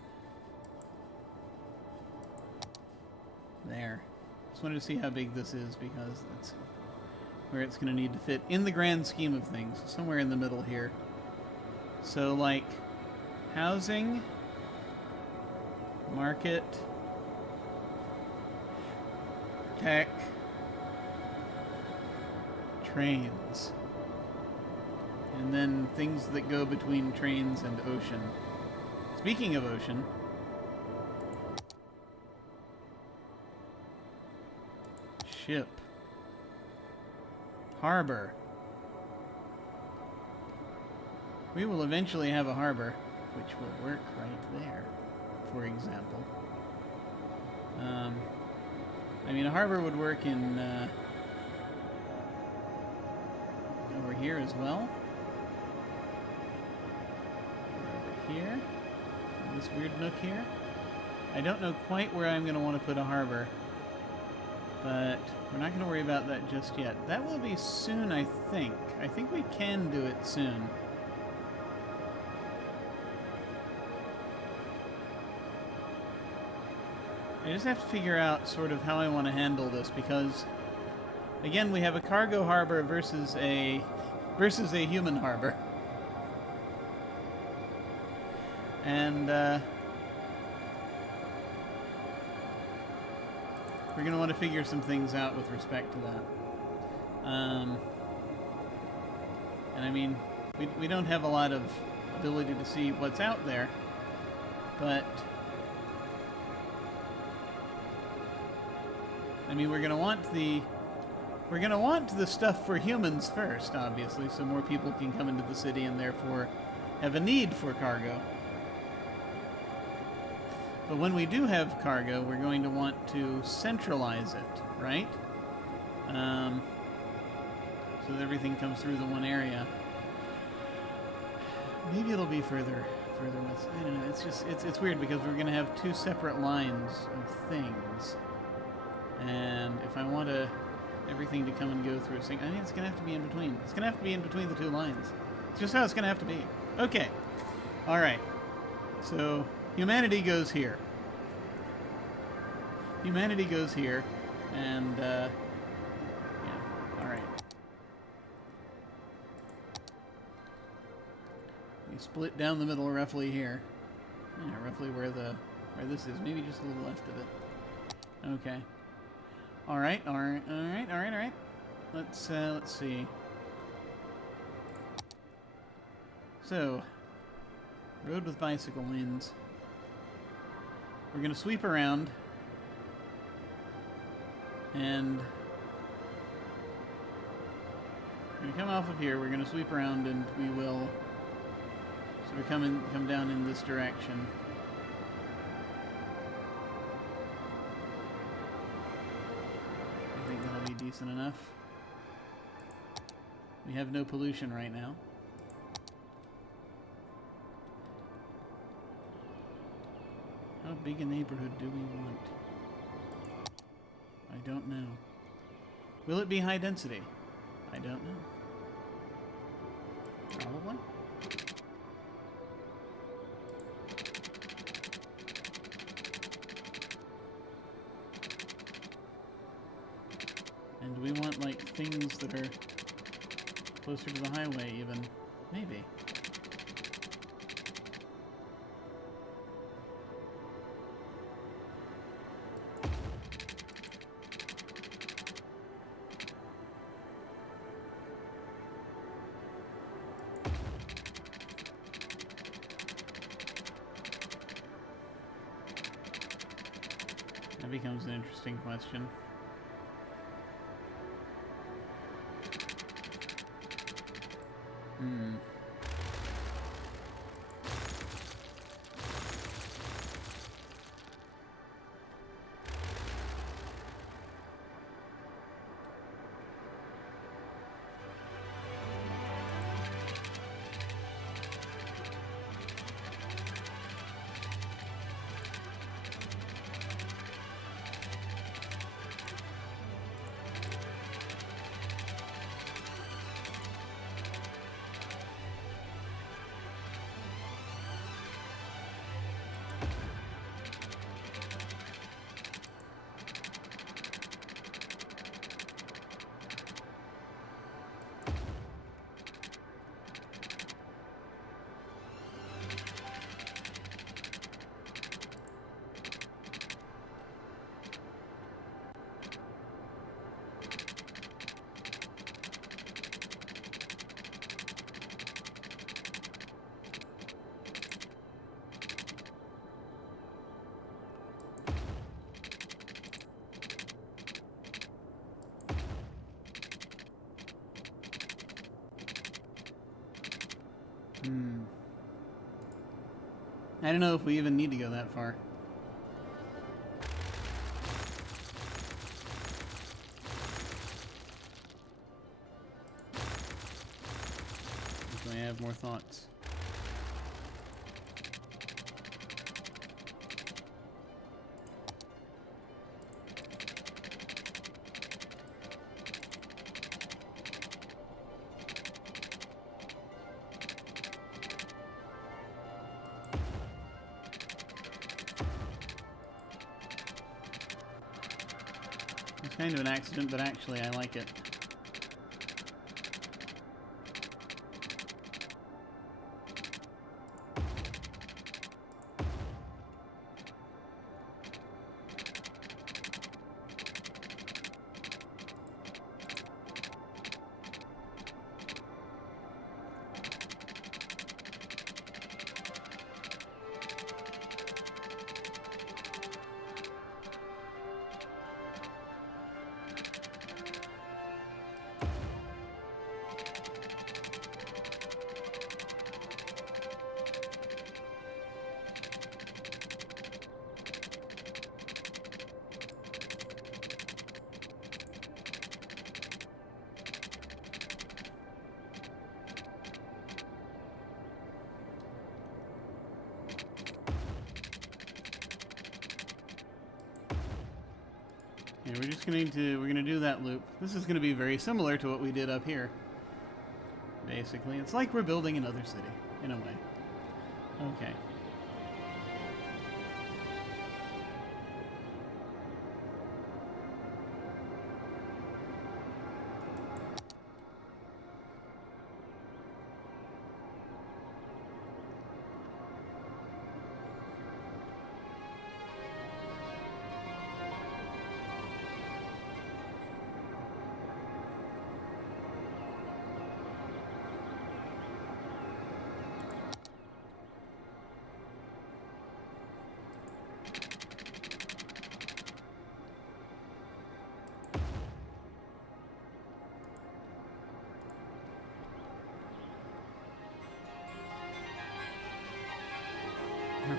There. Just wanted to see how big this is because that's where it's going to need to fit in the grand scheme of things. Somewhere in the middle here. So, like, housing, market, tech, trains, and then things that go between trains and ocean. Speaking of ocean, ship. Harbor. We will eventually have a harbor, which will work right there, for example. I mean, a harbor would work in over here as well. Over here, in this weird nook here. I don't know quite where I'm going to want to put a harbor, but we're not going to worry about that just yet. That will be soon, I think. I think we can do it soon. I just have to figure out sort of how I want to handle this, because again, we have a cargo harbor versus a human harbor. And we're going to want to figure some things out with respect to that. And I mean, we don't have a lot of ability to see what's out there, but I mean, we're gonna want the stuff for humans first, obviously, so more people can come into the city and therefore have a need for cargo. But when we do have cargo, we're going to want to centralize it, right? So that everything comes through the one area. Maybe it'll be further west. I don't know. It's just it's weird because we're gonna have two separate lines of things. And if I want everything to come and go through a thing, I mean, it's going to have to be in between. It's going to have to be in between the two lines. It's just how it's going to have to be. Okay. All right. So, humanity goes here. Humanity goes here. And, yeah. All right. We split down the middle roughly here. Yeah, roughly where this is. Maybe just a little left of it. Okay. All right. Let's see. So, road with bicycle lanes. We're gonna sweep around, and we're gonna come off of here. We're gonna sweep around, and we will sort of come down in this direction. That'll be decent enough. We have no pollution right now. How big a neighborhood do we want? I don't know. Will it be high density? I don't know. Probably. And do we want, like, things that are closer to the highway, even? Maybe. That becomes an interesting question. I don't know if we even need to go that far. Do I have more thoughts? It's kind of an accident, but actually I like it. Yeah, we're gonna do that loop. This is gonna be very similar to what we did up here. Basically, it's like we're building another city, in a way. Okay.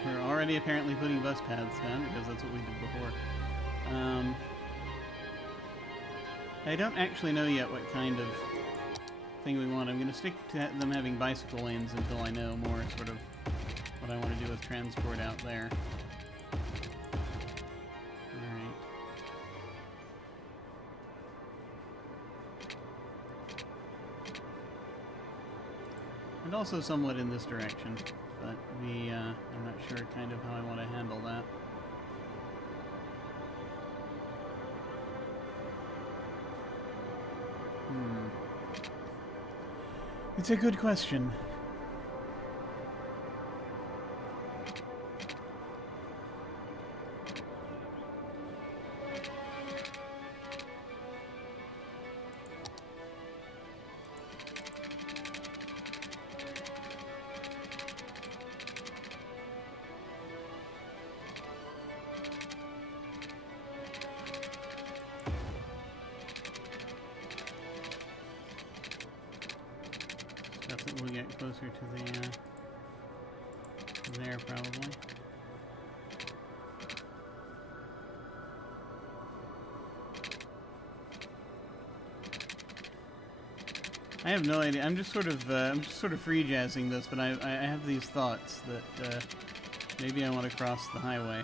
We're already apparently putting bus paths down, because that's what we did before. I don't actually know yet what kind of thing we want. I'm going to stick to them having bicycle lanes until I know more sort of what I want to do with transport out there. Alright. And also somewhat in this direction. But I'm not sure kind of how I want to handle that. It's a good question. We'll get closer to the, there probably. I have no idea. I'm just sort of free jazzing this, but I have these thoughts that maybe I want to cross the highway.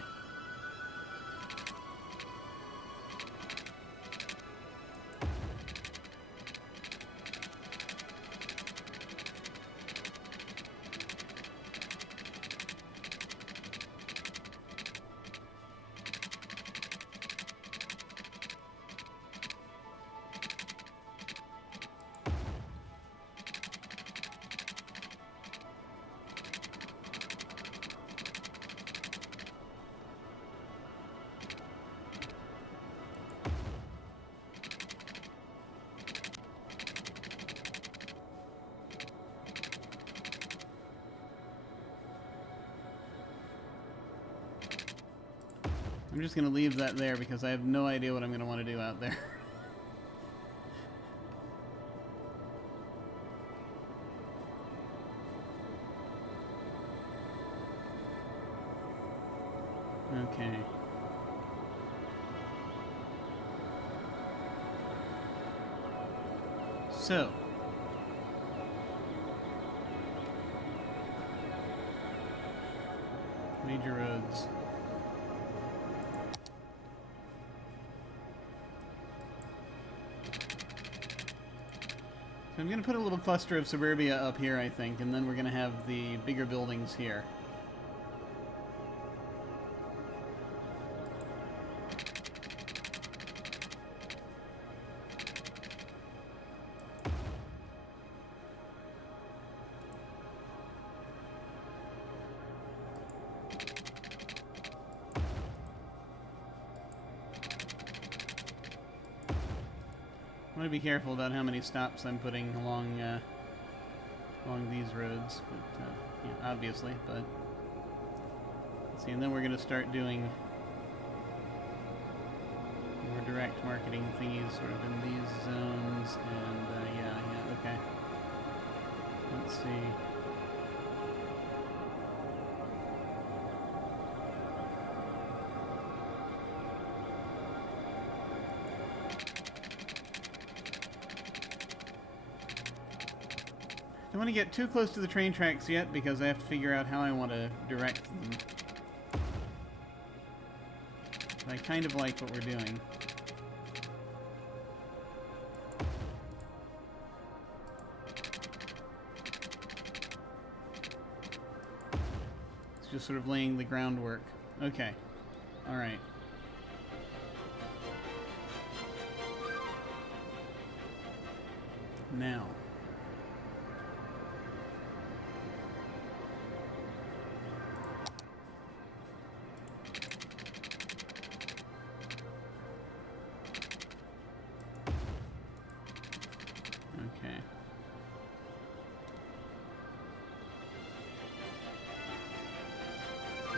I'm just going to leave that there because I have no idea what I'm going to want to do out there. Okay. So. Major roads. So I'm going to put a little cluster of suburbia up here, I think, and then we're going to have the bigger buildings here. I want to be careful about how many stops I'm putting along these roads, but yeah, obviously. But let's see, and then we're going to start doing more direct marketing thingies, sort of in these zones, and yeah, okay. Let's see. I don't want to get too close to the train tracks yet because I have to figure out how I want to direct them. But I kind of like what we're doing. It's just sort of laying the groundwork. Okay. All right. Now. Okay.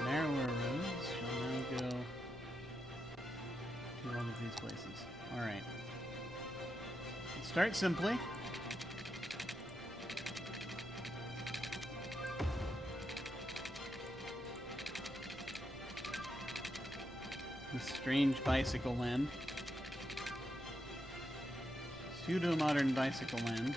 Narrower roads shall now go to one of these places. Alright. Let's start simply. This strange bicycle land. Pseudo-modern bicycle land.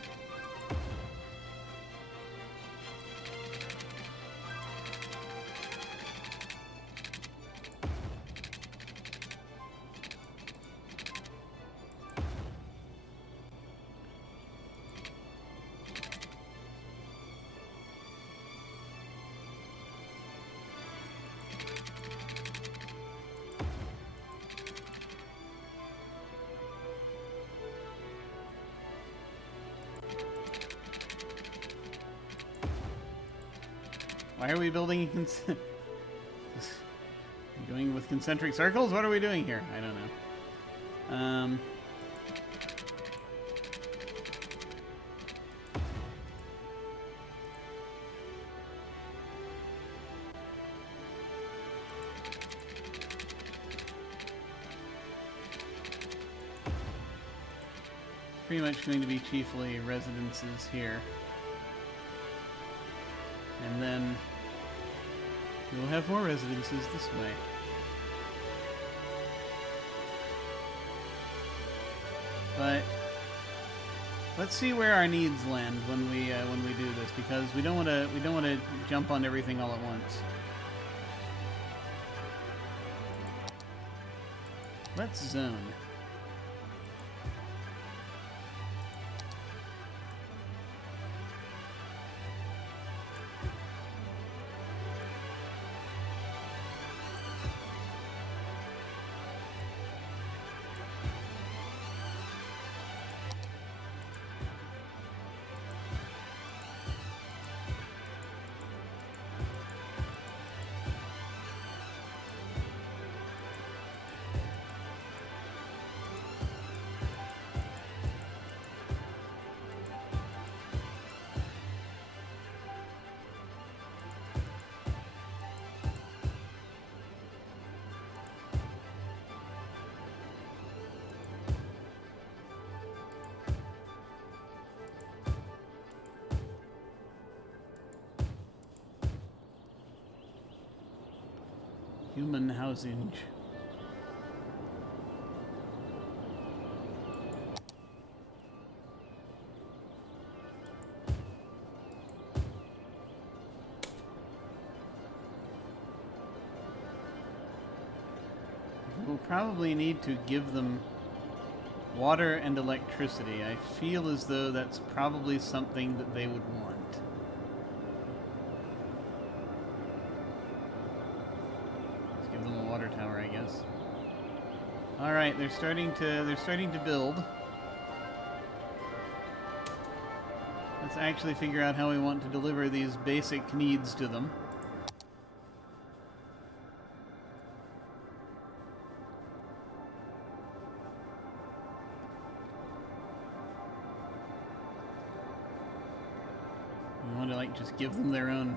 Why are we building going with concentric circles? What are we doing here? I don't know. Pretty much going to be chiefly residences here. And then we'll have more residences this way. But let's see where our needs land when we do this, because we don't want to jump on everything all at once. Let's zone. Human housing. We'll probably need to give them water and electricity. I feel as though that's probably something that they would want. Let's give them a water tower, I guess. All right, they're starting to build. Let's actually figure out how we want to deliver these basic needs to them. We want to like just give them their own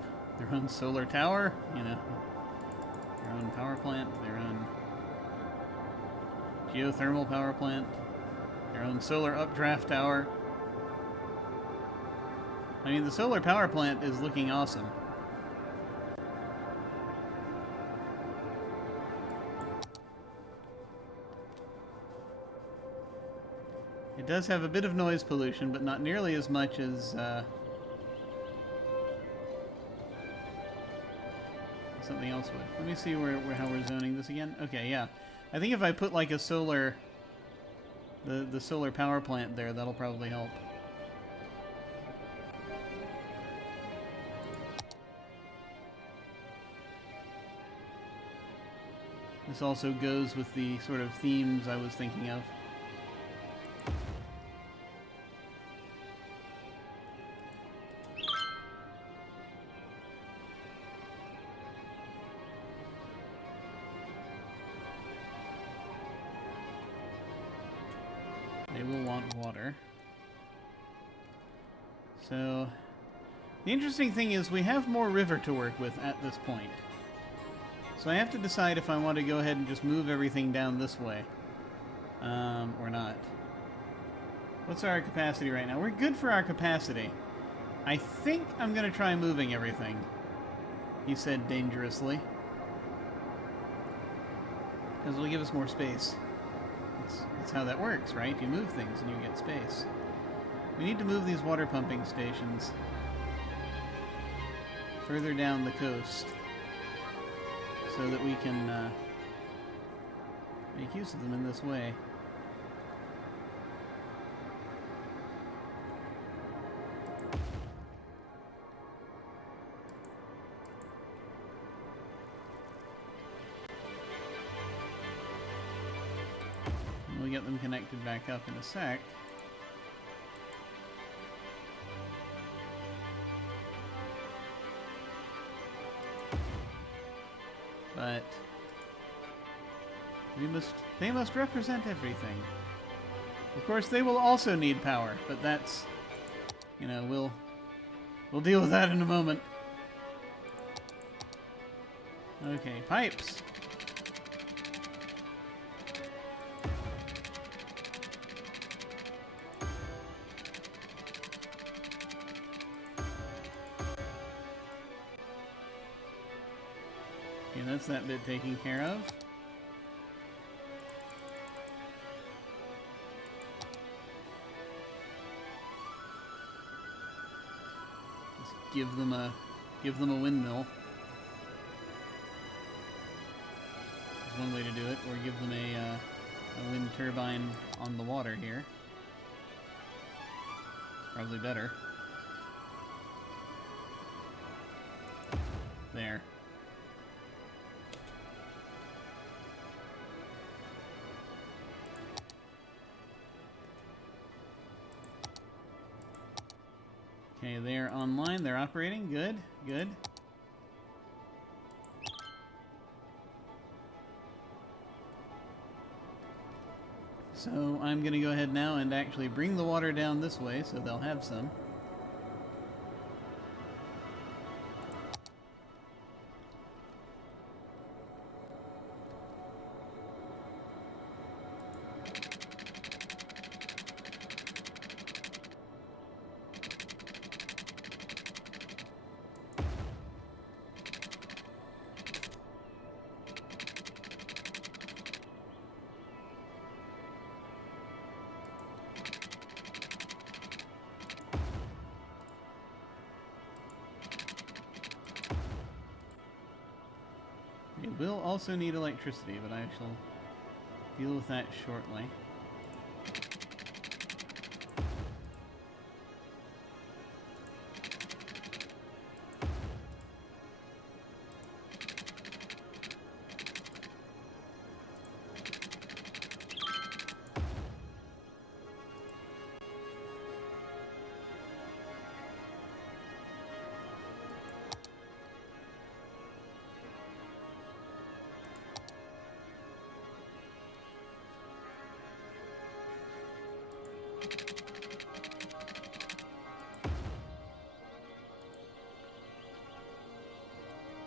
solar tower, you know, their own power plant, their own geothermal power plant, their own solar updraft tower. I mean, the solar power plant is looking awesome. It does have a bit of noise pollution, but not nearly as much as something else would. Let me see how we're zoning this again. Okay, yeah. I think if I put like a solar, the solar power plant there, that'll probably help. This also goes with the sort of themes I was thinking of. They will want water. So, the interesting thing is we have more river to work with at this point. So I have to decide if I want to go ahead and just move everything down this way. Or not. What's our capacity right now? We're good for our capacity. I think I'm going to try moving everything, he said dangerously. Because it'll give us more space. That's how that works, right? You move things and you get space. We need to move these water pumping stations further down the coast so that we can make use of them in this way. We'll get them connected back up in a sec. But they must represent everything. Of course, they will also need power, but that's, you know, we'll deal with that in a moment. Okay, pipes. Okay, that's that bit taken care of. Just give them a windmill. That's one way to do it, or give them a wind turbine on the water here. It's probably better. There. Okay, they're online, they're operating. Good, good. So I'm going to go ahead now and actually bring the water down this way so they'll have some. It will also need electricity, but I shall deal with that shortly.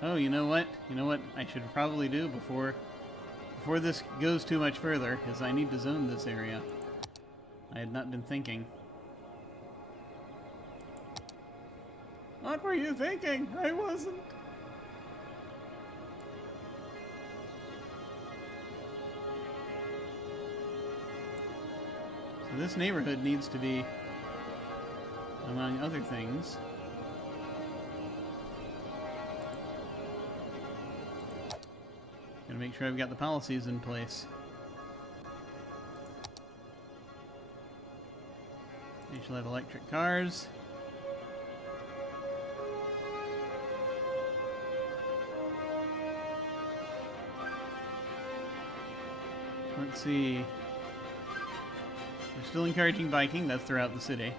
Oh, you know what? You know what I should probably do before this goes too much further, is I need to zone this area. I had not been thinking. What were you thinking? I wasn't. So this neighborhood needs to be, among other things, gotta make sure I've got the policies in place. They shall have electric cars. Let's see. We're still encouraging biking. That's throughout the city.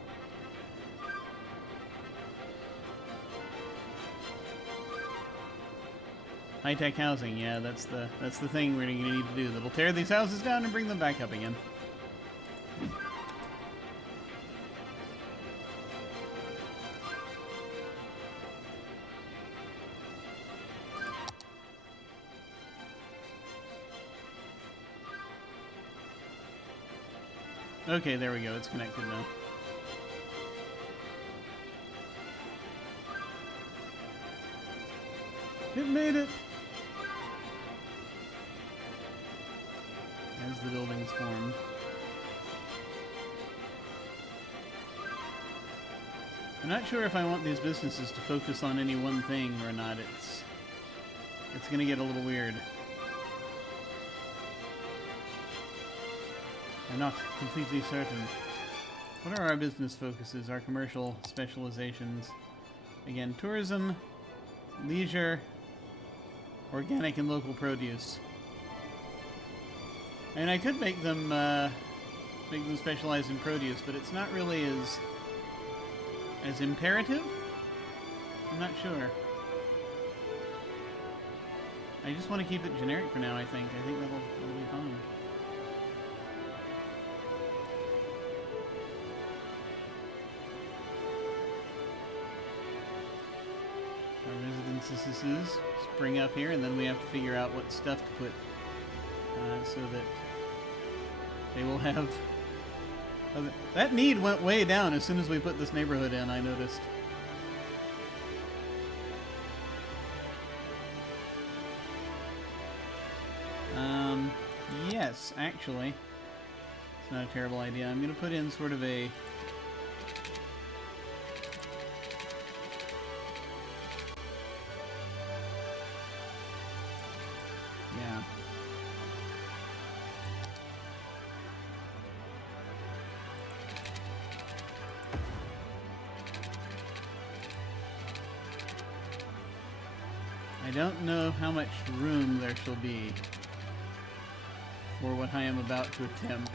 High-tech housing, yeah, that's the thing we're going to need to do. That'll tear these houses down and bring them back up again. Okay, there we go. It's connected now. It made it! As the buildings form. I'm not sure if I want these businesses to focus on any one thing or not. It's gonna get a little weird. I'm not completely certain. What are our business focuses, our commercial specializations? Again, tourism, leisure, organic and local produce. And I could make them specialize in produce, but it's not really as imperative. I'm not sure. I just want to keep it generic for now. I think that'll be fine. Residences spring up here, and then we have to figure out what stuff to put so that they will have... That need went way down as soon as we put this neighborhood in, I noticed. Yes, actually. It's not a terrible idea. I'm going to put in sort of a... I don't know how much room there shall be for what I am about to attempt.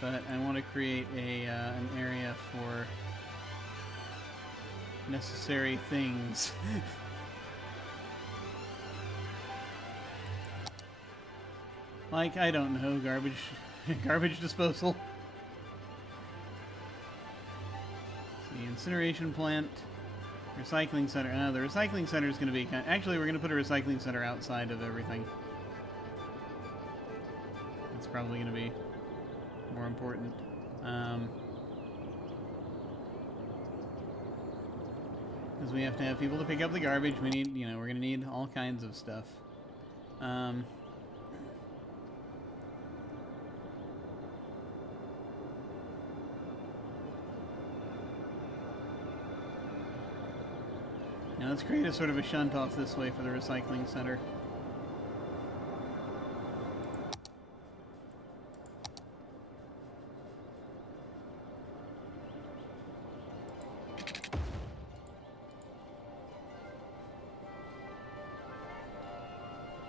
But I want to create an area for necessary things. Like, I don't know, garbage disposal. The incineration plant, recycling center. The recycling center is going to be actually, we're going to put a recycling center outside of everything. That's probably going to be more important. Because we have to have people to pick up the garbage. We need, we're going to need all kinds of stuff. Now let's create a sort of a shunt off this way for the recycling center.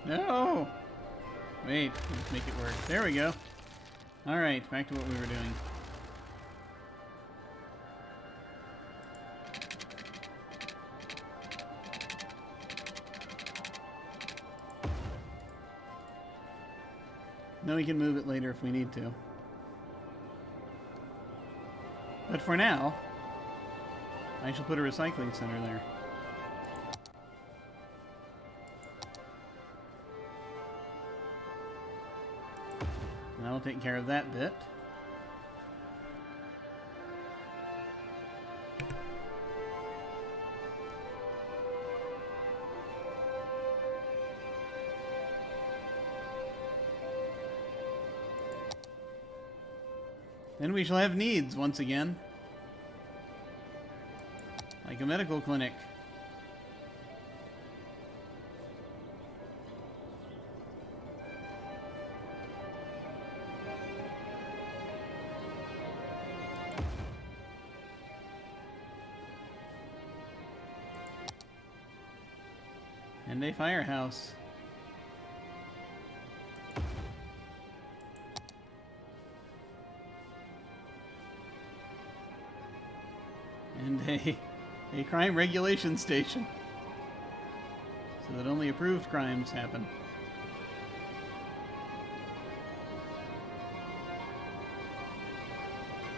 No! Wait, let's make it work. There we go. Alright, back to what we were doing. Now we can move it later if we need to. But for now, I shall put a recycling center there. And I'll take care of that bit. Then we shall have needs once again. Like a medical clinic. And a firehouse. And a crime regulation station. So that only approved crimes happen.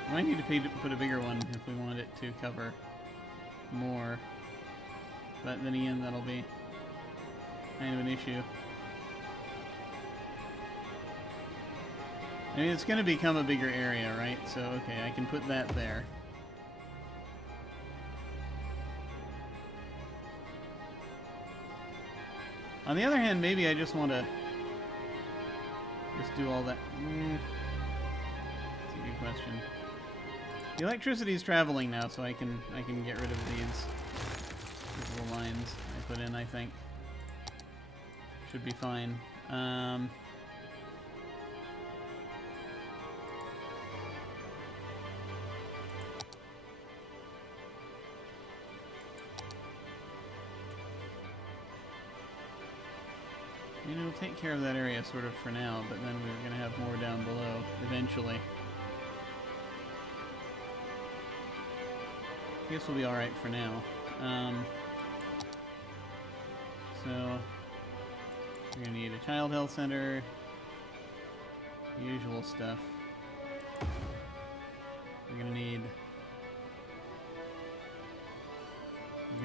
We might need to put a bigger one if we want it to cover more. But then again, that'll be kind of an issue. I mean, it's going to become a bigger area, right? So, okay, I can put that there. On the other hand, maybe I just want to just do all that. That's a good question. The electricity is traveling now, so I can get rid of these little lines I put in. I think should be fine. You know, we'll take care of that area sort of for now, but then we're going to have more down below eventually. I guess we'll be alright for now. So, we're going to need a child health center, the usual stuff. We're going to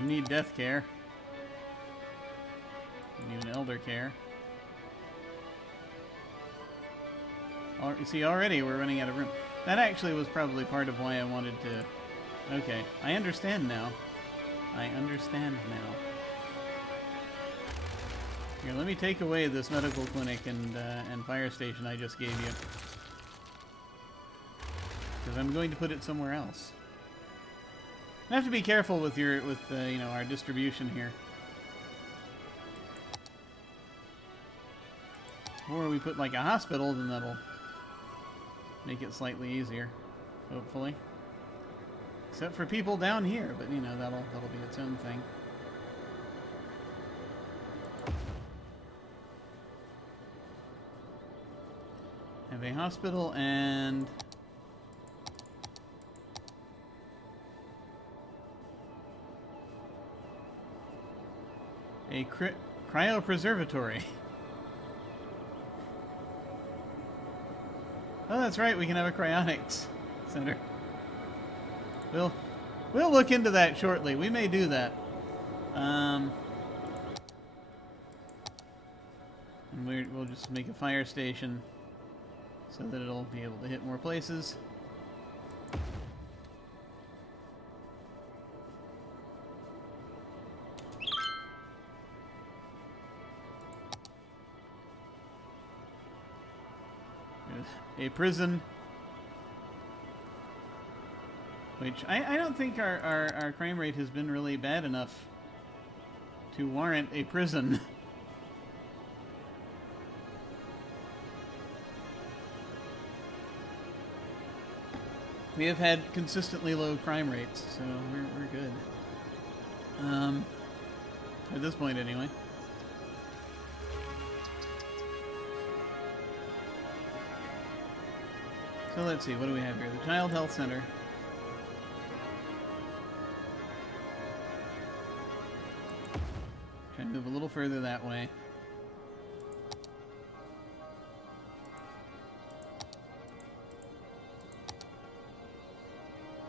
need death care. We need an elder care. You see, already we're running out of room. That actually was probably part of why I wanted to... Okay, I understand now. I understand now. Here, let me take away this medical clinic and fire station I just gave you. Because I'm going to put it somewhere else. I have to be careful with you know, our distribution here. Or we put like a hospital, then that'll make it slightly easier, hopefully. Except for people down here, but you know, that'll be its own thing. Have a hospital and a cryopreservatory. Oh, that's right. We can have a cryonics center. We'll look into that shortly. We may do that. And we'll just make a fire station so that it'll be able to hit more places. A prison, which I don't think our crime rate has been really bad enough to warrant a prison. We have had consistently low crime rates, so we're good. At this point, anyway. So let's see, what do we have here? The Child Health Center. Try and move a little further that way.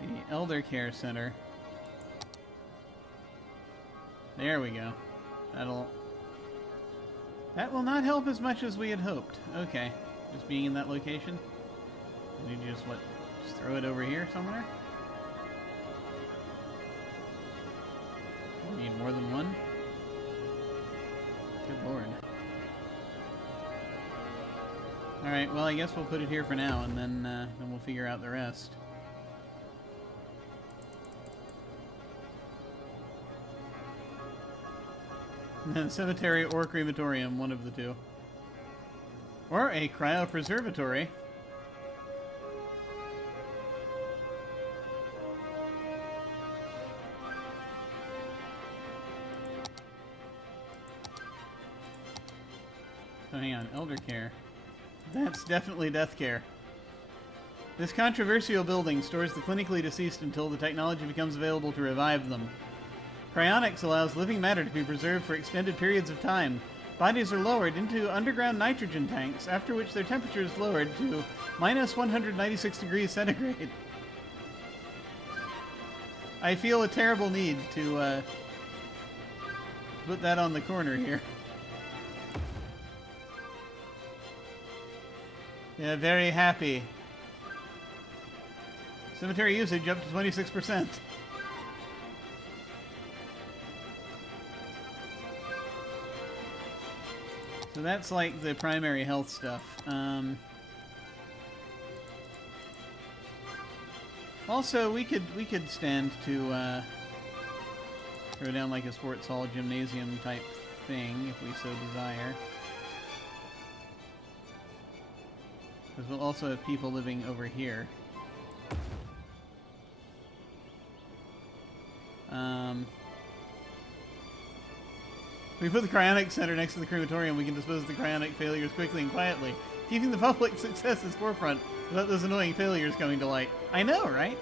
The Elder Care Center. There we go. That will not help as much as we had hoped. Okay. Just being in that location. And you just, just throw it over here somewhere? We need more than one? Good lord. Alright, well I guess we'll put it here for now, and then we'll figure out the rest. Cemetery or crematorium, one of the two. Or a cryopreservatory. Oh, hang on, elder care. That's definitely death care. This controversial building stores the clinically deceased until the technology becomes available to revive them. Cryonics allows living matter to be preserved for extended periods of time. Bodies are lowered into underground nitrogen tanks, after which their temperature is lowered to minus 196 degrees centigrade. I feel a terrible need to put that on the corner here. Yeah, very happy. Cemetery usage up to 26%. So that's like the primary health stuff. Also, we could stand to throw down like a sports hall, gymnasium type thing if we so desire. Because we'll also have people living over here. We put the cryonic center next to the crematorium. We can dispose of the cryonic failures quickly and quietly, keeping the public successes forefront without those annoying failures coming to light. I know, right?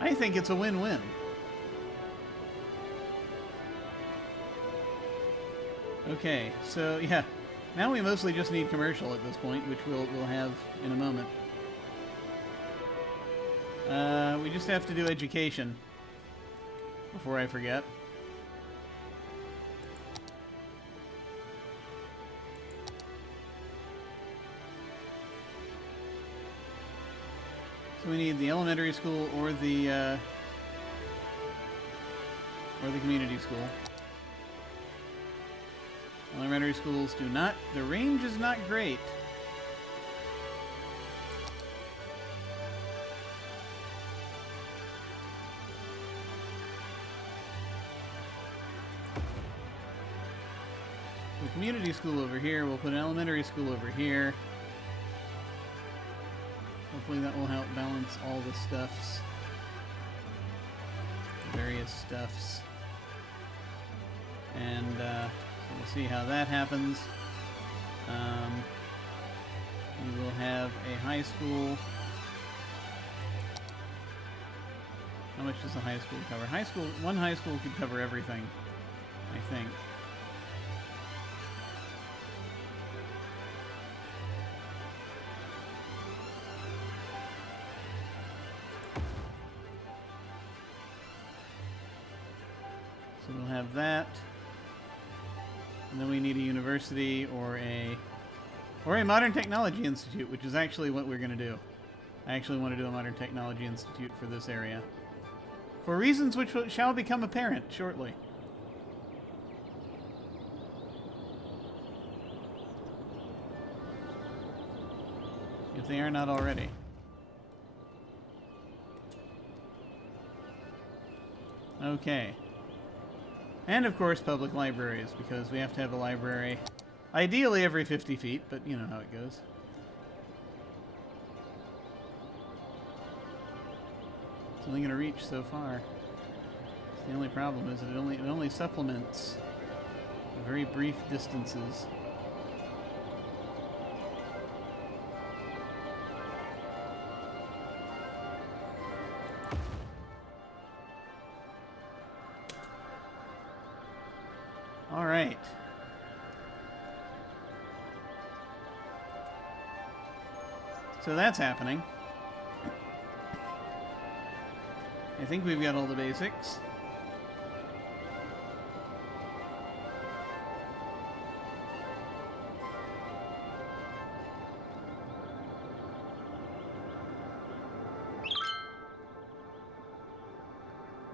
I think it's a win-win. Okay, so yeah, now we mostly just need commercial at this point, which we'll have in a moment. We just have to do education before I forget. So we need the elementary school or the community school. Elementary schools do not. The range is not great. The community school over here. We'll put an elementary school over here. Hopefully that will help balance all the stuffs. Various stuffs. And so we'll see how that happens. We will have a high school. How much does a high school cover? One high school could cover everything, I think. So we'll have that. And then we need a university or a modern technology institute, which is actually what we're going to do. I actually want to do a modern technology institute for this area. For reasons which shall become apparent shortly. If they are not already. Okay. And, of course, public libraries, because we have to have a library ideally every 50 feet, but you know how it goes. It's only going to reach so far. The only problem is that it only supplements very brief distances. All right. So that's happening. I think we've got all the basics.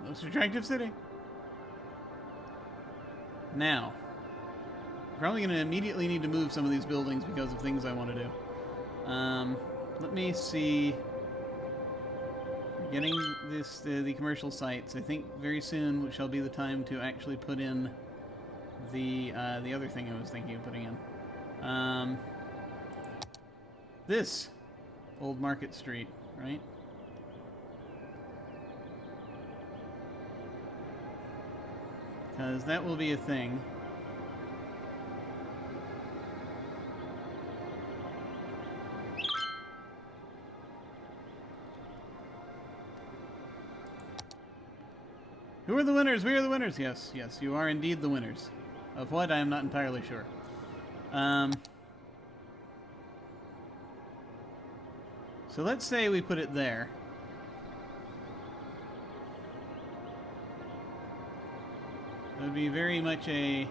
Most attractive city. Now, probably going to immediately need to move some of these buildings because of things I want to do. Let me see. Getting this the commercial sites. I think very soon shall be the time to actually put in the other thing I was thinking of putting in. This Old Market Street, right? Because that will be a thing. Who are the winners? We are the winners. Yes, yes, you are indeed the winners. Of what? I am not entirely sure. So let's say we put it there. It would be very much a...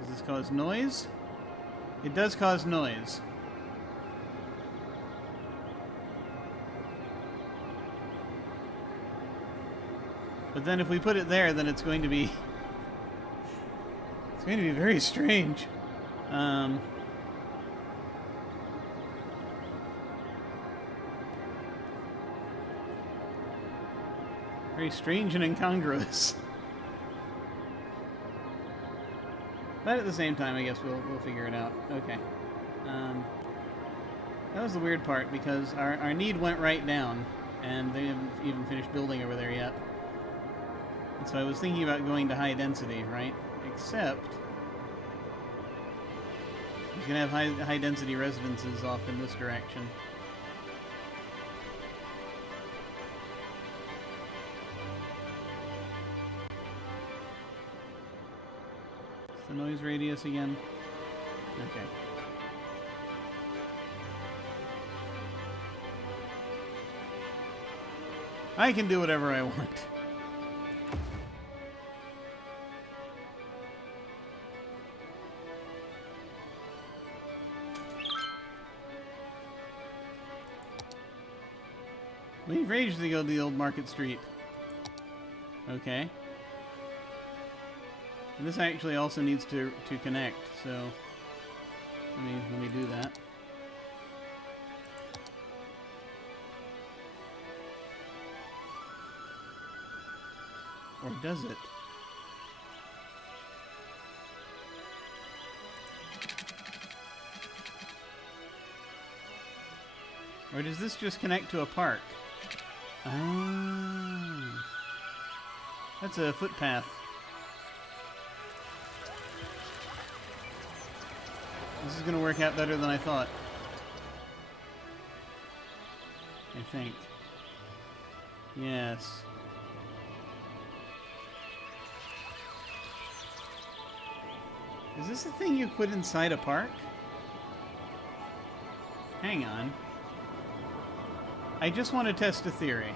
Does this cause noise? It does cause noise. But then if we put it there, then it's going to be... It's going to be very strange. Very strange and incongruous. But at the same time, I guess we'll figure it out. Okay. That was the weird part, because our need went right down, and they haven't even finished building over there yet. And so I was thinking about going to high density, right? Except he's gonna have high density residences off in this direction. What's the noise radius again? Okay. I can do whatever I want. We've raged to go to the Old Market Street. Okay. And this actually also needs to connect, so let me do that. Or does it? Or does this just connect to a park? Ah. That's a footpath. This is going to work out better than I thought. I think. Yes. Is this a thing you put inside a park? Hang on. I just want to test a theory.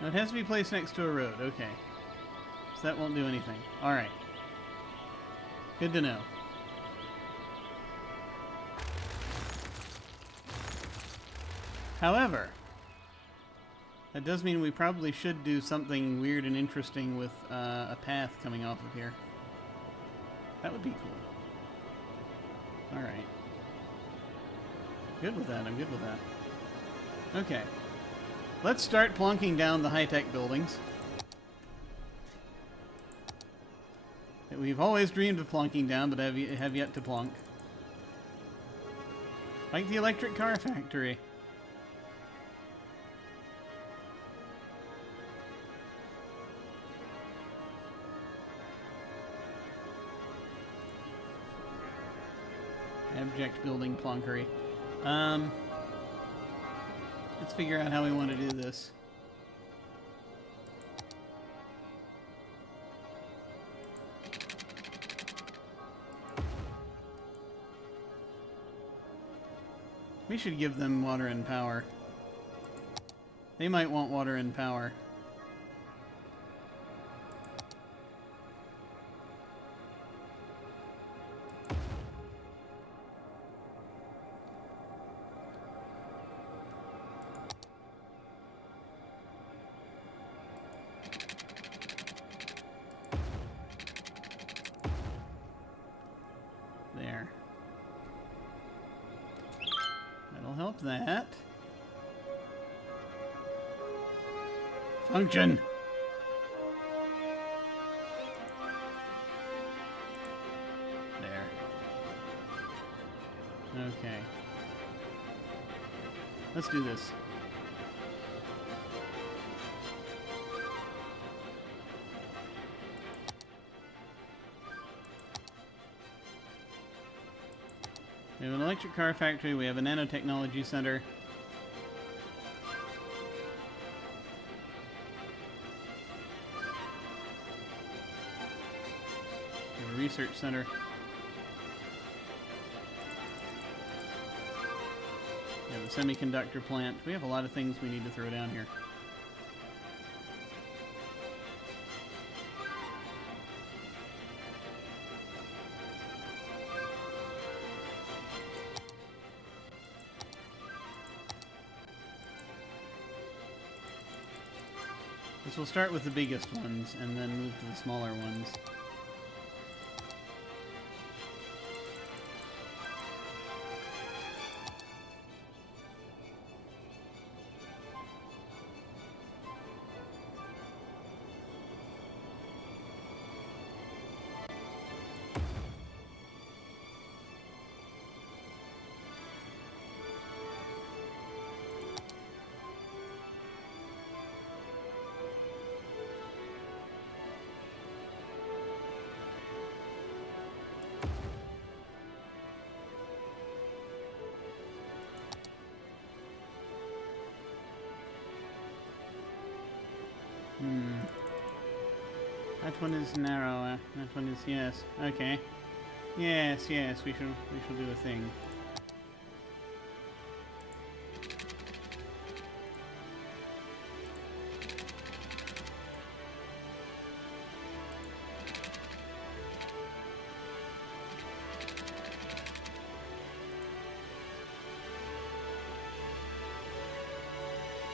Now it has to be placed next to a road. Okay. So that won't do anything. Alright. Good to know. However, That does mean we probably should do something weird and interesting with a path coming off of here. That would be cool. Alright. Good with that, I'm good with that. Okay. Let's start plonking down the high-tech buildings that we've always dreamed of plonking down, but have yet to plonk. Like the electric car factory. Abject building plonkery. Let's figure out how we want to do this. We should give them water and power. They might want water and power. There. That'll help that. Function! There. Okay. Let's do this. We have an electric car factory, we have a nanotechnology center. We have a research center. We have a semiconductor plant. We have a lot of things we need to throw down here. So we'll start with the biggest ones and then move to the smaller ones. That one is narrower. That one is, yes. Okay. Yes, yes, we shall do a thing.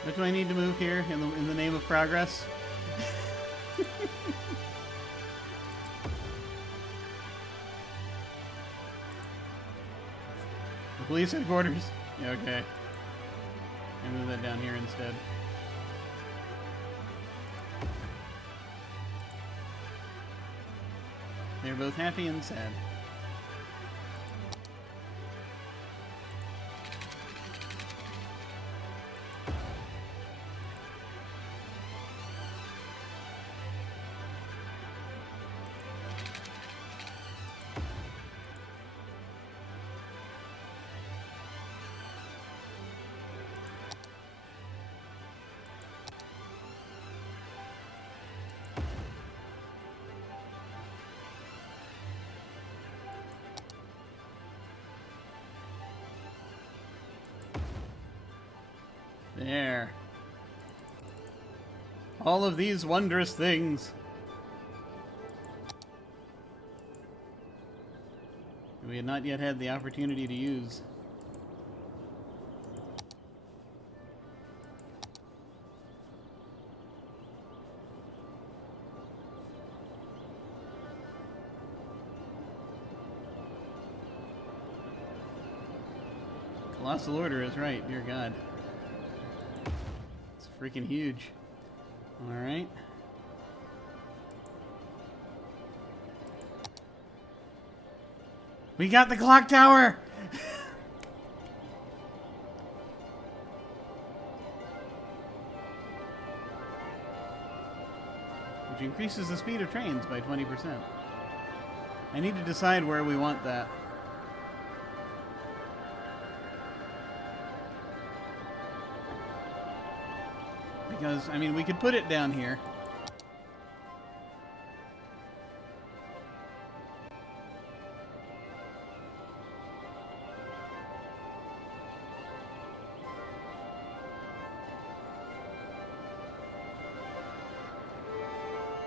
What do I need to move here in the name of progress? The police headquarters? Yeah, okay. I move that down here instead. They're both happy and sad. There. All of these wondrous things. We had not yet had the opportunity to use. Lost Order is right, dear God. It's freaking huge. Alright. We got the clock tower! Which increases the speed of trains by 20%. I need to decide where we want that. Because, I mean, we could put it down here.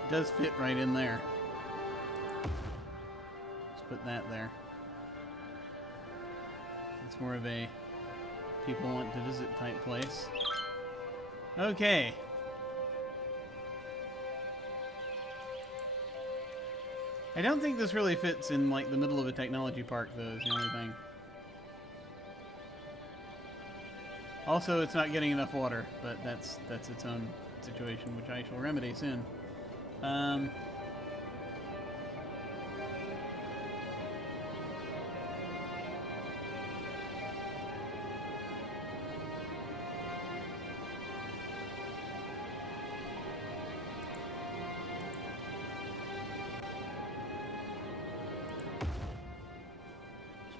It does fit right in there. Let's put that there. It's more of a people want to visit type place. Okay. I don't think this really fits in, like, the middle of a technology park, though, is the only thing. Also, it's not getting enough water, but that's its own situation, which I shall remedy soon.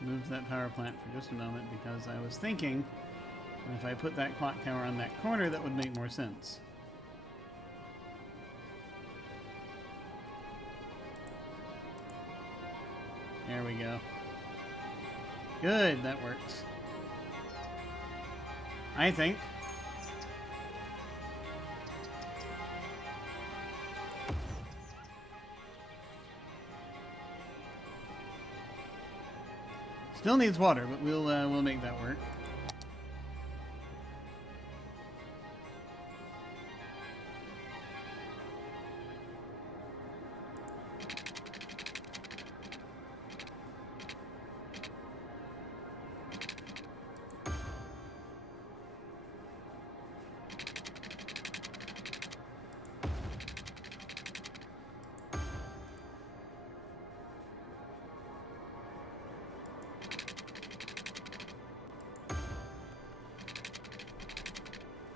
Move that power plant for just a moment, because I was thinking that if I put that clock tower on that corner, that would make more sense. There we go. Good, that works. I think. Still needs water, but we'll make that work.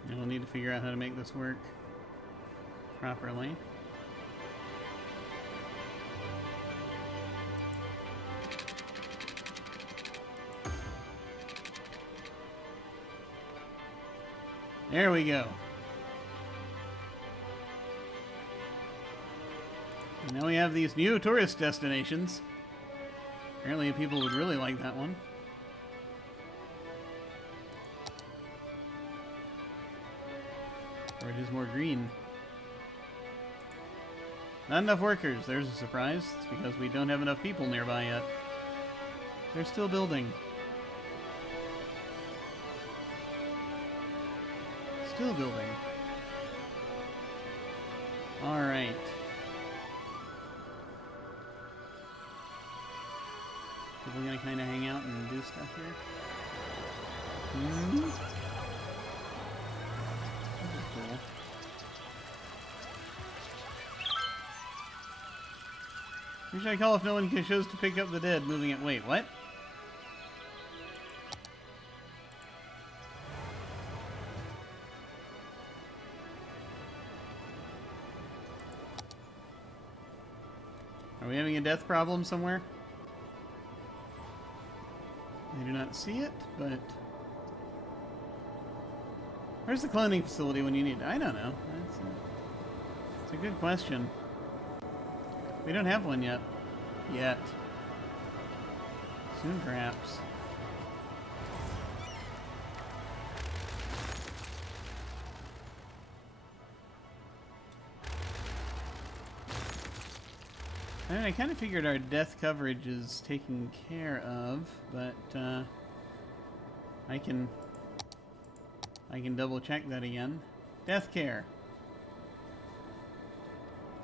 And we'll need to figure out how to make this work properly. There we go. And now we have these new tourist destinations. Apparently people would really like that one. Or it is more green. Not enough workers. There's a surprise. It's because we don't have enough people nearby yet. They're still building. Still building. Alright. People gonna kind of hang out and do stuff here? Hmm? Cool. Who should I call if no one chose to pick up the dead? Moving it. Wait, what? Are we having a death problem somewhere? I do not see it, but... Where's the cloning facility when you need it? I don't know. It's a good question. We don't have one yet. Yet. Soon, perhaps. I mean, I kind of figured our death coverage is taken care of, but I can double check that again. Death care.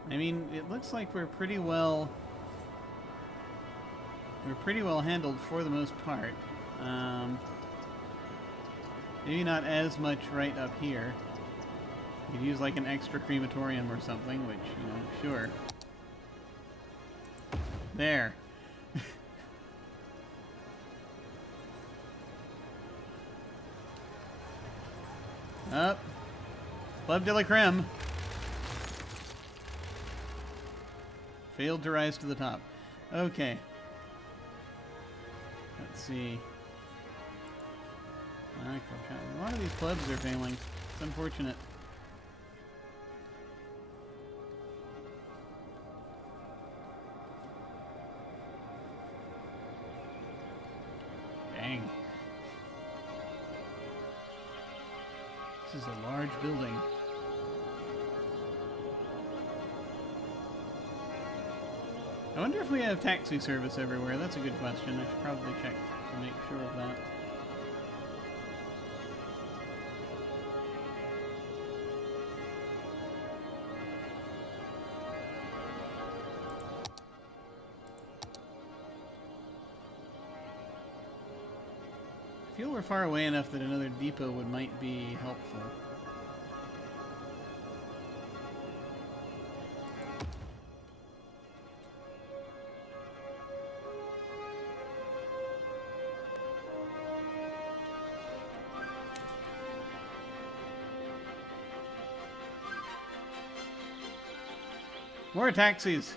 I mean, it looks like we're pretty well handled for the most part. Maybe not as much right up here. You could use like an extra crematorium or something, which, you know, sure. There. Up. Club de la Creme. Failed to rise to the top. Okay. Let's see. A lot of these clubs are failing. It's unfortunate. Dang. This is a large building. I wonder if we have taxi service everywhere. That's a good question. I should probably check to make sure of that. I feel we're far away enough that another depot might be helpful. More taxis!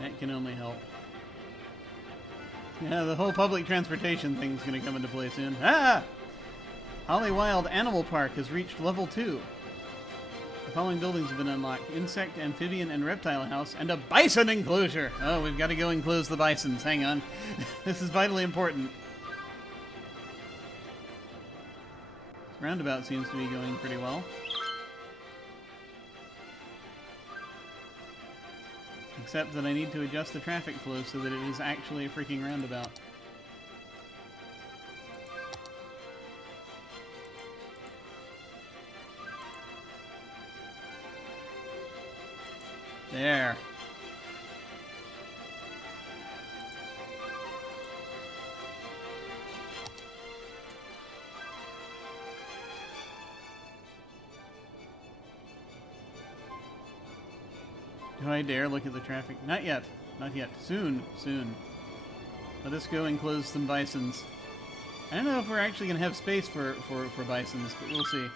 That can only help. Yeah, the whole public transportation thing's gonna come into play soon. Ah! Holly Wild Animal Park has reached level 2. The following buildings have been unlocked. Insect, amphibian, and reptile house, and a bison enclosure! Oh, we've got to go enclose the bisons. Hang on. This is vitally important. This roundabout seems to be going pretty well. Except that I need to adjust the traffic flow so that it is actually a freaking roundabout. There. Do I dare look at the traffic? Not yet. Not yet. Soon. Soon. Let us go and close some bisons. I don't know if we're actually going to have space for bisons, but we'll see.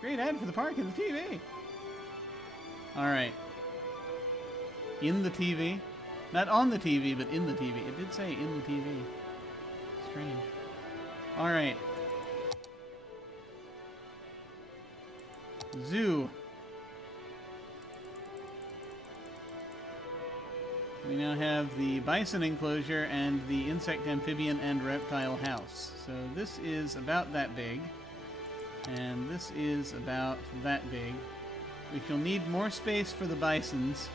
Great ad for the park and the TV. Alright. In the TV. Not on the TV, but in the TV. It did say in the TV. Strange. Alright. Zoo. We now have the bison enclosure and the insect, amphibian, and reptile house. So this is about that big. And this is about that big. We shall need more space for the bisons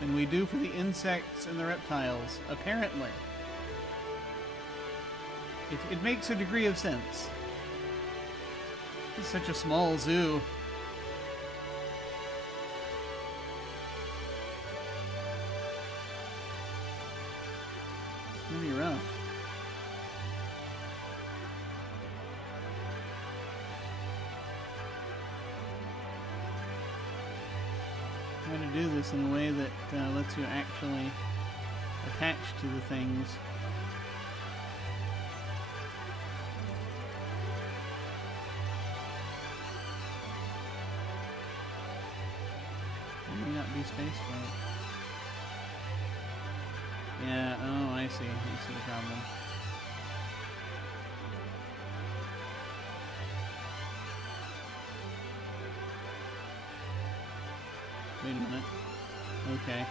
than we do for the insects and the reptiles, apparently. It makes a degree of sense. It's such a small zoo. It's gonna be rough. Try to do this in a way that lets you actually attach to the things. There may not be space for it. Yeah, oh, I see. I see the problem. Wait a minute. Okay.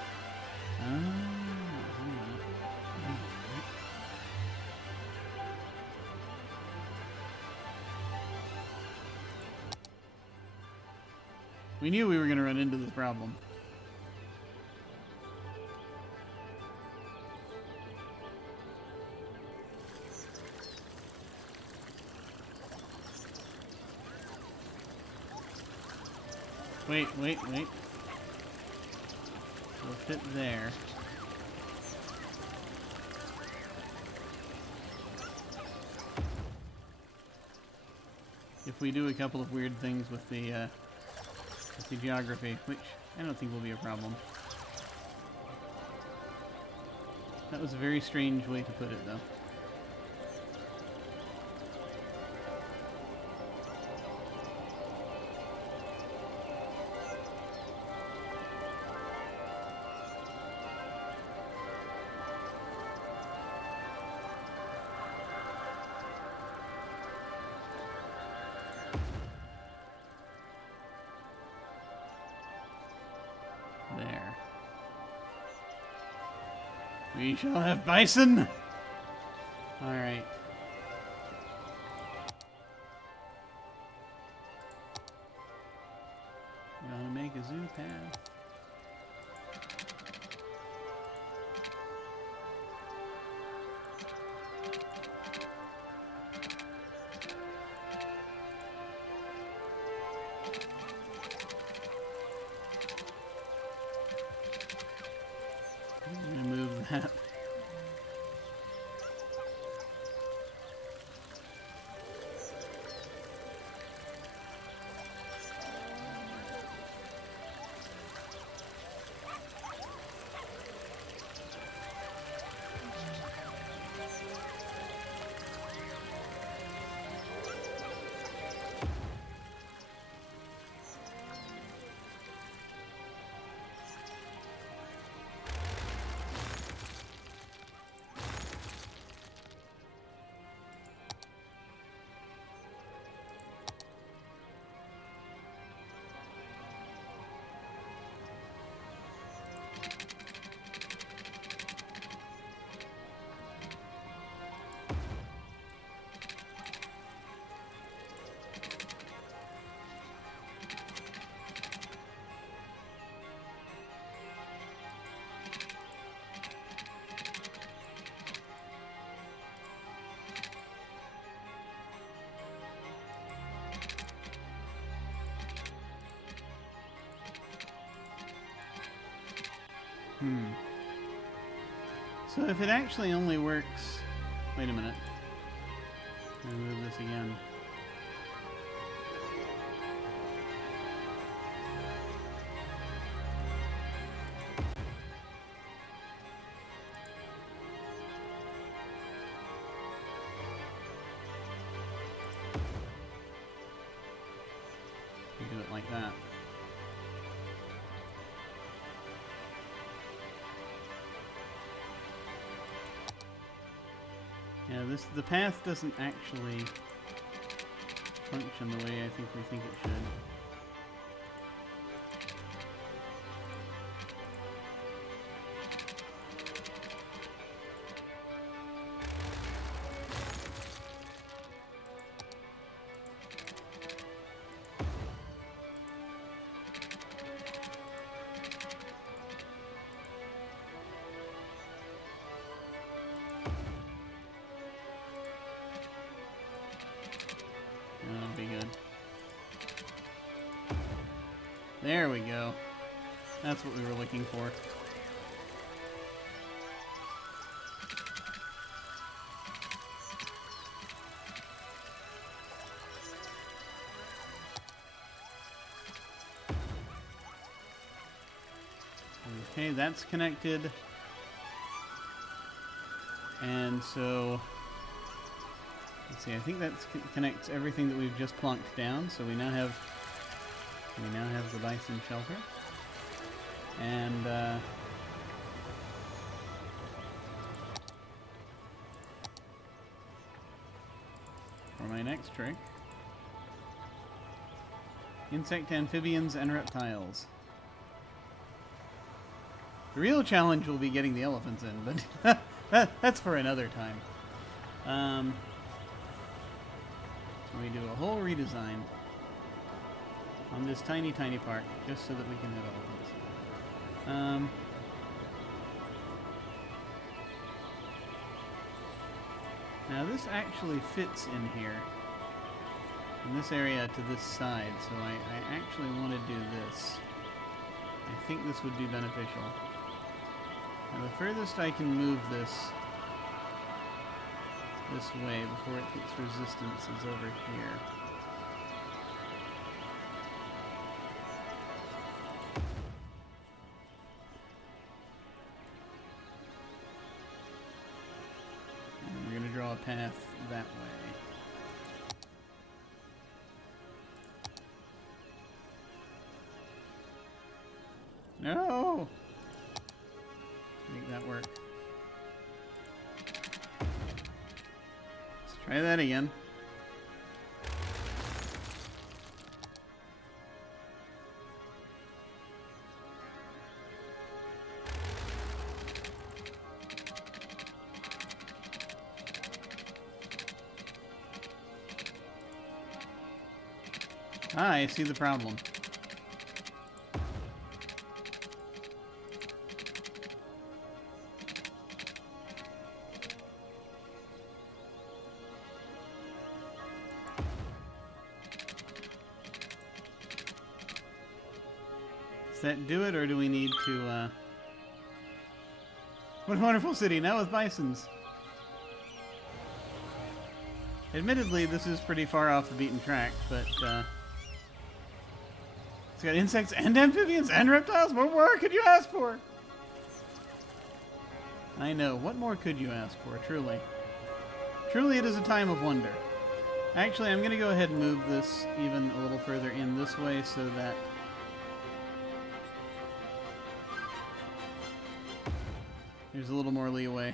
We knew we were going to run into this problem. Wait. We'll fit there. if we do a couple of weird things with the geography, which I don't think will be a problem. That was a very strange way to put it, though. There. We shall have bison! Alright. Gonna make a zoo path. I'm gonna move that. So if it actually only works... Wait a minute. Let me move this again. Do it like that. Yeah, the path doesn't actually function the way I think we think it should. That'll be good. There we go. That's what we were looking for. Okay, that's connected. And so... let's see, I think that connects everything that we've just plonked down, so we now have the bison shelter. And for my next trick, insect, amphibians, and reptiles. The real challenge will be getting the elephants in, but that's for another time. So we do a whole redesign on this tiny, tiny park, just so that we can have elephants. Now this actually fits in here, in this area to this side, so I actually want to do this. I think this would be beneficial. Now the furthest I can move this way before it gets resistance is over here. path that way. No! Make that work. Let's try that again. Ah, I see the problem. Does that do it, or do we need to, What a wonderful city, now with bisons. Admittedly, this is pretty far off the beaten track, but, it's got insects and amphibians and reptiles. What more could you ask for? I know. What more could you ask for, truly? Truly, it is a time of wonder. Actually, I'm going to go ahead and move this even a little further in this way so that there's a little more leeway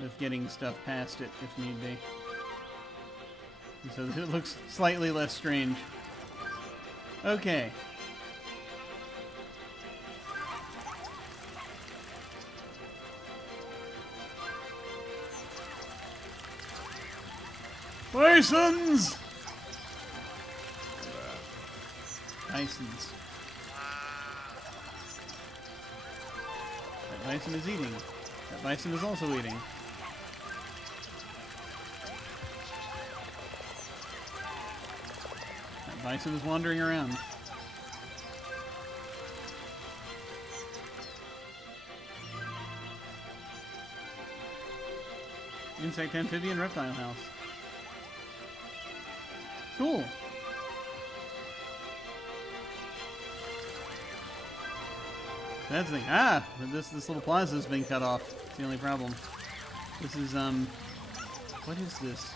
with getting stuff past it if need be. And so it looks slightly less strange. Okay. Bisons! Bisons. That bison is eating. That bison is also eating. That bison is wandering around. Insect, amphibian, reptile house. Cool. That's the thing. Ah! But this little plaza has been cut off. It's the only problem. This is, what is this?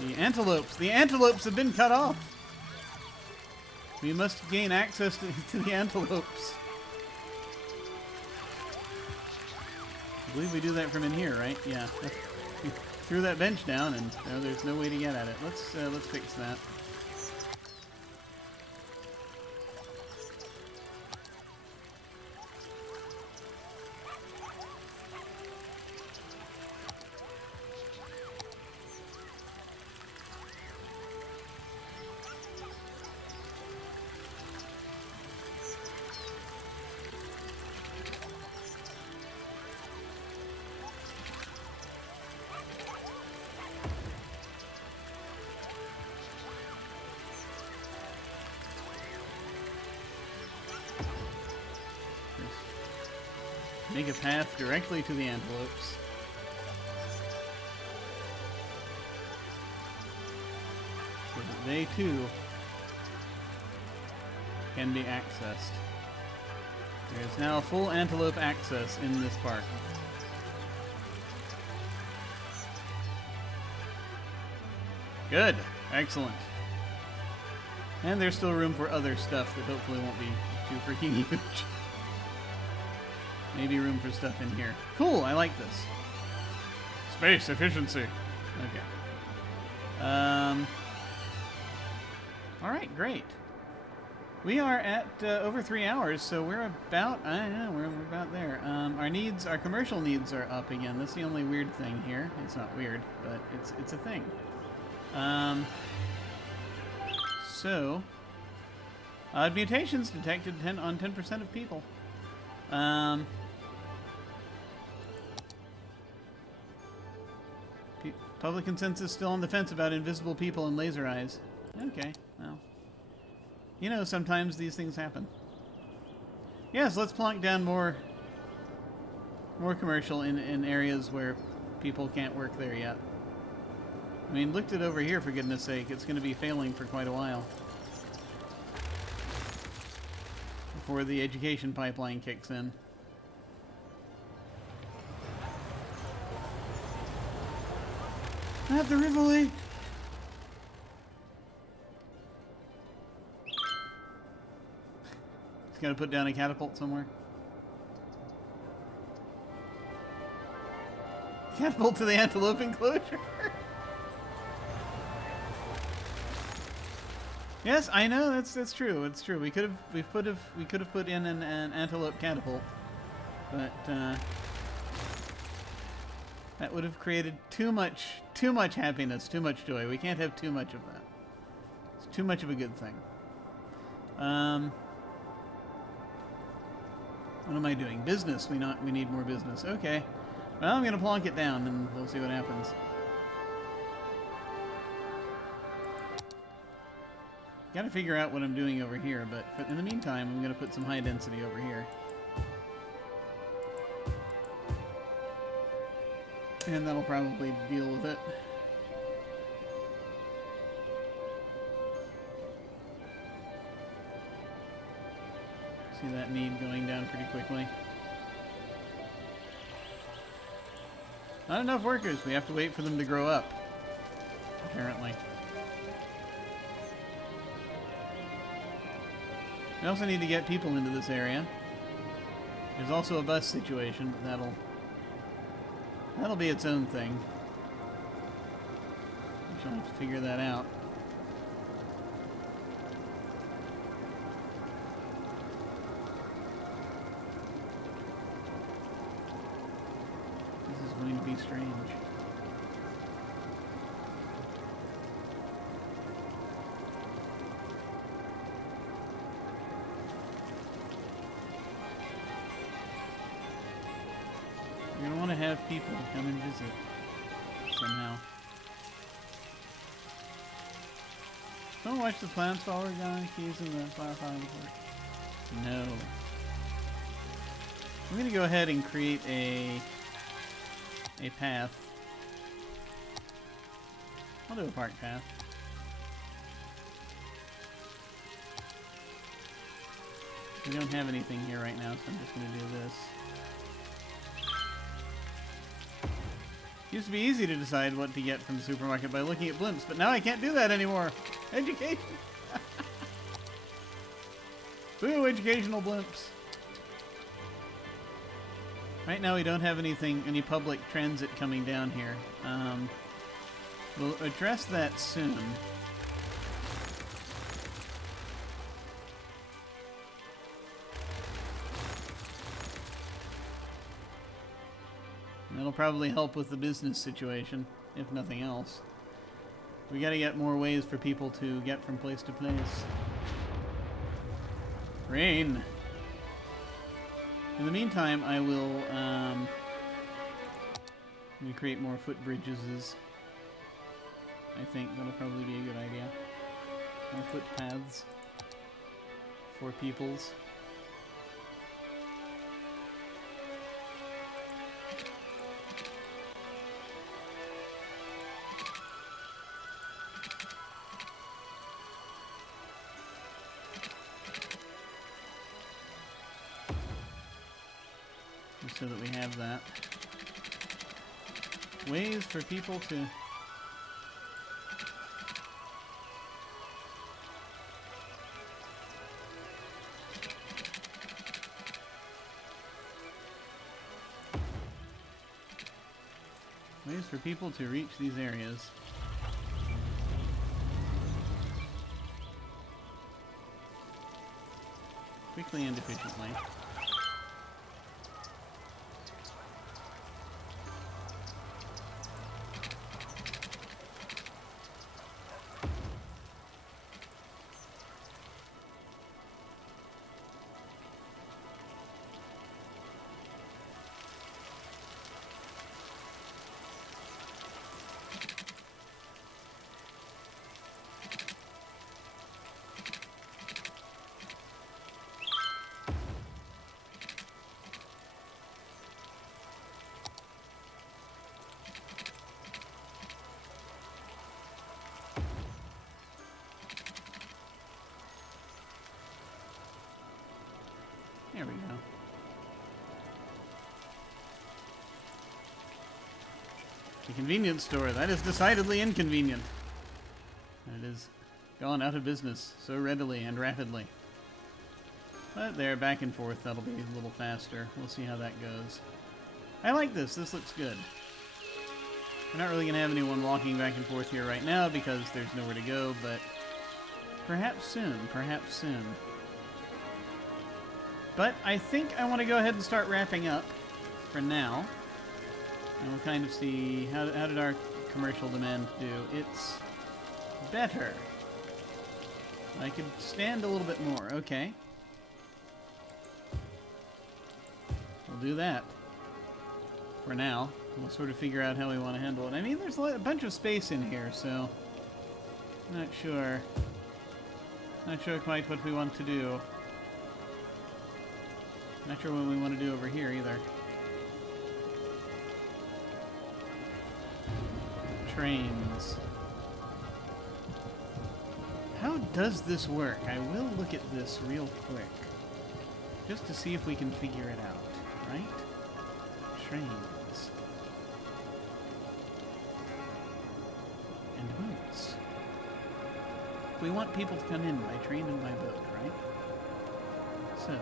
The antelopes. The antelopes have been cut off! We must gain access to the antelopes. I believe we do that from in here, right? Yeah. Threw that bench down, and there's no way to get at it. Let's fix that. Make a path directly to the antelopes. So that they too can be accessed. There is now full antelope access in this park. Good. Excellent. And there's still room for other stuff that hopefully won't be too freaking huge. Maybe room for stuff in here. Cool, I like this. Space efficiency. Okay. Alright, great. We are at over 3 hours, so we're about, I don't know, we're about there. Our needs, our commercial needs are up again. That's the only weird thing here. It's not weird, but it's a thing. So, odd mutations detected on 10% of people. Public consensus still on the fence about invisible people and laser eyes. Okay, well. You know, sometimes these things happen. Yes, let's plonk down more commercial in areas where people can't work there yet. I mean, looked at over here, for goodness sake. It's going to be failing for quite a while before the education pipeline kicks in. Not the Rivoli! Just gotta put down a catapult somewhere. Catapult to the antelope enclosure. Yes, I know. That's true. It's true. We could have put in an antelope catapult, but that would have created too much happiness, too much joy. We can't have too much of that. It's too much of a good thing. What am I doing? Business. We need more business. Okay. Well, I'm gonna plonk it down, and we'll see what happens. Gotta figure out what I'm doing over here, but in the meantime, I'm gonna put some high density over here. And that'll probably deal with it. See that need going down pretty quickly. Not enough workers. We have to wait for them to grow up, apparently. We also need to get people into this area. There's also a bus situation, but that'll be its own thing. We shall have to figure that out. This is going to be strange. You're going to want to have people come and visit somehow. Don't watch the plants while we're gone. Keys in the firefighter report. No. I'm going to go ahead and create a path. I'll do a park path. We don't have anything here right now, so I'm just going to do this. Used to be easy to decide what to get from the supermarket by looking at blimps, but now I can't do that anymore. Education! Boo, educational blimps! Right now we don't have any public transit coming down here. We'll address that soon. That'll probably help with the business situation, if nothing else. We gotta get more ways for people to get from place to place. Rain! In the meantime, I will let me create more footbridges. I think that'll probably be a good idea. More footpaths for peoples. So that we have that. Ways for people to... Ways for people to reach these areas. Quickly and efficiently. convenience store. That is decidedly inconvenient. It is gone out of business so readily and rapidly. But there, back and forth, that'll be a little faster. We'll see how that goes. I like this. This looks good. We're not really going to have anyone walking back and forth here right now because there's nowhere to go, but perhaps soon. Perhaps soon. But I think I want to go ahead and start wrapping up for now. And we'll kind of see how did our commercial demand do. It's better. I could stand a little bit more. Okay. We'll do that. For now. We'll sort of figure out how we want to handle it. I mean, there's a bunch of space in here, so I'm not sure. Not sure quite what we want to do. Not sure what we want to do over here either. Trains. How does this work? I will look at this real quick. Just to see if we can figure it out, right? Trains. And boats. We want people to come in by train and by boat, right? So,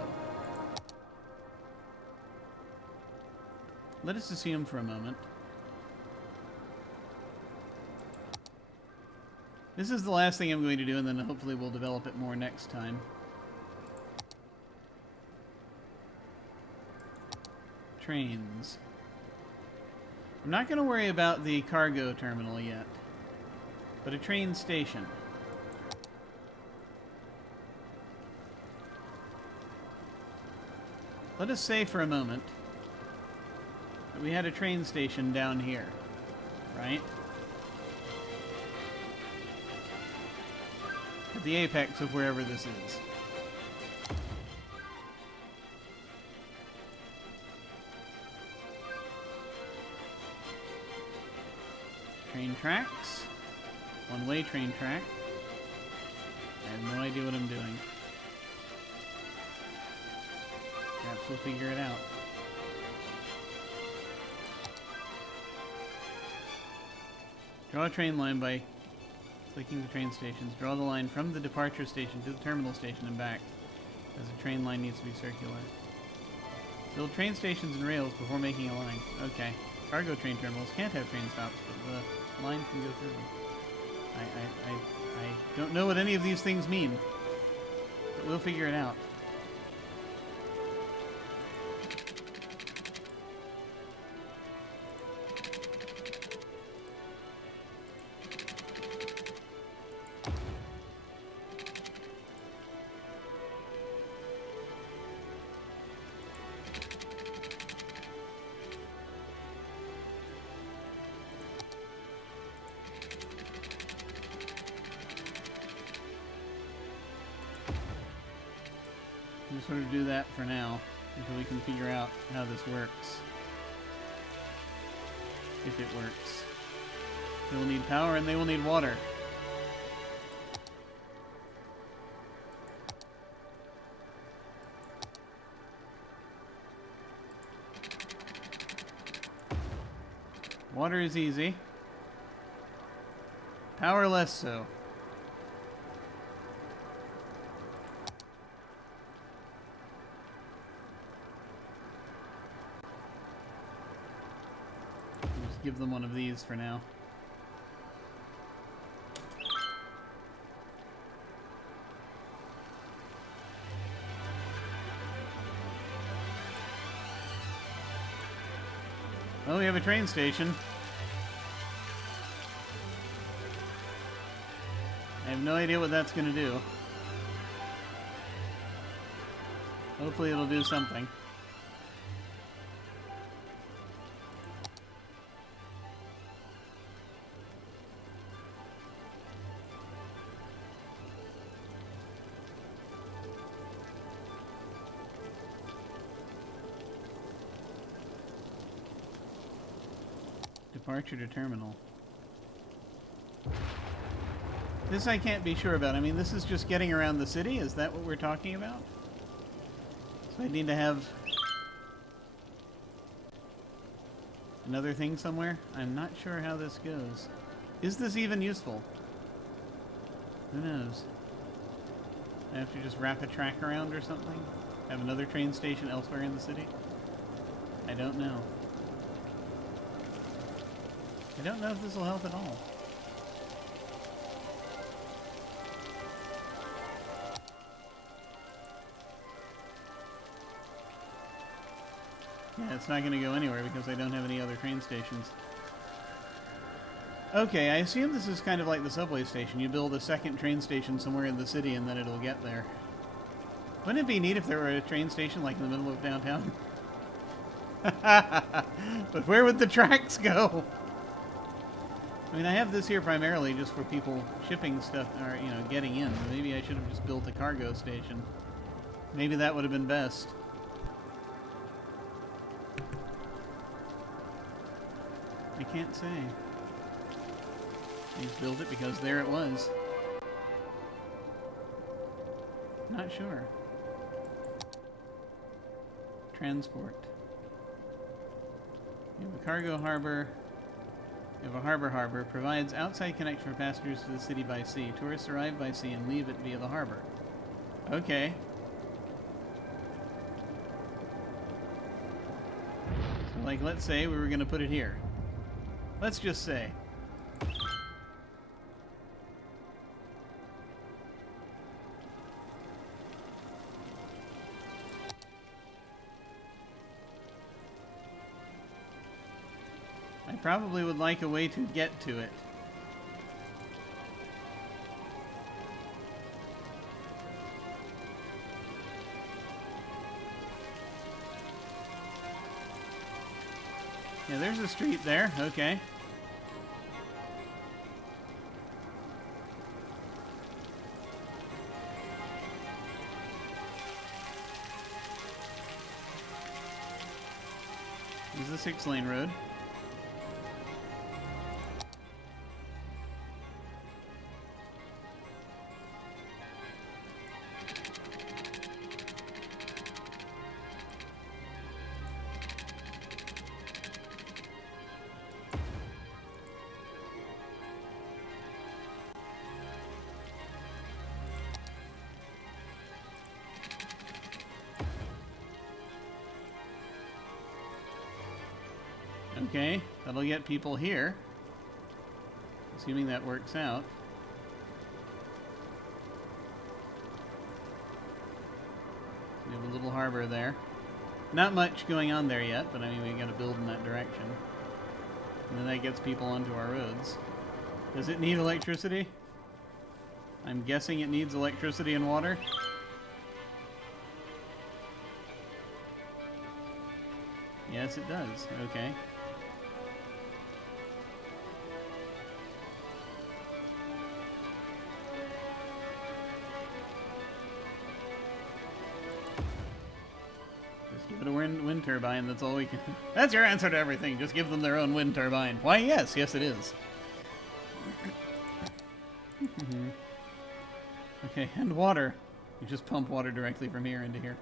let us assume for a moment. This is the last thing I'm going to do, and then hopefully we'll develop it more next time. Trains. I'm not going to worry about the cargo terminal yet, but a train station. Let us say for a moment that we had a train station down here, right? At the apex of wherever this is. Train tracks. One-way train track. I have no idea what I'm doing. Perhaps we'll figure it out. Draw a train line by clicking the train stations. Draw the line from the departure station to the terminal station and back, as the train line needs to be circular. Build train stations and rails before making a line. Okay. Cargo train terminals can't have train stops, but the line can go through them. I don't know what any of these things mean, but we'll figure it out. We'll sort of do that for now, until we can figure out how this works. If it works. They will need power and they will need water. Water is easy. Power less so. Give them one of these for now. Oh, we have a train station. I have no idea what that's going to do. Hopefully it'll do something. Departure to terminal. This I can't be sure about. I mean, this is just getting around the city? Is that what we're talking about? So I need to have Another thing somewhere? I'm not sure how this goes. Is this even useful? Who knows? I have to just wrap a track around or something? Have another train station elsewhere in the city? I don't know. I don't know if this will help at all. Yeah, it's not going to go anywhere because I don't have any other train stations. Okay, I assume this is kind of like the subway station. You build a second train station somewhere in the city and then it'll get there. Wouldn't it be neat if there were a train station like in the middle of downtown? But where would the tracks go? I mean, I have this here primarily just for people shipping stuff, or, you know, getting in. Maybe I should have just built a cargo station. Maybe that would have been best. I can't say. I just built it because there it was. Not sure. Transport. You have a cargo harbor. You have a harbor. Provides outside connection for passengers to the city by sea. Tourists arrive by sea and leave it via the harbor. Okay. So, like, let's say we were going to put it here. Let's just say. I probably would like a way to get to it. Yeah, there's a street there. Okay. This is a 6-lane road. Okay, that'll get people here. Assuming that works out. We have a little harbor there. Not much going on there yet, but I mean, we gotta build in that direction. And then that gets people onto our roads. Does it need electricity? I'm guessing it needs electricity and water. Yes, it does. Okay. Just give it a wind turbine, that's all we can... That's your answer to everything, just give them their own wind turbine. Why, yes, yes it is. Okay, and water. You just pump water directly from here into here.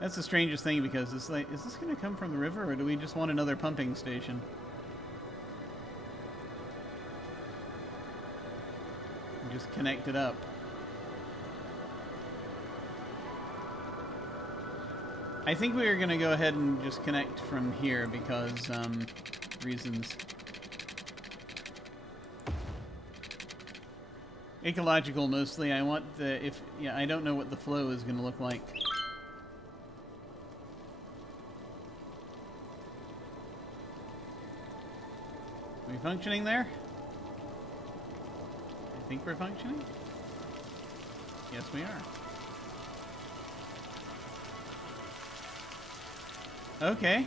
That's the strangest thing, because it's like, is this going to come from the river, or do we just want another pumping station? And just connect it up. I think we are going to go ahead and just connect from here, because, reasons. Ecological, mostly. I want the, I don't know what the flow is going to look like. Are we functioning there? I think we're functioning? Yes, we are. Okay.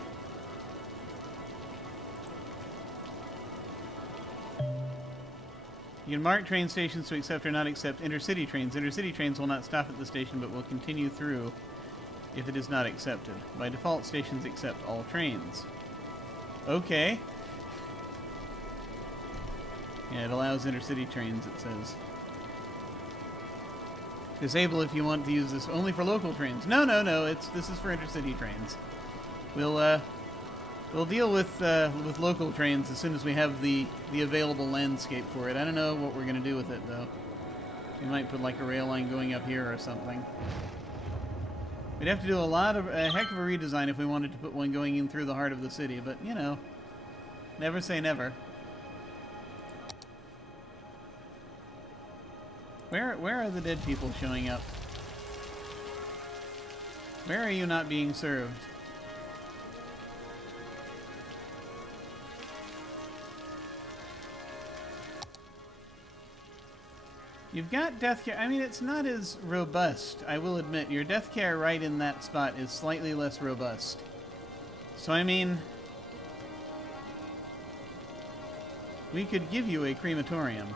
You can mark train stations to accept or not accept intercity trains. Intercity trains will not stop at the station but will continue through if it is not accepted. By default, stations accept all trains. Okay. Yeah, it allows intercity trains, it says. Disable if you want to use this only for local trains. No, this is for intercity trains. We'll We'll deal with local trains as soon as we have the available landscape for it. I don't know what we're gonna do with it though. We might put like a rail line going up here or something. We'd have to do a heck of a redesign if we wanted to put one going in through the heart of the city, but you know, never say never. Where are the dead people showing up? Where are you not being served? You've got death care. I mean, it's not as robust, I will admit. Your death care right in that spot is slightly less robust. So, I mean, we could give you a crematorium.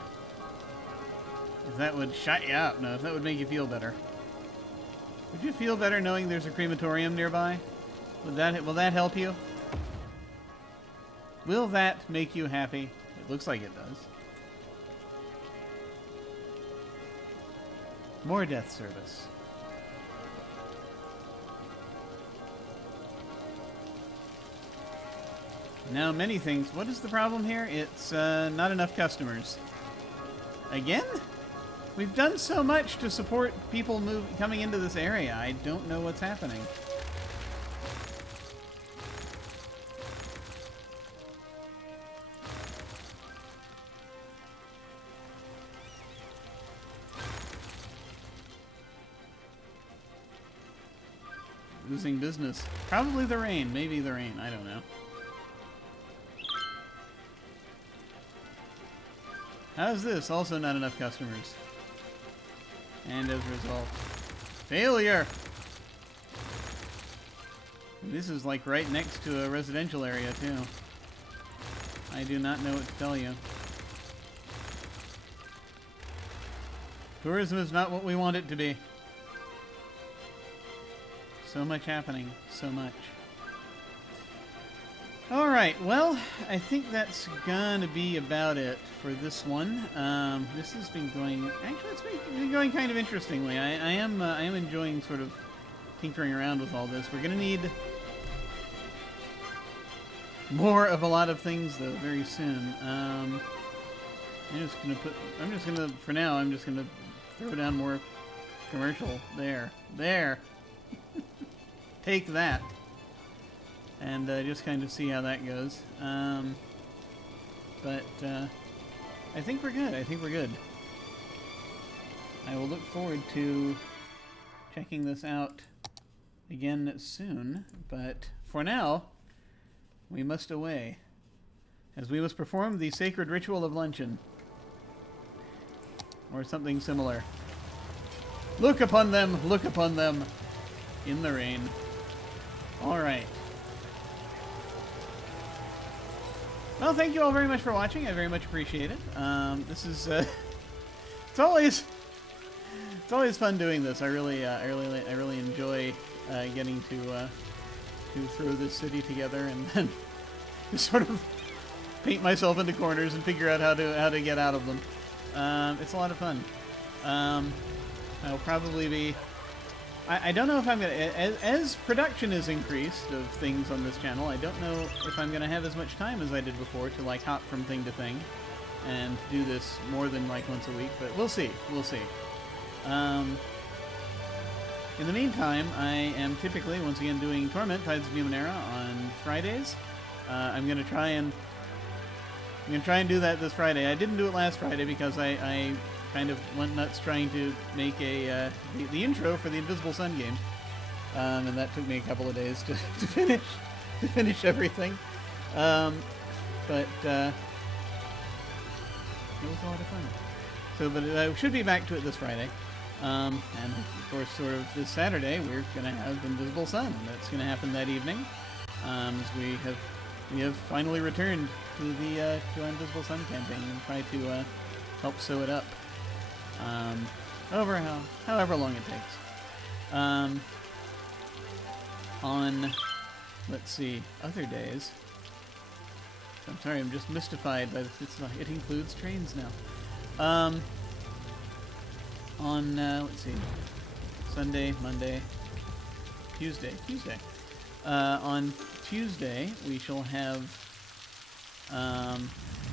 If that would shut you up. No, if that would make you feel better. Would you feel better knowing there's a crematorium nearby? Will that help you? Will that make you happy? It looks like it does. More death service. Now, many things. What is the problem here? It's not enough customers. Again? We've done so much to support people coming into this area. I don't know what's happening. Losing business. Probably the rain. Maybe the rain. I don't know. How's this? Also not enough customers. And as a result, failure! This is like right next to a residential area too. I do not know what to tell you. Tourism is not what we want it to be. So much happening. So much. Alright, well, I think that's gonna be about it for this one. This has been going... Actually, it's been going kind of interestingly. I am enjoying sort of tinkering around with all this. We're gonna need more of a lot of things, though, very soon. For now, I'm just gonna throw down more commercial. There. Take that. And just kind of see how that goes. But I think we're good. I will look forward to checking this out again soon. But for now, we must away, as we must perform the sacred ritual of luncheon. Or something similar. Look upon them in the rain. Alright. Well, thank you all very much for watching. I very much appreciate it. This is it's always fun doing this. I really enjoy getting to throw this city together and then just sort of paint myself into corners and figure out how to get out of them. It's a lot of fun. I'll probably be... I don't know if I'm going to... As production is increased of things on this channel, I don't know if I'm going to have as much time as I did before to, like, hop from thing to thing and do this more than, like, once a week, but we'll see. We'll see. In the meantime, I am typically, once again, doing Torment, Tides of Numenera on Fridays. I'm going to try and do that this Friday. I didn't do it last Friday because I kind of went nuts trying to make the intro for the Invisible Sun game, and that took me a couple of days to finish everything. But it was a lot of fun. So, but I should be back to it this Friday, and of course, sort of this Saturday, we're going to have Invisible Sun. That's going to happen that evening, as we have finally returned to the Invisible Sun campaign and try to help sew it up. However long it takes. On, let's see, other days. I'm sorry, I'm just mystified by this. It includes trains now. On, let's see, Sunday, Monday, Tuesday. On Tuesday, we shall have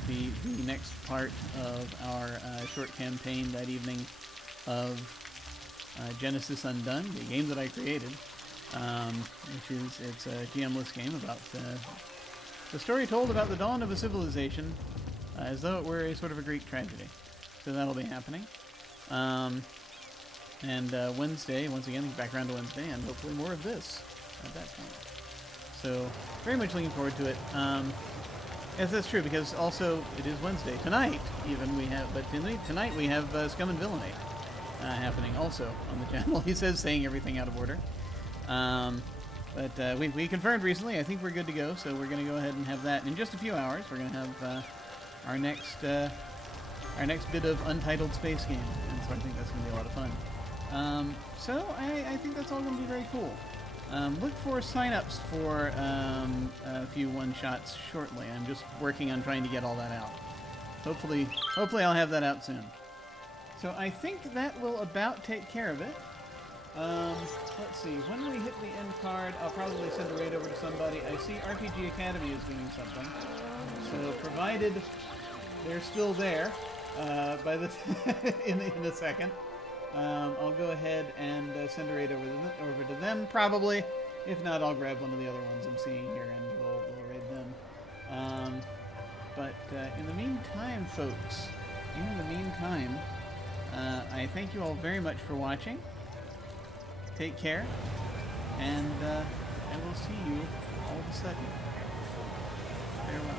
the next part of our short campaign that evening of Genesis Undone, the game that I created, which is it's a GM-less game about the story told about the dawn of a civilization, as though it were a sort of a Greek tragedy. So that'll be happening. And Wednesday, once again, back around to Wednesday, and hopefully more of this at that point. So, very much looking forward to it. Yes, that's true, because also it is Wednesday. Tonight, even, we have, but tonight we have Scum and Villainy happening also on the channel. He says saying everything out of order. But we confirmed recently, I think we're good to go, so we're going to go ahead and have that in just a few hours. We're going to have our next bit of Untitled Space Game, and so I think that's going to be a lot of fun. So I think that's all going to be very cool. Look for sign-ups for a few one-shots shortly. I'm just working on trying to get all that out. Hopefully I'll have that out soon. So I think that will about take care of it. Let's see. When we hit the end card, I'll probably send a raid over to somebody. I see RPG Academy is doing something. So provided they're still there by the in a second, I'll go ahead and send a raid over to them, probably. If not, I'll grab one of the other ones I'm seeing here and we'll raid them. But in the meantime, folks, I thank you all very much for watching. Take care, and I will see you all of a sudden. Farewell.